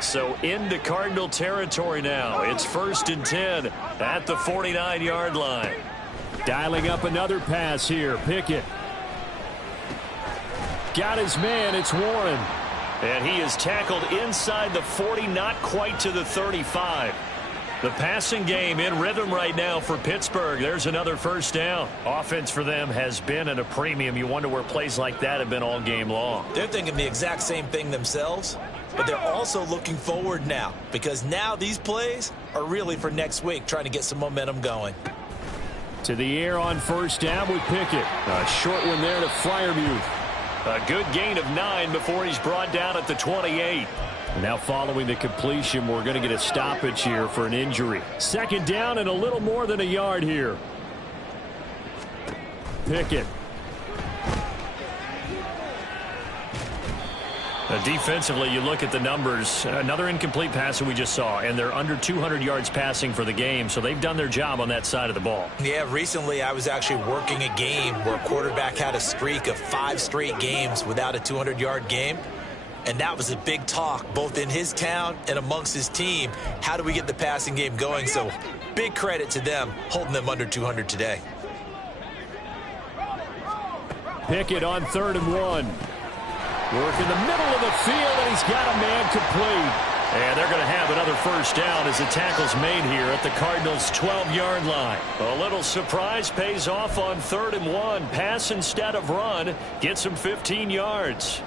So into Cardinal territory now. It's 1st and 10 at the 49-yard line. Dialing up another pass here. Pickett. Got his man. It's Warren. And he is tackled inside the 40, not quite to the 35. The passing game in rhythm right now for Pittsburgh. There's another first down. Offense for them has been at a premium. You wonder where plays like that have been all game long. They're thinking the exact same thing themselves, but they're also looking forward now because now these plays are really for next week, trying to get some momentum going. To the air on first down with Pickett. A short one there to Freiermuth. A good gain of 9 before he's brought down at the 28. Now following the completion, we're going to get a stoppage here for an injury. 2nd down and a little more than a yard here. Pickett. Defensively, you look at the numbers. Another incomplete pass that we just saw, and they're under 200 yards passing for the game, so they've done their job on that side of the ball. Yeah, recently I was actually working a game where a quarterback had a streak of 5 straight games without a 200-yard game. And that was a big talk, both in his town and amongst his team. How do we get the passing game going? So big credit to them, holding them under 200 today. Pickett on 3rd and 1. Work in the middle of the field, and he's got a man complete. And they're going to have another first down as the tackle's made here at the Cardinals' 12-yard line. A little surprise pays off on 3rd and 1. Pass instead of run. Gets him 15 yards.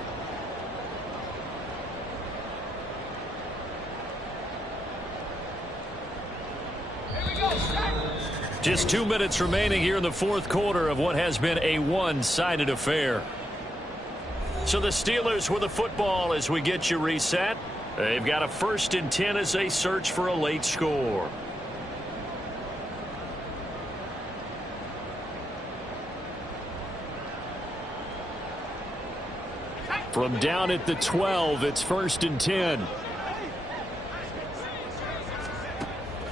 Just 2 minutes remaining here in the 4th quarter of what has been a one-sided affair. So the Steelers with the football as we get you reset. They've got a 1st and 10 as they search for a late score. From down at the 12, it's 1st and 10.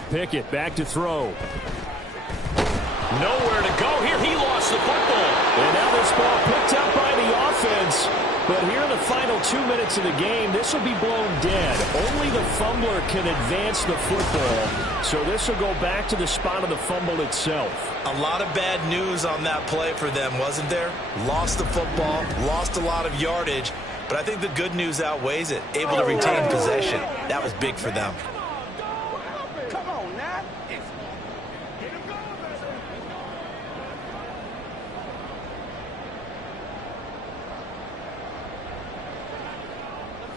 Pickett back to throw. Nowhere to go here. He lost the football. And now this ball picked up by the offense. But here in the final 2 minutes of the game, this will be blown dead. Only the fumbler can advance the football. So this will go back to the spot of the fumble itself. A lot of bad news on that play for them, wasn't there? Lost the football, lost a lot of yardage. But I think the good news outweighs it. Able to retain possession. That was big for them. Come on, now.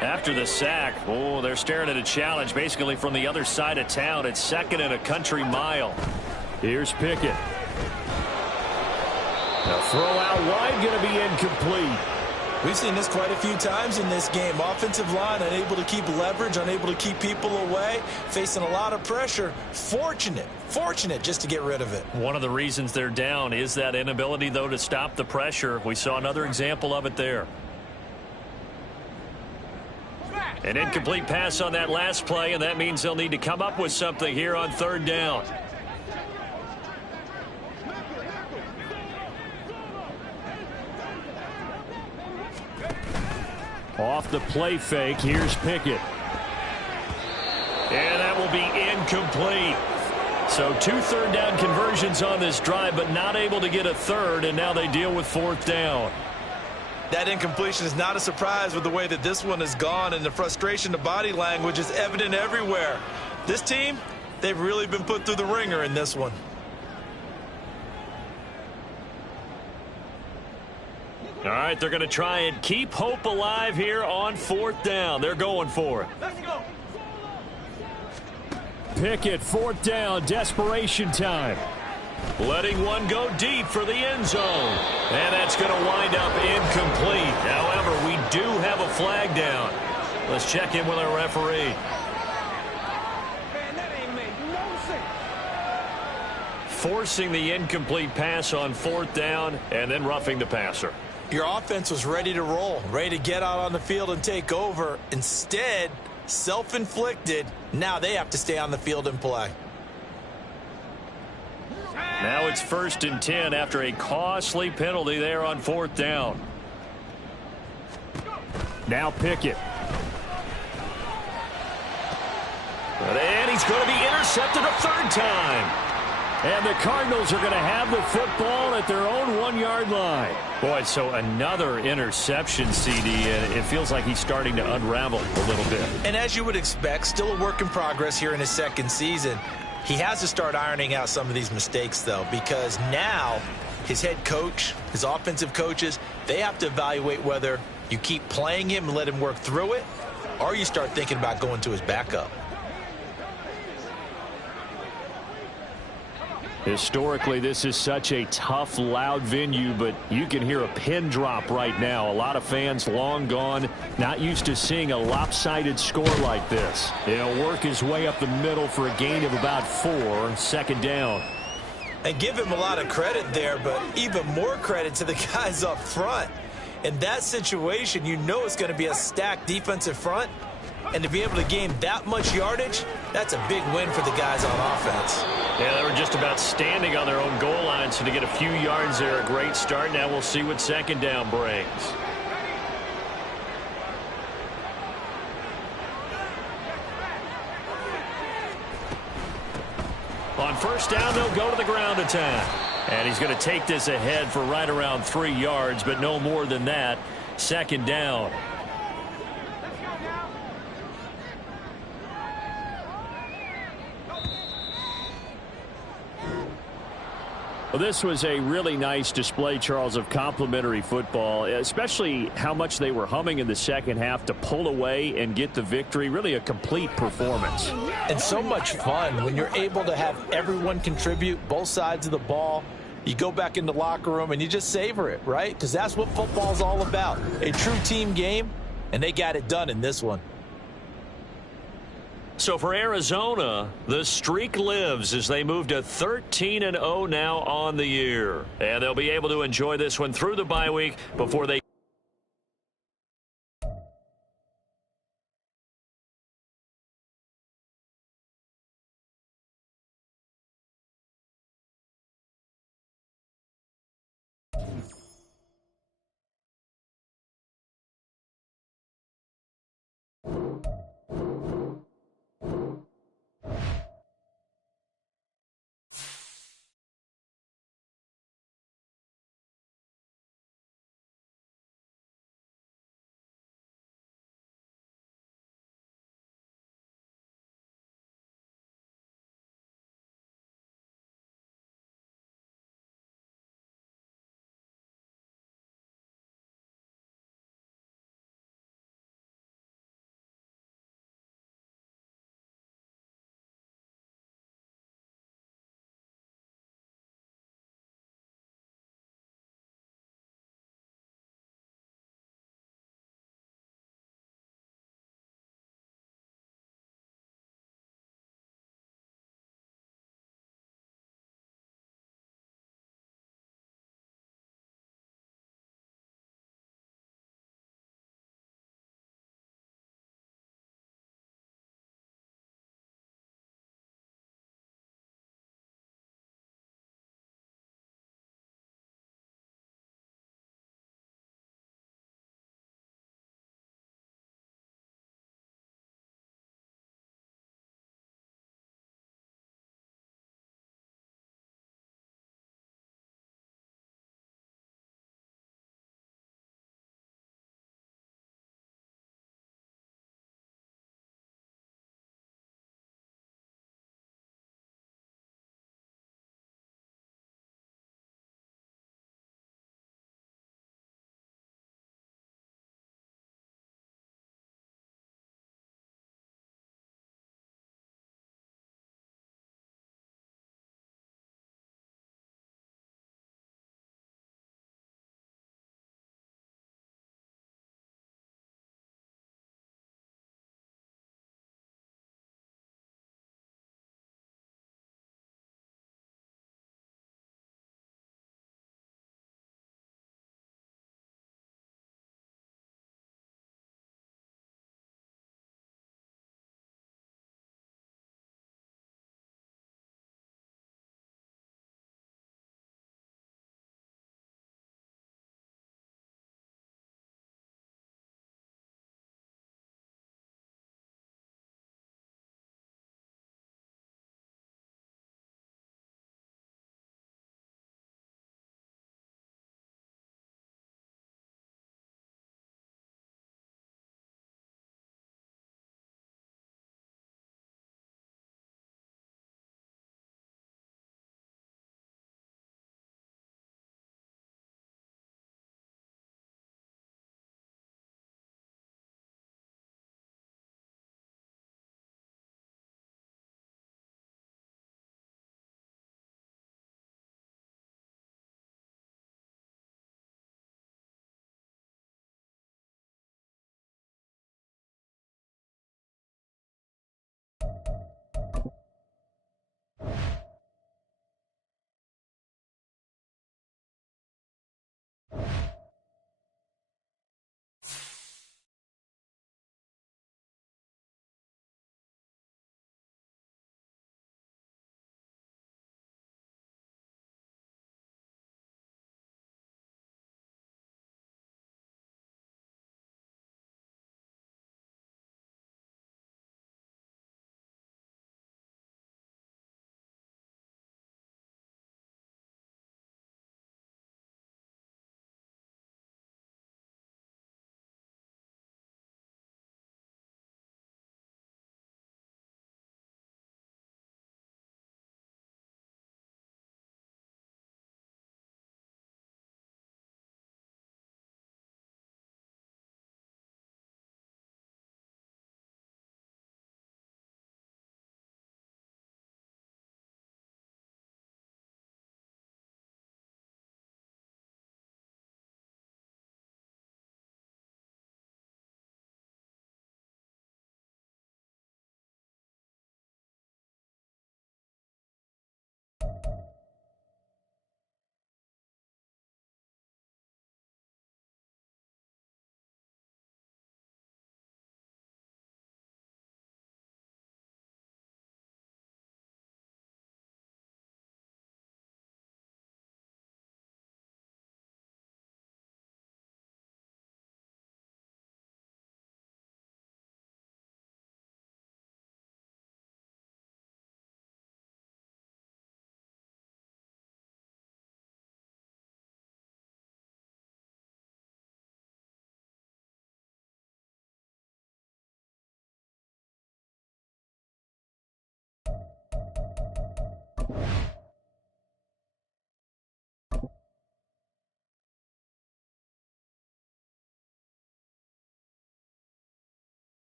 After the sack, oh, they're staring at a challenge basically from the other side of town. It's 2nd and a country mile. Here's Pickett. The throw out wide going to be incomplete. We've seen this quite a few times in this game. Offensive line unable to keep leverage, unable to keep people away, facing a lot of pressure. Fortunate just to get rid of it. One of the reasons they're down is that inability, though, to stop the pressure. We saw another example of it there. An incomplete pass on that last play, and that means they'll need to come up with something here on 3rd down. Off the play fake, here's Pickett. And that will be incomplete. So 2 3rd down conversions on this drive, but not able to get a 3rd, and now they deal with 4th down. That incompletion is not a surprise with the way that this one has gone, and the frustration, the body language is evident everywhere. This team, they've really been put through the ringer in this one. All right, they're going to try and keep hope alive here on 4th down. They're going for it. Pickett, 4th down, desperation time. Letting one go deep for the end zone. And that's going to wind up incomplete. However, we do have a flag down. Let's check in with our referee. Man, that ain't make no sense. Forcing the incomplete pass on 4th down and then roughing the passer. Your offense was ready to roll, ready to get out on the field and take over. Instead, self-inflicted. Now they have to stay on the field and play. Now it's 1st and 10 after a costly penalty there on 4th down. Now Pickett. And he's going to be intercepted a 3rd time. And the Cardinals are going to have the football at their own 1-yard line. Boy, so another interception, CD, and it feels like he's starting to unravel a little bit. And as you would expect, still a work in progress here in his 2nd season. He has to start ironing out some of these mistakes, though, because now his head coach, his offensive coaches, they have to evaluate whether you keep playing him and let him work through it, or you start thinking about going to his backup. Historically, this is such a tough, loud venue, but you can hear a pin drop right now. A lot of fans long gone, not used to seeing a lopsided score like this. He'll work his way up the middle for a gain of about 4, 2nd down. And give him a lot of credit there, but even more credit to the guys up front. In that situation, you know it's going to be a stacked defensive front. And to be able to gain that much yardage, that's a big win for the guys on offense. Yeah, they were just about standing on their own goal line, so to get a few yards there, a great start. Now we'll see what 2nd down brings. first down, they'll go to the ground attack. And he's going to take this ahead for right around 3 yards, but no more than that. Second down. Well, this was a really nice display, Charles, of complimentary football, especially how much they were humming in the second half to pull away and get the victory. Really a complete performance. And so much fun when you're able to have everyone contribute, both sides of the ball. You go back in the locker room and you just savor it, right? Because that's what football's all about. A true team game, and they got it done in this one. So for Arizona, the streak lives as they move to 13-0 now on the year. And they'll be able to enjoy this one through the bye week before they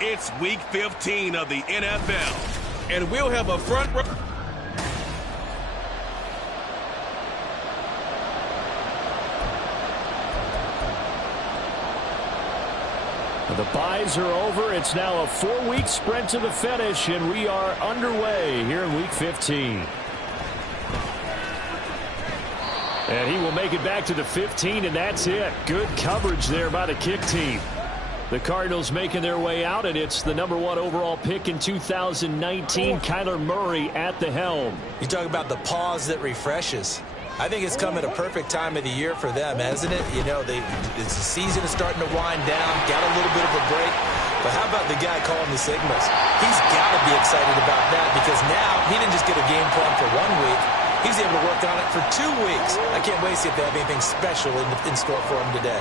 It's Week 15 of the NFL, and we'll have a front row. The byes are over. It's now a 4-week sprint to the finish, and we are underway here in Week 15. And he will make it back to the 15, and that's it. Good coverage there by the kick team. The Cardinals making their way out, and it's the #1 overall pick in 2019, Kyler Murray at the helm. You talk about the pause that refreshes. I think it's come at a perfect time of the year for them, hasn't it? You know, the season is starting to wind down, got a little bit of a break. But how about the guy calling the signals? He's got to be excited about that because now he didn't just get a game plan for 1 week. He's able to work on it for 2 weeks. I can't wait to see if they have anything special in store for him today.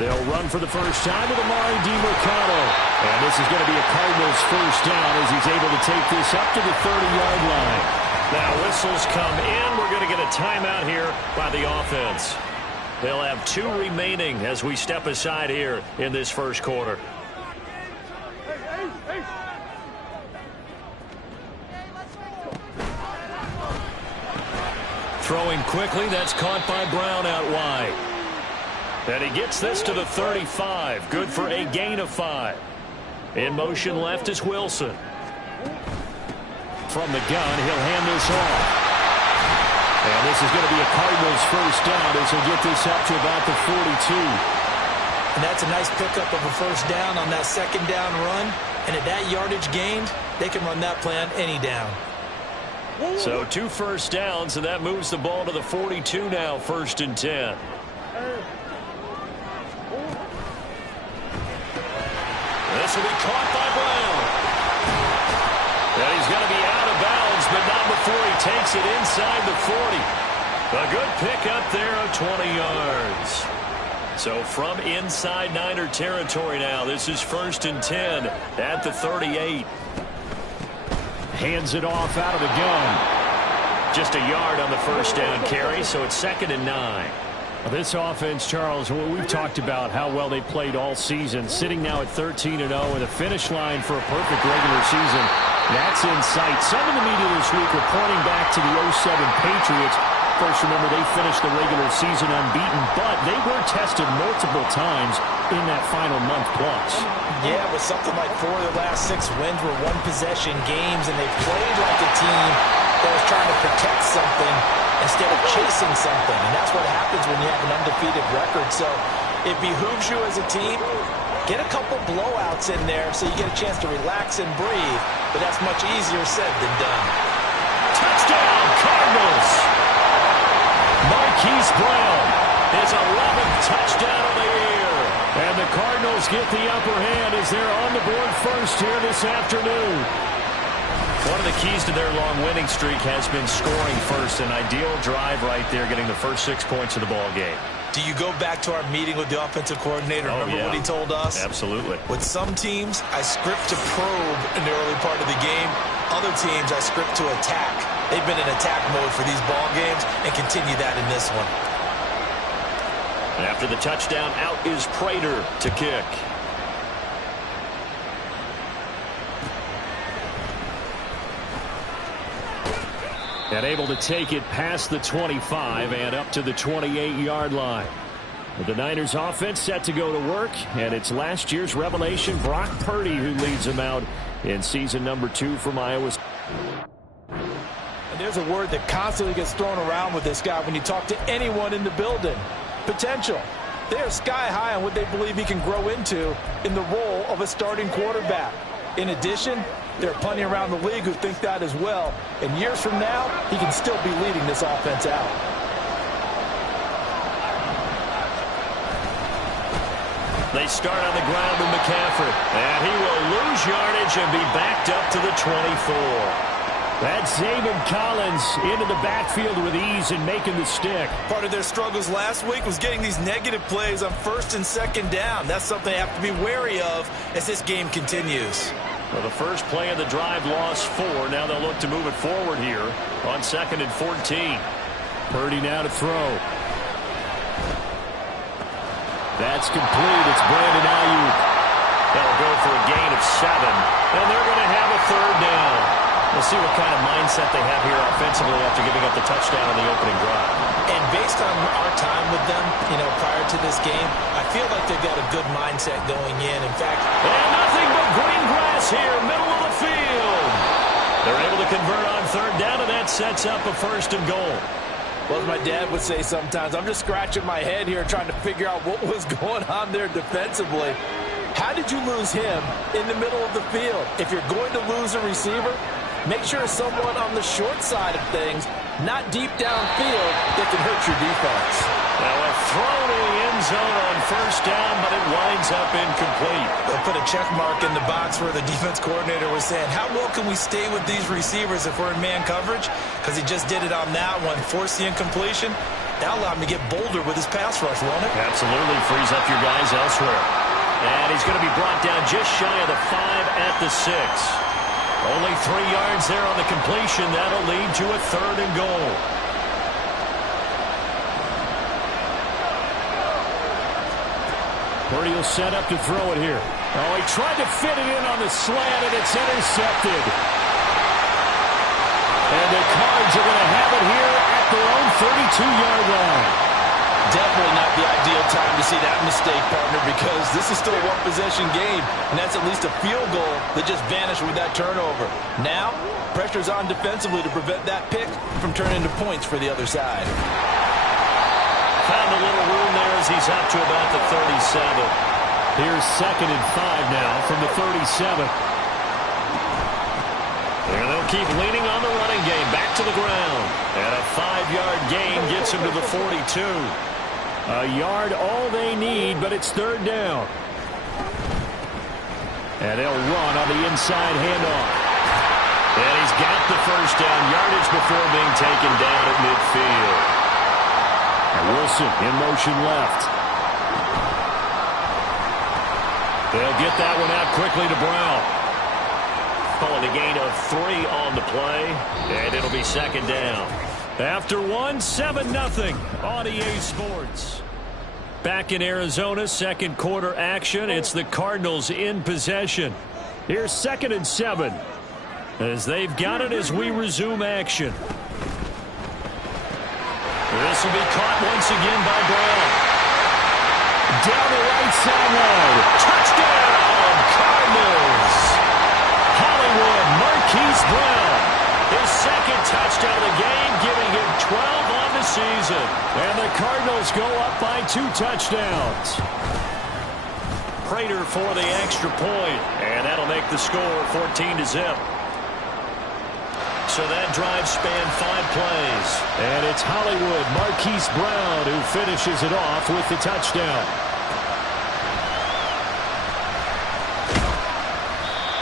They'll run for the first time with Amari DiMercado. And this is going to be a Cardinals first down as he's able to take this up to the 30-yard line. Now whistles come in. We're going to get a timeout here by the offense. They'll have 2 remaining as we step aside here in this first quarter. Throwing quickly. That's caught by Brown out wide. And he gets this to the 35. Good for a gain of 5. In motion left is Wilson. From the gun, he'll hand this off. And this is going to be a Cardinals first down as he'll get this up to about the 42. And that's a nice pickup of a first down on that second down run. And at that yardage gained, they can run that play on any down. So 2 first downs, and that moves the ball to the 42 now, 1st and 10. This will be caught by Brown. And he's going to be out of bounds, but not before he takes it inside the 40. A good pickup there of 20 yards. So from inside Niner territory now, this is 1st and 10 at the 38. Hands it off out of the gun. Just a yard on the first down carry, so it's 2nd and 9. This offense, Charles, we've talked about how well they played all season, sitting now at 13-0 and a finish line for a perfect regular season. That's in sight. Some in the media this week were pointing back to the 07 Patriots. Of course, remember, they finished the regular season unbeaten, but they were tested multiple times in that final month plus. Yeah, with something like 4 of the last 6 wins were one-possession games, and they played like a team that was trying to protect something instead of chasing something. And that's what happens when you have an undefeated record. So it behooves you as a team, get a couple blowouts in there so you get a chance to relax and breathe. But that's much easier said than done. Touchdown, Cardinals! Marquise Brown. His 11th touchdown of the year. And the Cardinals get the upper hand as they're on the board first here this afternoon. One of the keys to their long winning streak has been scoring first. An ideal drive right there, getting the first 6 points of the ball game. Do you go back to our meeting with the offensive coordinator? Remember what he told us? Absolutely. With some teams, I script to probe in the early part of the game. Other teams, I script to attack. They've been in attack mode for these ball games and continue that in this one. After the touchdown, out is Prater to kick. And able to take it past the 25 and up to the 28-yard line. The Niners offense set to go to work, and it's last year's revelation, Brock Purdy, who leads them out in season number 2 from Iowa. And there's a word that constantly gets thrown around with this guy when you talk to anyone in the building. Potential. They are sky high on what they believe he can grow into in the role of a starting quarterback. In addition, there are plenty around the league who think that as well. And years from now, he can still be leading this offense out. They start on the ground with McCaffrey. And he will lose yardage and be backed up to the 24. That's Zaven Collins into the backfield with ease and making the stick. Part of their struggles last week was getting these negative plays on 1st and 2nd down. That's something they have to be wary of as this game continues. Well, the first play of the drive lost 4. Now they'll look to move it forward here on 2nd and 14. Purdy now to throw. That's complete. It's Brandon Ayuk. That'll go for a gain of 7. And they're going to have a 3rd down. We'll see what kind of mindset they have here offensively after giving up the touchdown on the opening drive. And based on our time with them, prior to this game, I feel like they've got a good mindset going in. In fact, and nothing but green grass here, middle of the field. They're able to convert on 3rd down, and that sets up a 1st and goal. Well, as my dad would say sometimes, I'm just scratching my head here trying to figure out what was going on there defensively. How did you lose him in the middle of the field? If you're going to lose a receiver, make sure it's someone on the short side of things, not deep downfield, that can hurt your defense. Now a throw to the end zone on 1st down, but it winds up incomplete. They'll put a check mark in the box where the defense coordinator was saying, how well can we stay with these receivers if we're in man coverage? Because he just did it on that one, forced the incompletion. That'll allow him to get bolder with his pass rush, won't it? Absolutely, frees up your guys elsewhere. And he's going to be brought down just shy of the 5 at the 6. Only 3 yards there on the completion. That'll lead to a 3rd and goal. Purdy will set up to throw it here. Oh, he tried to fit it in on the slant, and it's intercepted. And the Cards are going to have it here at their own 32-yard line. Definitely not the ideal time to see that mistake, partner, because this is still a one-possession game, and that's at least a field goal that just vanished with that turnover. Now, pressure's on defensively to prevent that pick from turning into points for the other side. Found a little room there as he's up to about the 37. Here's 2nd and 5 now from the 37. And they'll keep leaning on the running game. Back to the ground. And a 5-yard gain gets him to the 42. A yard all they need, but it's 3rd down. And they'll run on the inside handoff. And he's got the 1st down yardage before being taken down at midfield. And Wilson in motion left. They'll get that one out quickly to Brown. Calling a gain of 3 on the play, and it'll be 2nd down. After 1, 7-0 on EA Sports. Back in Arizona, 2nd quarter action. It's the Cardinals in possession. Here's 2nd and 7 as they've got it as we resume action. This will be caught once again by Brown. Down the right sideline. Touchdown, Cardinals. Hollywood, Marquise Brown. His 2nd touchdown of the game, giving him 12 on the season. And the Cardinals go up by 2 touchdowns. Prater for the extra point, and that'll make the score 14-0. So that drive spanned 5 plays. And it's Hollywood, Marquise Brown, who finishes it off with the touchdown.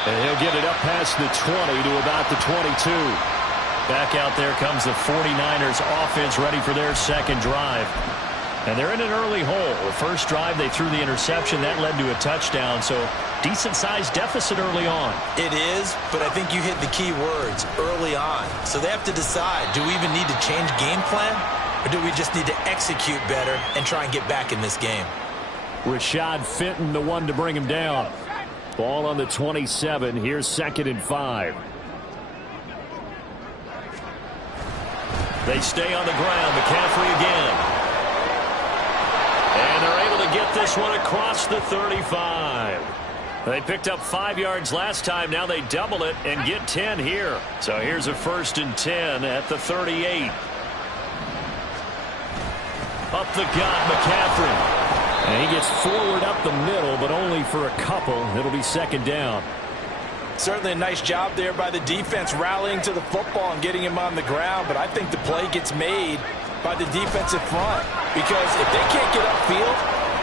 And he'll get it up past the 20 to about the 22. Back out there comes the 49ers offense ready for their 2nd drive. And they're in an early hole. The first drive, they threw the interception. That led to a touchdown. So decent-sized deficit early on. It is, but I think you hit the key words, early on. So they have to decide, do we even need to change game plan? Or do we just need to execute better and try and get back in this game? Rashad Fenton, the one to bring him down. Ball on the 27. Here's 2nd and 5. They stay on the ground. McCaffrey again. And they're able to get this one across the 35. They picked up 5 yards last time. Now they double it and get 10 here. So here's a 1st and 10 at the 38. Up the gut, McCaffrey. And he gets forward up the middle, but only for a couple. It'll be 2nd down. Certainly a nice job there by the defense rallying to the football and getting him on the ground, but I think the play gets made by the defensive front, because if they can't get upfield,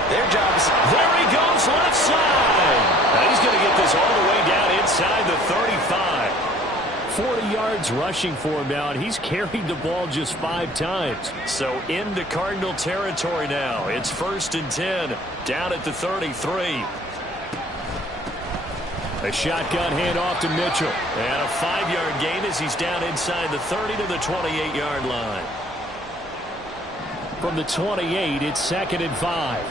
their job is... There he goes, left side. And he's going to get this all the way down inside the 35. 40 yards rushing for him now, and he's carried the ball just 5 times. So into Cardinal territory now. It's 1st and 10, down at the 33. A shotgun handoff to Mitchell. And a 5-yard gain as he's down inside the 30 to the 28-yard line. From the 28, it's 2nd and 5.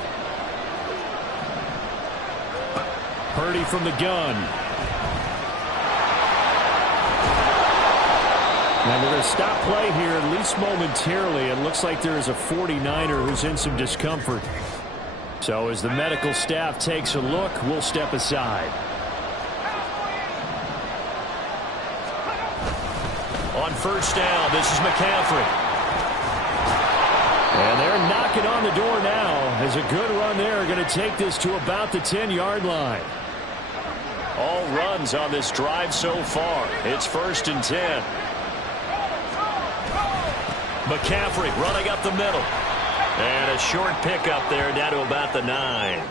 Purdy from the gun. And we're going to stop play here, at least momentarily. It looks like there is a 49er who's in some discomfort. So as the medical staff takes a look, we'll step aside. On 1st down, this is McCaffrey. And they're knocking on the door now as a good run there going to take this to about the 10-yard line. All runs on this drive so far. It's 1st and 10. McCaffrey running up the middle. And a short pickup there down to about the 9.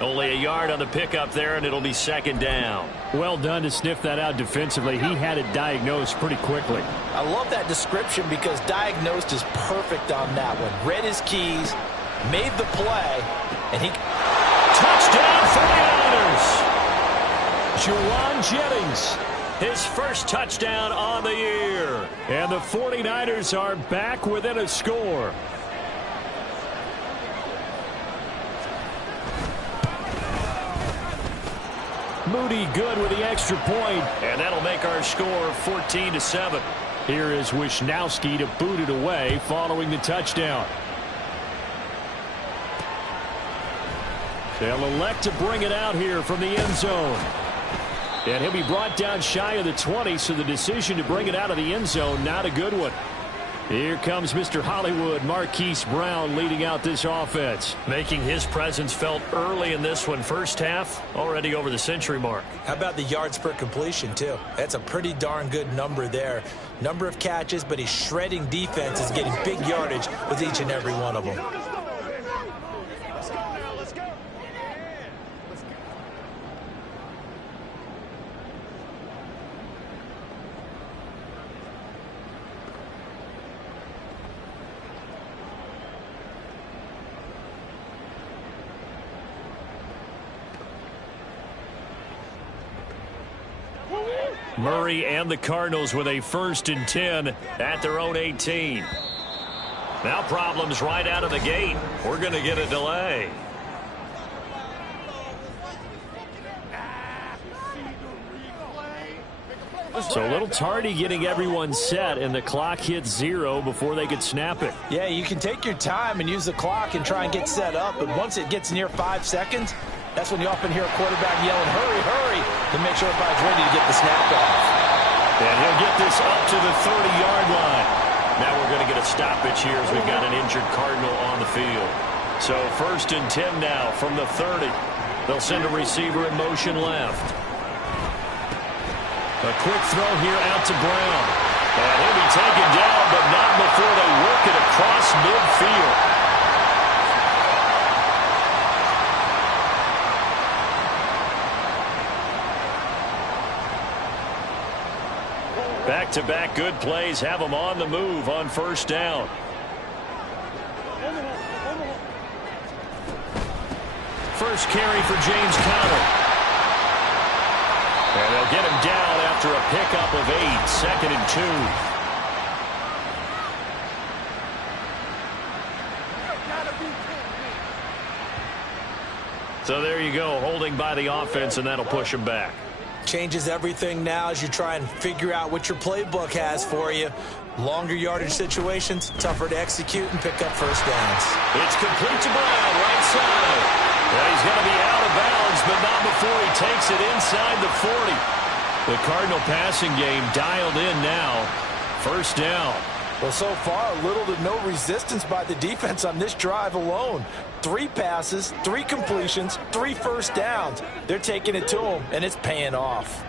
Only a yard on the pickup there, and it'll be 2nd down. Well done to sniff that out defensively. He had it diagnosed pretty quickly. I love that description because diagnosed is perfect on that one. Read his keys, made the play, and he... Touchdown 49ers! Juwan Jennings, his first touchdown on the year. And the 49ers are back within a score. Moody good with the extra point. And that'll make our score 14-7. Here is Wisnowski to boot it away following the touchdown. They'll elect to bring it out here from the end zone. And he'll be brought down shy of the 20, so the decision to bring it out of the end zone, not a good one. Here comes Mr. Hollywood, Marquise Brown, leading out this offense. Making his presence felt early in this one. First half, already over the century mark. How about the yards per completion, too? That's a pretty darn good number there. Number of catches, but he's shredding defense, is getting big yardage with each and every one of them. Murray and the Cardinals with a 1st and 10 at their own 18. Now problems right out of the gate. We're going to get a delay. So a little tardy getting everyone set, and the clock hits 0 before they could snap it. Yeah, you can take your time and use the clock and try and get set up, but once it gets near 5 seconds, that's when you often hear a quarterback yelling, hurry, hurry, to make sure everybody's ready to get the snap off. And he'll get this up to the 30-yard line. Now we're going to get a stoppage here as we've got an injured Cardinal on the field. So 1st and 10 now from the 30. They'll send a receiver in motion left. A quick throw here out to Brown. And he'll be taken down, but not before they work it across midfield. Back-to-back good plays have them on the move on 1st down. First carry for James Conner. And they'll get him down after a pickup of 8, 2nd and 2. So there you go, holding by the offense, and that'll push him back. Changes everything now as you try and figure out what your playbook has for you. Longer yardage situations, tougher to execute and pick up 1st downs. It's complete to Brown, right side. Well, he's going to be out of bounds, but not before he takes it inside the 40. The Cardinal passing game dialed in now. 1st down. Well, so far, little to no resistance by the defense on this drive alone. 3 passes, 3 completions, 3 1st downs. They're taking it to him, and it's paying off.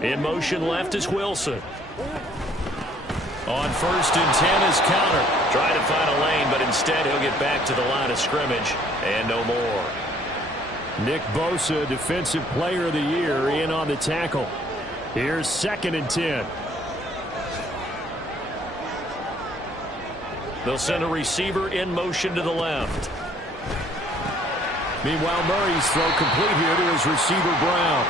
In motion left is Wilson. On 1st and 10 is Conner. Trying to find a lane, but instead he'll get back to the line of scrimmage, and no more. Nick Bosa, Defensive Player of the Year, in on the tackle. Here's 2nd and 10. They'll send a receiver in motion to the left. Meanwhile, Murray's throw complete here to his receiver, Brown.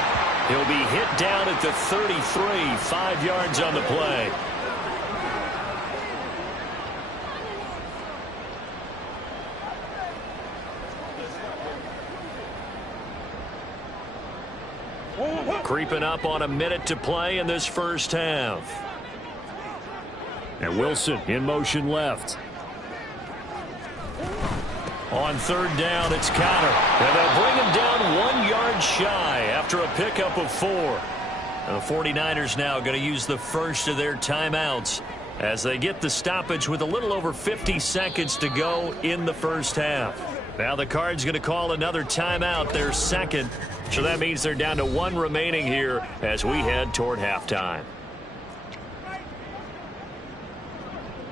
He'll be hit down at the 33, 5 yards on the play. Creeping up on a minute to play in this first half. And Wilson in motion left. On 3rd down, it's Connor. And they'll bring him down 1 yard shy after a pickup of 4. And the 49ers now going to use the first of their timeouts as they get the stoppage with a little over 50 seconds to go in the first half. Now the Cards going to call another timeout, their 2nd. So that means they're down to 1 remaining here as we head toward halftime.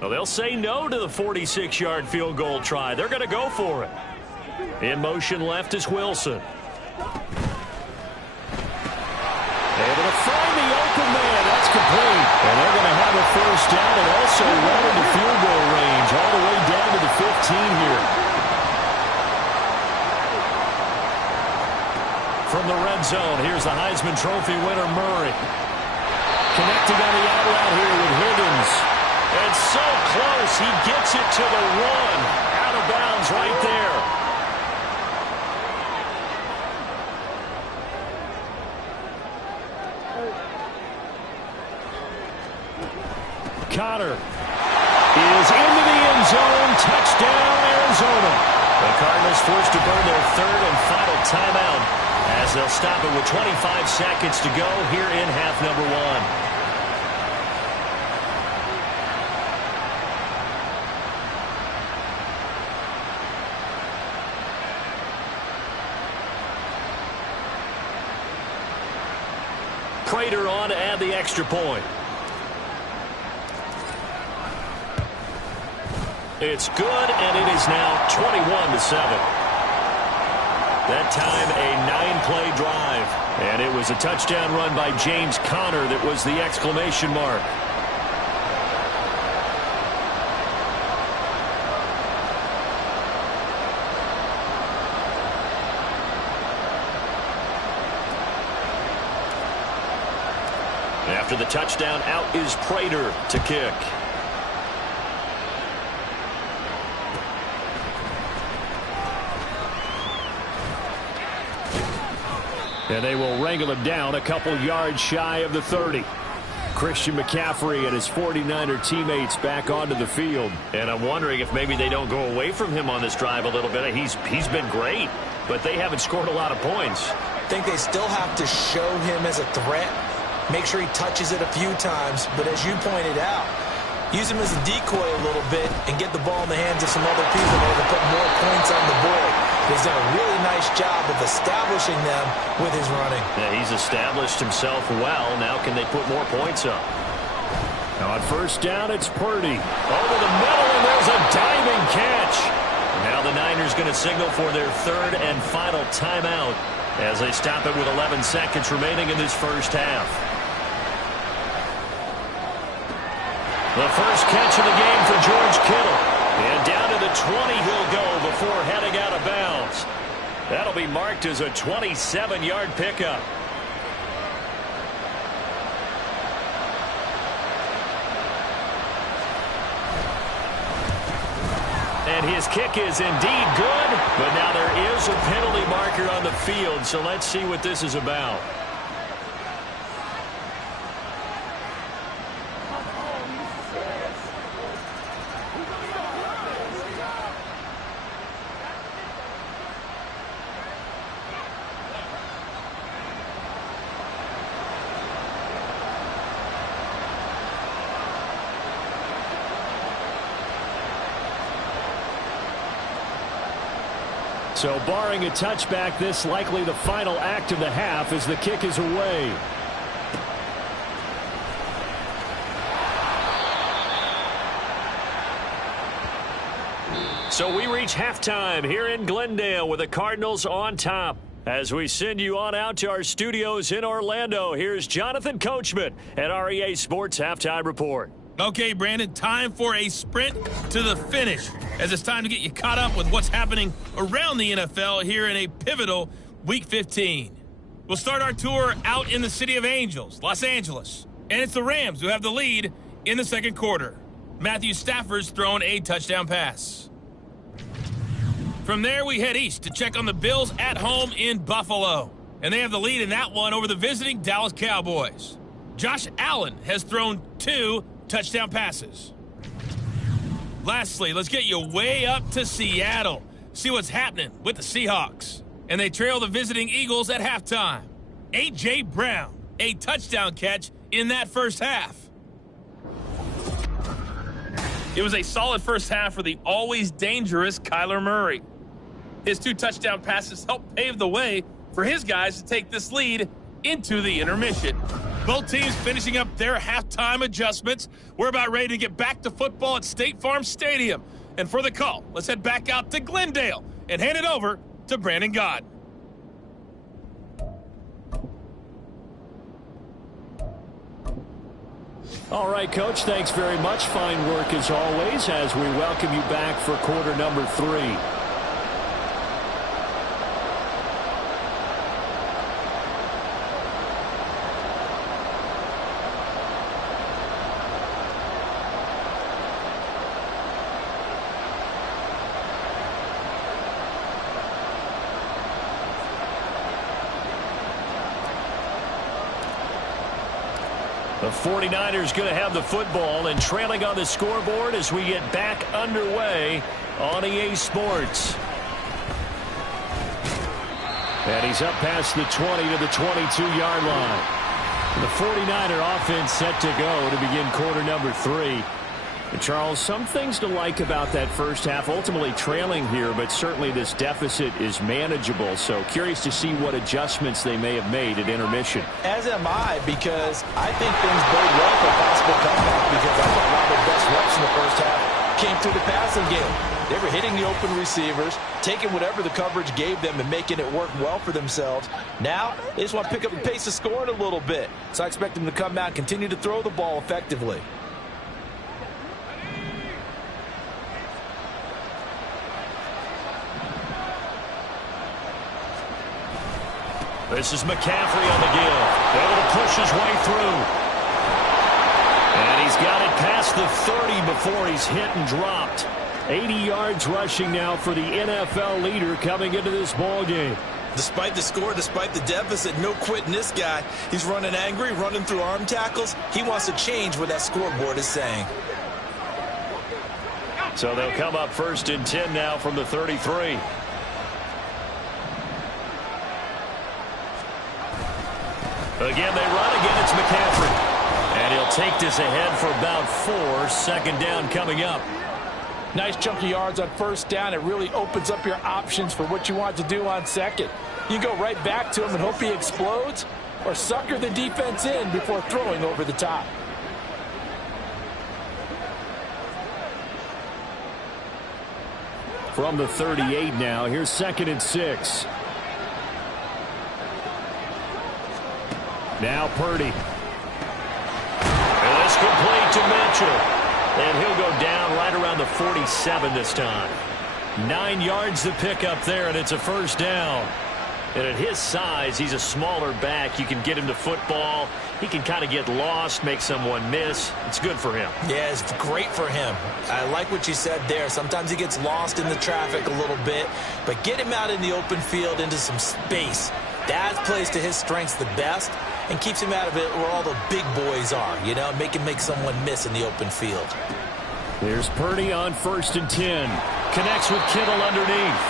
Well, they'll say no to the 46-yard field goal try. They're going to go for it. In motion left is Wilson. Able to find the open man. That's complete. And they're going to have a first down and also run into field goal range all the way down to the 15 here. From the red zone, here's the Heisman Trophy winner, Murray. Connecting on the out route here with Higgins. And so close, he gets it to the 1. Out of bounds right there. Connor is into the end zone. Touchdown, Arizona. The Cardinals forced to burn their 3rd and final timeout as they'll stop it with 25 seconds to go here in half number 1. Prater on to add the extra point. It's good, and it is now 21-7. That time, a 9-play drive. And it was a touchdown run by James Conner that was the exclamation mark. After the touchdown, out is Prater to kick. And they will wrangle him down a couple yards shy of the 30. Christian McCaffrey and his 49er teammates back onto the field. And I'm wondering if maybe they don't go away from him on this drive a little bit. He's been great, but they haven't scored a lot of points. I think they still have to show him as a threat. Make sure he touches it a few times. But as you pointed out, use him as a decoy a little bit and get the ball in the hands of some other people in order to put more points on the board. He's done a really nice job of establishing them with his running. Yeah, he's established himself well. Now can they put more points up? Now on 1st down, it's Purdy. Over the middle, and there's a diving catch. Now the Niners going to signal for their 3rd and final timeout as they stop it with 11 seconds remaining in this first half. The first catch of the game for George Kittle. And down to the 20 he'll go before heading out of bounds. That'll be marked as a 27-yard pickup. And his kick is indeed good, but now there is a penalty marker on the field, so let's see what this is about. So barring a touchback, this likely the final act of the half as the kick is away. So we reach halftime here in Glendale with the Cardinals on top As we send you on out to our studios in Orlando, here's Jonathan Coachman at REA Sports Halftime Report. Okay, Brandon, time for a sprint to the finish, as it's time to get you caught up with what's happening around the NFL here in a pivotal Week 15. We'll start our tour out in the City of Angels, Los Angeles, and it's the Rams who have the lead in the second quarter. Matthew Stafford's thrown a touchdown pass. From there, we head east to check on the Bills at home in Buffalo, and they have the lead in that one over the visiting Dallas Cowboys. Josh Allen has thrown 2 touchdown passes. Lastly, let's get you way up to Seattle. See what's happening with the Seahawks. And they trail the visiting Eagles at halftime. A.J. Brown, a touchdown catch in that first half. It was a solid first half for the always dangerous Kyler Murray. His 2 touchdown passes helped pave the way for his guys to take this lead into the intermission. Both teams finishing up their halftime adjustments. We're about ready to get back to football at State Farm Stadium. And for the call, let's head back out to Glendale and hand it over to Brandon Gott. All right, Coach, thanks very much. Fine work as always as we welcome you back for quarter number 3. The 49ers going to have the football and trailing on the scoreboard as we get back underway on EA Sports. And he's up past the 20 to the 22-yard line. The 49er offense set to go to begin quarter number 3. And Charles, some things to like about that first half, ultimately trailing here, but certainly this deficit is manageable. So curious to see what adjustments they may have made at intermission. As am I, because I think things bode well for a possible comeback, because I thought a lot of their best reps in the first half came through the passing game. They were hitting the open receivers, taking whatever the coverage gave them and making it work well for themselves. Now, they just want to pick up the pace of scoring a little bit. So I expect them to come out and continue to throw the ball effectively. This is McCaffrey on the give. Able to push his way through. And he's got it past the 30 before he's hit and dropped. 80 yards rushing now for the NFL leader coming into this ball game. Despite the score, despite the deficit, no quitting this guy. He's running angry, running through arm tackles. He wants to change what that scoreboard is saying. So they'll come up first and 10 now from the 33. Again, they run. Again, it's McCaffrey. And he'll take this ahead for about 4. Second down coming up. Nice chunk of yards on first down. It really opens up your options for what you want to do on second. You go right back to him and hope he explodes, or sucker the defense in before throwing over the top. From the 38 now, here's 2nd and 6. Now Purdy. And it's complete to Mitchell. And he'll go down right around the 47 this time. 9 yards to pick up there, and it's a first down. And at his size, he's a smaller back. You can get him to football. He can kind of get lost, make someone miss. It's good for him. Yeah, it's great for him. I like what you said there. Sometimes he gets lost in the traffic a little bit, but get him out in the open field into some space. That plays to his strengths the best and keeps him out of it where all the big boys are, you know, make him make someone miss in the open field. There's Purdy on 1st and 10. Connects with Kittle underneath.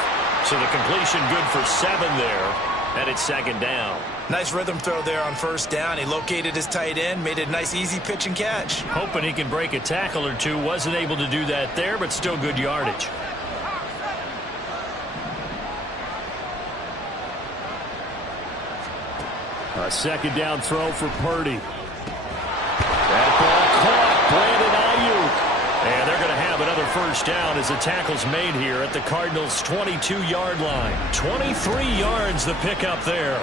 So the completion good for 7 there. And it's 2nd down. Nice rhythm throw there on first down. He located his tight end, made a nice easy pitch and catch. Hoping he can break a tackle or two. Wasn't able to do that there, but still good yardage. A 2nd down throw for Purdy. That ball caught. Brandon Ayuk. And they're going to have have another first down as the tackle's made here at the Cardinals' 22-yard line. 23 yards the pickup there.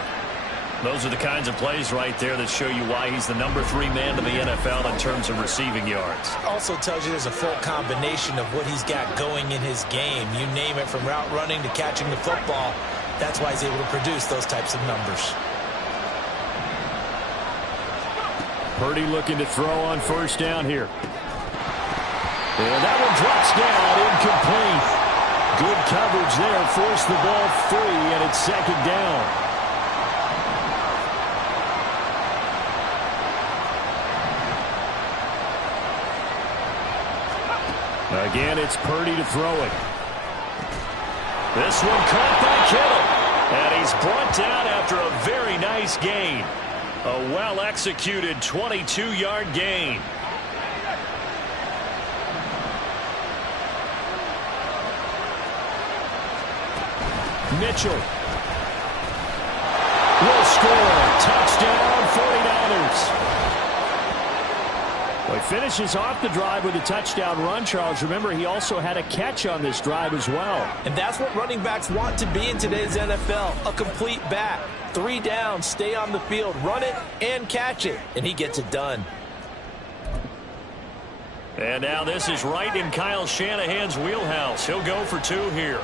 Those are the kinds of plays right there that show you why he's the number 3 man in the NFL in terms of receiving yards. Also tells you there's a full combination of what he's got going in his game. You name it, from route running to catching the football. That's why he's able to produce those types of numbers. Purdy looking to throw on first down here. And that one drops down, incomplete. Good coverage there, forced the ball free, and it's second down. Again, it's Purdy to throw it. This one caught by Kittle. And he's brought down after a very nice gain. A well-executed 22-yard gain. Mitchell will score. Touchdown, 49ers. Well, he finishes off the drive with a touchdown run, Charles. Remember, he also had a catch on this drive as well. And that's what running backs want to be in today's NFL, a complete back. 3 down, stay on the field, run it, and catch it. And he gets it done. And now this is right in Kyle Shanahan's wheelhouse. He'll go for 2 here.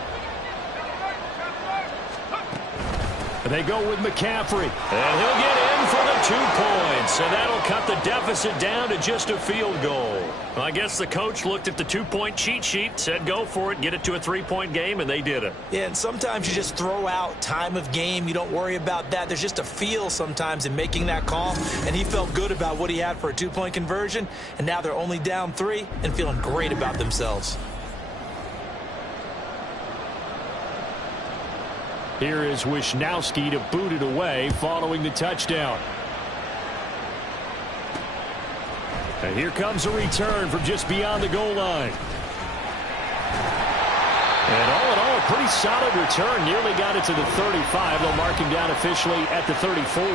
They go with McCaffrey. And he'll get in for the 2 points. And that'll cut the deficit down to just a field goal. Well, I guess the coach looked at the 2-point cheat sheet, said go for it, get it to a 3-point game, and they did it. Yeah, and sometimes you just throw out time of game. You don't worry about that. There's just a feel sometimes in making that call. And he felt good about what he had for a 2-point conversion. And now they're only down 3 and feeling great about themselves. Here is Wisnowski to boot it away following the touchdown. And here comes a return from just beyond the goal line. And all in all, a pretty solid return. Nearly got it to the 35. They'll mark him down officially at the 34.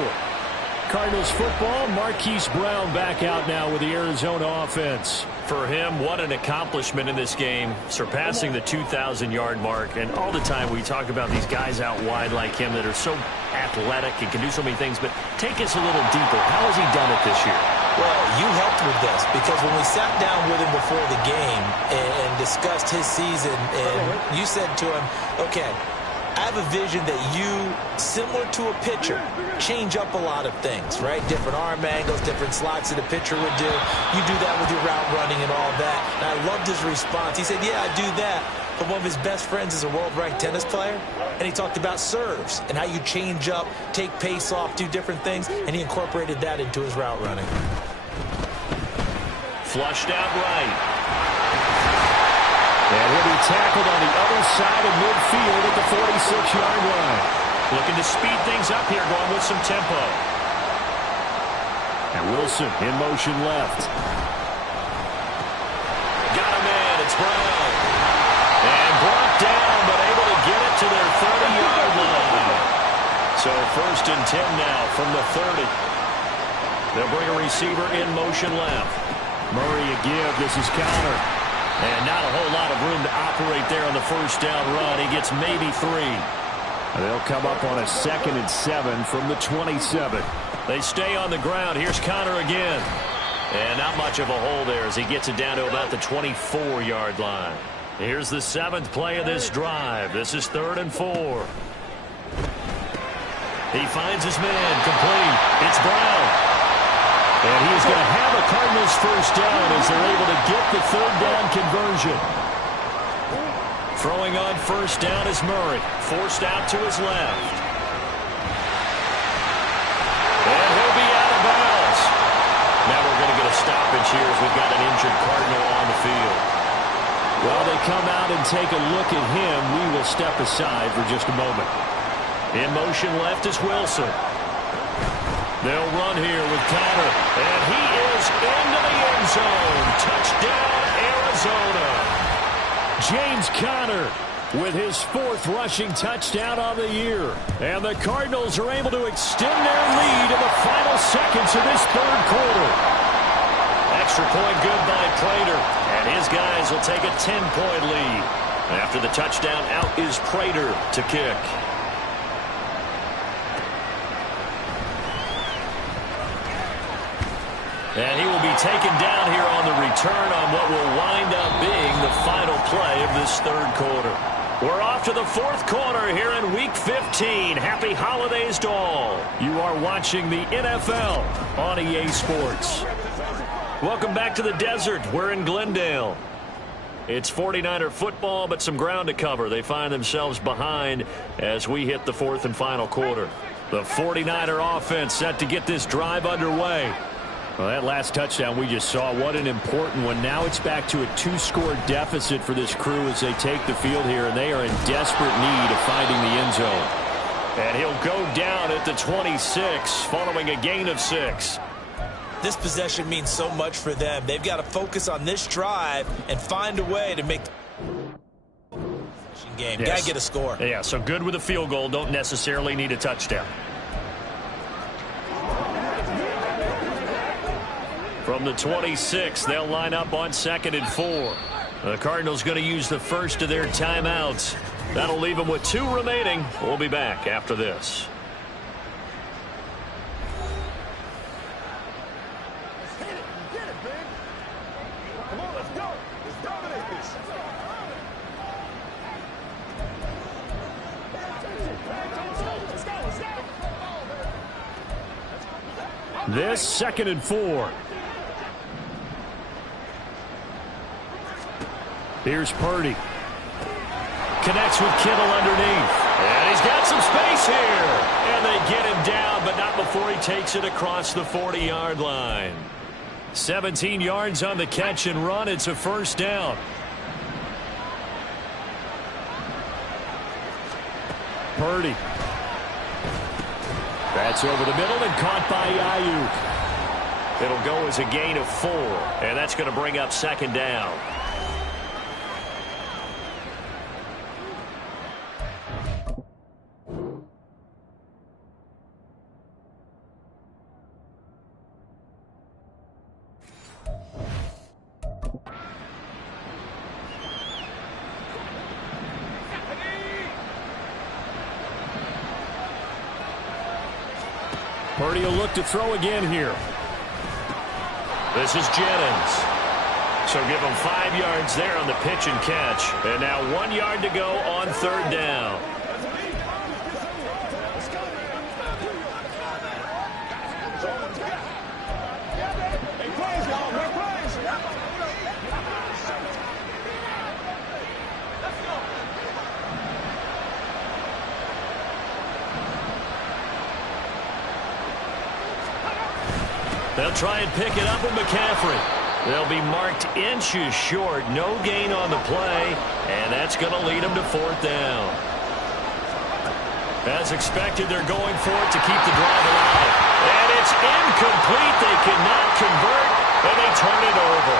Cardinals football, Marquise Brown back out now with the Arizona offense. For him, what an accomplishment in this game, surpassing the 2,000-yard mark. And all the time we talk about these guys out wide like him that are so athletic and can do so many things. But take us a little deeper. How has he done it this year? Well, you helped with this because when we sat down with him before the game and discussed his season, and you said to him, okay, I have a vision that you, similar to a pitcher, change up a lot of things, right? Different arm angles, different slots that a pitcher would do. You do that with your route running and all that. And I loved his response. He said, yeah, I do that. But one of his best friends is a world-ranked tennis player. And he talked about serves and how you change up, take pace off, do different things. And he incorporated that into his route running. Flushed out right. And he'll be tackled on the other side of midfield at the 46-yard line. Looking to speed things up here, going with some tempo. And Wilson in motion left. Got him in. It's Brown. And brought down, but able to get it to their 30-yard line. So 1st and 10 now from the 30. They'll bring a receiver in motion left. Murray a give. This is Connor. And not a whole lot of room to operate there on the first down run. He gets maybe 3. They'll come up on a 2nd and 7 from the 27. They stay on the ground. Here's Connor again. And not much of a hole there as he gets it down to about the 24-yard line. Here's the 7th play of this drive. This is 3rd and 4. He finds his man. Complete. It's Brown. And he's going to have a Cardinals first down as they're able to get the 3rd down conversion. Throwing on first down is Murray. Forced out to his left. And he'll be out of bounds. Now we're going to get a stoppage here as we've got an injured Cardinal on the field. While they come out and take a look at him, we will step aside for just a moment. In motion left is Wilson. They'll run here with Connor. And he is into the end zone. Touchdown, Arizona. James Conner with his 4th rushing touchdown of the year. And the Cardinals are able to extend their lead in the final seconds of this 3rd quarter. Extra point good by Prater. And his guys will take a 10-point lead. After the touchdown, out is Prater to kick. And he will be taken down here on the return on what will wind up being the final play of this third quarter. We're off to the fourth quarter here in Week 15. Happy holidays to all. You are watching the NFL on EA Sports. Welcome back to the desert. We're in Glendale. It's 49er football, but some ground to cover. They find themselves behind as we hit the fourth and final quarter. The 49er offense set to get this drive underway. Well, that last touchdown we just saw, what an important one. Now it's back to a 2-score deficit for this crew as they take the field here, and they are in desperate need of finding the end zone. And he'll go down at the 26 following a gain of 6. This possession means so much for them. They've got to focus on this drive and find a way to make the game. Yes. Got to get a score. Yeah, so good with a field goal. Don't necessarily need a touchdown. From the 26, they'll line up on 2nd and 4. The Cardinals going to use the first of their timeouts. That'll leave them with 2 remaining. We'll be back after this. This 2nd and 4. Here's Purdy. Connects with Kittle underneath. And he's got some space here. And they get him down, but not before he takes it across the 40-yard line. 17 yards on the catch and run. It's a first down. Purdy. That's over the middle and caught by Ayuk. It'll go as a gain of 4. And that's going to bring up 2nd down. Purdy will look to throw again here. This is Jennings. So give him 5 yards there on the pitch and catch. And now 1 yard to go on 3rd down. They'll try and pick it up with McCaffrey. They'll be marked inches short. No gain on the play, and that's going to lead them to 4th down. As expected, they're going for it to keep the drive alive. And it's incomplete. They cannot convert, and they turn it over.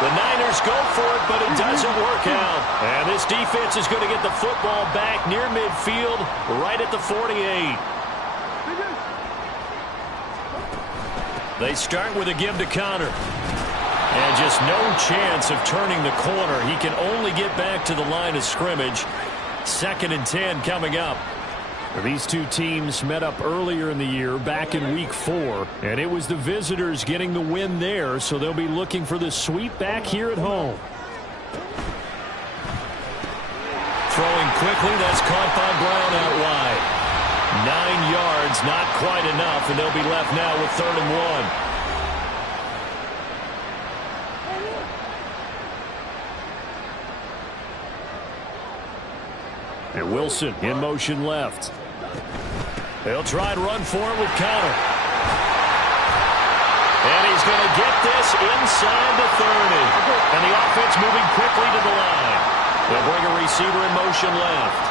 The Niners go for it, but it doesn't work out. And this defense is going to get the football back near midfield, right at the 48. They start with a give to Connor. And just no chance of turning the corner. He can only get back to the line of scrimmage. 2nd and 10 coming up. These two teams met up earlier in the year, back in Week 4. And it was the visitors getting the win there, so they'll be looking for the sweep back here at home. Throwing quickly, that's caught by Brown out wide. 9 yards, not quite enough, and they'll be left now with 3rd and 1. And Wilson in motion left. They'll try and run for it with Connor. And he's going to get this inside the 30. And the offense moving quickly to the line. They'll bring a receiver in motion left.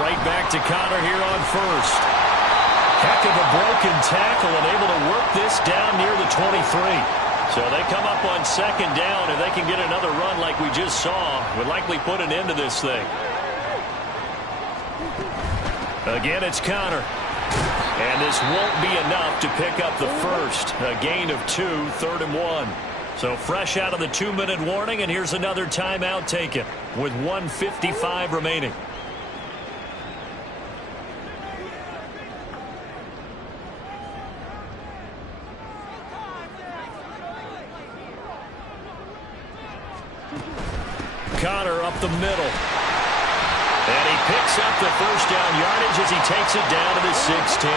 Right back to Connor here on 1st. Heck of a broken tackle and able to work this down near the 23. So they come up on 2nd down. If they can get another run like we just saw, would likely put an end to this thing. Again, it's Connor. And this won't be enough to pick up the first. A gain of 2, 3rd and 1. So fresh out of the 2-minute warning, and here's another timeout taken with 1:55 remaining. Connor up the middle. And he picks up the first down yardage as he takes it down to the 16.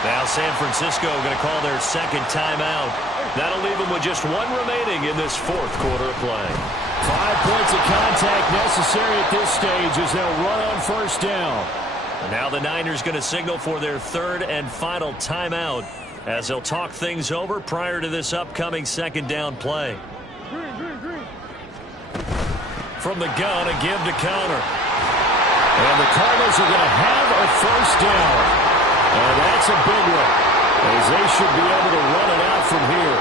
Now San Francisco going to call their second timeout. That'll leave them with just one remaining in this fourth quarter of play. 5 points of contact necessary at this stage as they'll run on first down. And now the Niners going to signal for their third and final timeout as they'll talk things over prior to this upcoming second down play. From the gun, a give to Connor. And the Cardinals are going to have a first down. And that's a big one, as they should be able to run it out from here.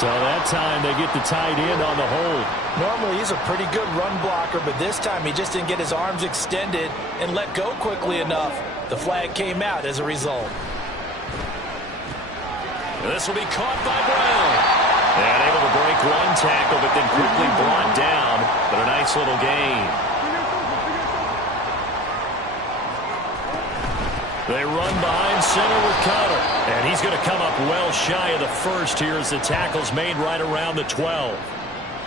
So that time they get the tight end on the hold. Normally he's a pretty good run blocker, but this time he just didn't get his arms extended and let go quickly enough. The flag came out as a result. And this will be caught by Brown. And able to break one tackle, but then quickly brought down. But a nice little gain. They run behind center with Connor. And he's going to come up well shy of the first here as the tackle's made right around the 12.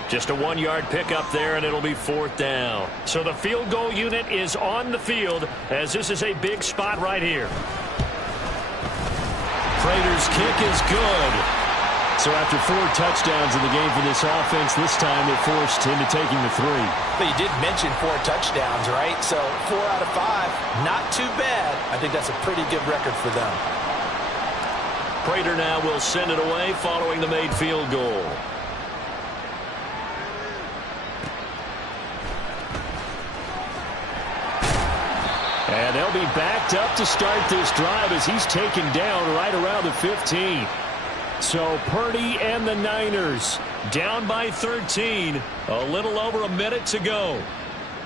Just a 1-yard pickup there, and it'll be fourth down. So the field goal unit is on the field as this is a big spot right here. Prater's kick is good. So after 4 touchdowns in the game for this offense, this time they're forced into taking the 3. But you did mention 4 touchdowns, right? So 4 out of 5, not too bad. I think that's a pretty good record for them. Prater now will send it away following the made field goal. And they'll be backed up to start this drive as he's taken down right around the 15. So Purdy and the Niners down by 13. A little over a minute to go.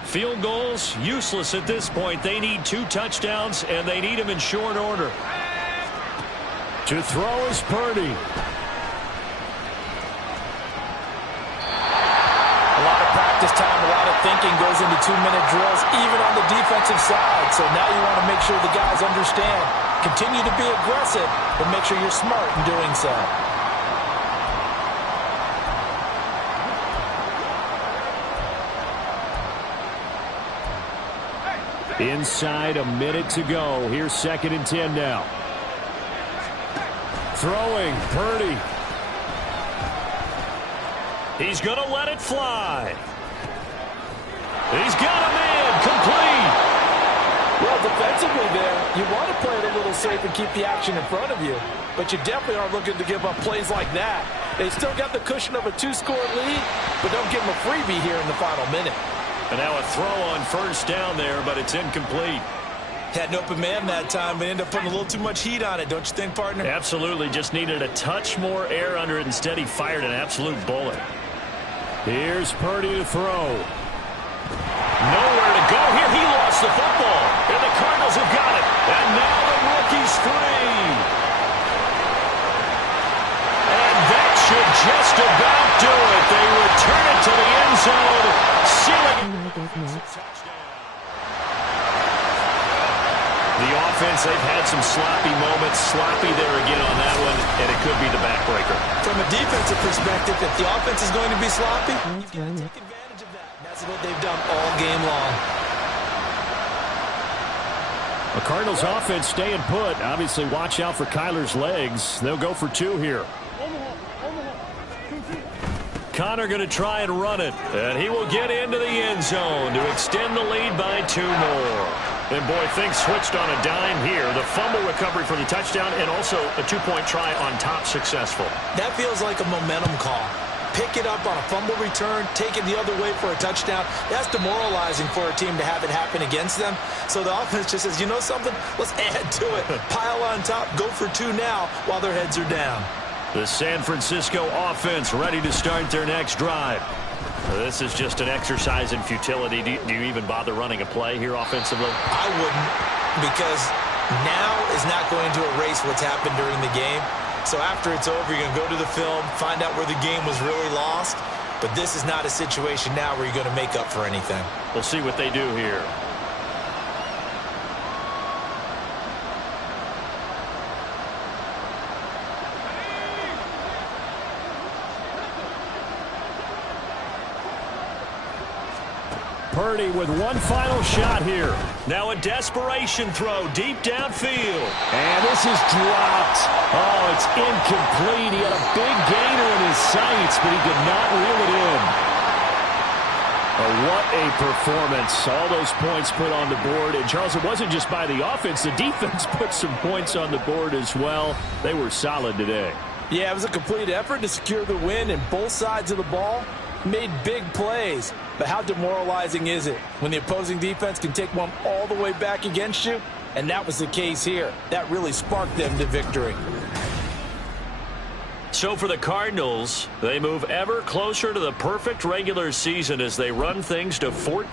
Field goals useless at this point. They need 2 touchdowns, and they need them in short order. To throw is Purdy. A lot of practice time, a lot of thinking goes into 2-minute drills, even on the defensive side. So now you want to make sure the guys understand. Continue to be aggressive, but make sure you're smart in doing so. Inside a minute to go. Here's 2nd and 10 now. Throwing, Purdy. He's going to let it fly. He's got a man complete. Well, defensively there, you want to play it a little safe and keep the action in front of you, but you definitely aren't looking to give up plays like that. They still got the cushion of a 2-score lead, but don't give them a freebie here in the final minute. And now a throw on first down there, but it's incomplete. Had an open man that time, but ended up putting a little too much heat on it, don't you think, partner? Absolutely. Just needed a touch more air under it. Instead, he fired an absolute bullet. Here's Purdy to throw. Nowhere to go here. He lost the football. And the Cardinals have got it. And now the rookie's free. And that should just about do it. They return it to the end zone. The offense, they've had some sloppy moments. Sloppy there again on that one, and it could be the backbreaker. From a defensive perspective, if the offense is going to be sloppy, you've got to take advantage of that. That's what they've done all game long. The Cardinals offense staying put. Obviously, watch out for Kyler's legs. They'll go for 2 here. Connor going to try and run it, and he will get into the end zone to extend the lead by 2 more. And, boy, things switched on a dime here. The fumble recovery for the touchdown and also a 2-point try on top successful. That feels like a momentum call. Pick it up on a fumble return, take it the other way for a touchdown. That's demoralizing for a team to have it happen against them. So the offense just says, you know something? Let's add to it. Pile on top, go for 2 now while their heads are down. The San Francisco offense ready to start their next drive. This is just an exercise in futility. Do you even bother running a play here offensively? I wouldn't, because Now is not going to erase what's happened during the game. So after it's over, you're going to go to the film, find out where the game was really lost. But this is not a situation now where you're going to make up for anything. We'll see what they do here. Purdy with one final shot here. Now a desperation throw deep downfield. And this is dropped. Oh, it's incomplete. He had a big gainer in his sights, but he could not reel it in. Oh, what a performance. All those points put on the board. And, Charles, it wasn't just by the offense. The defense put some points on the board as well. They were solid today. Yeah, it was a complete effort to secure the win, and both sides of the ball made big plays. But how demoralizing is it when the opposing defense can take one all the way back against you? And that was the case here. That really sparked them to victory. So for the Cardinals, they move ever closer to the perfect regular season as they run things to 14.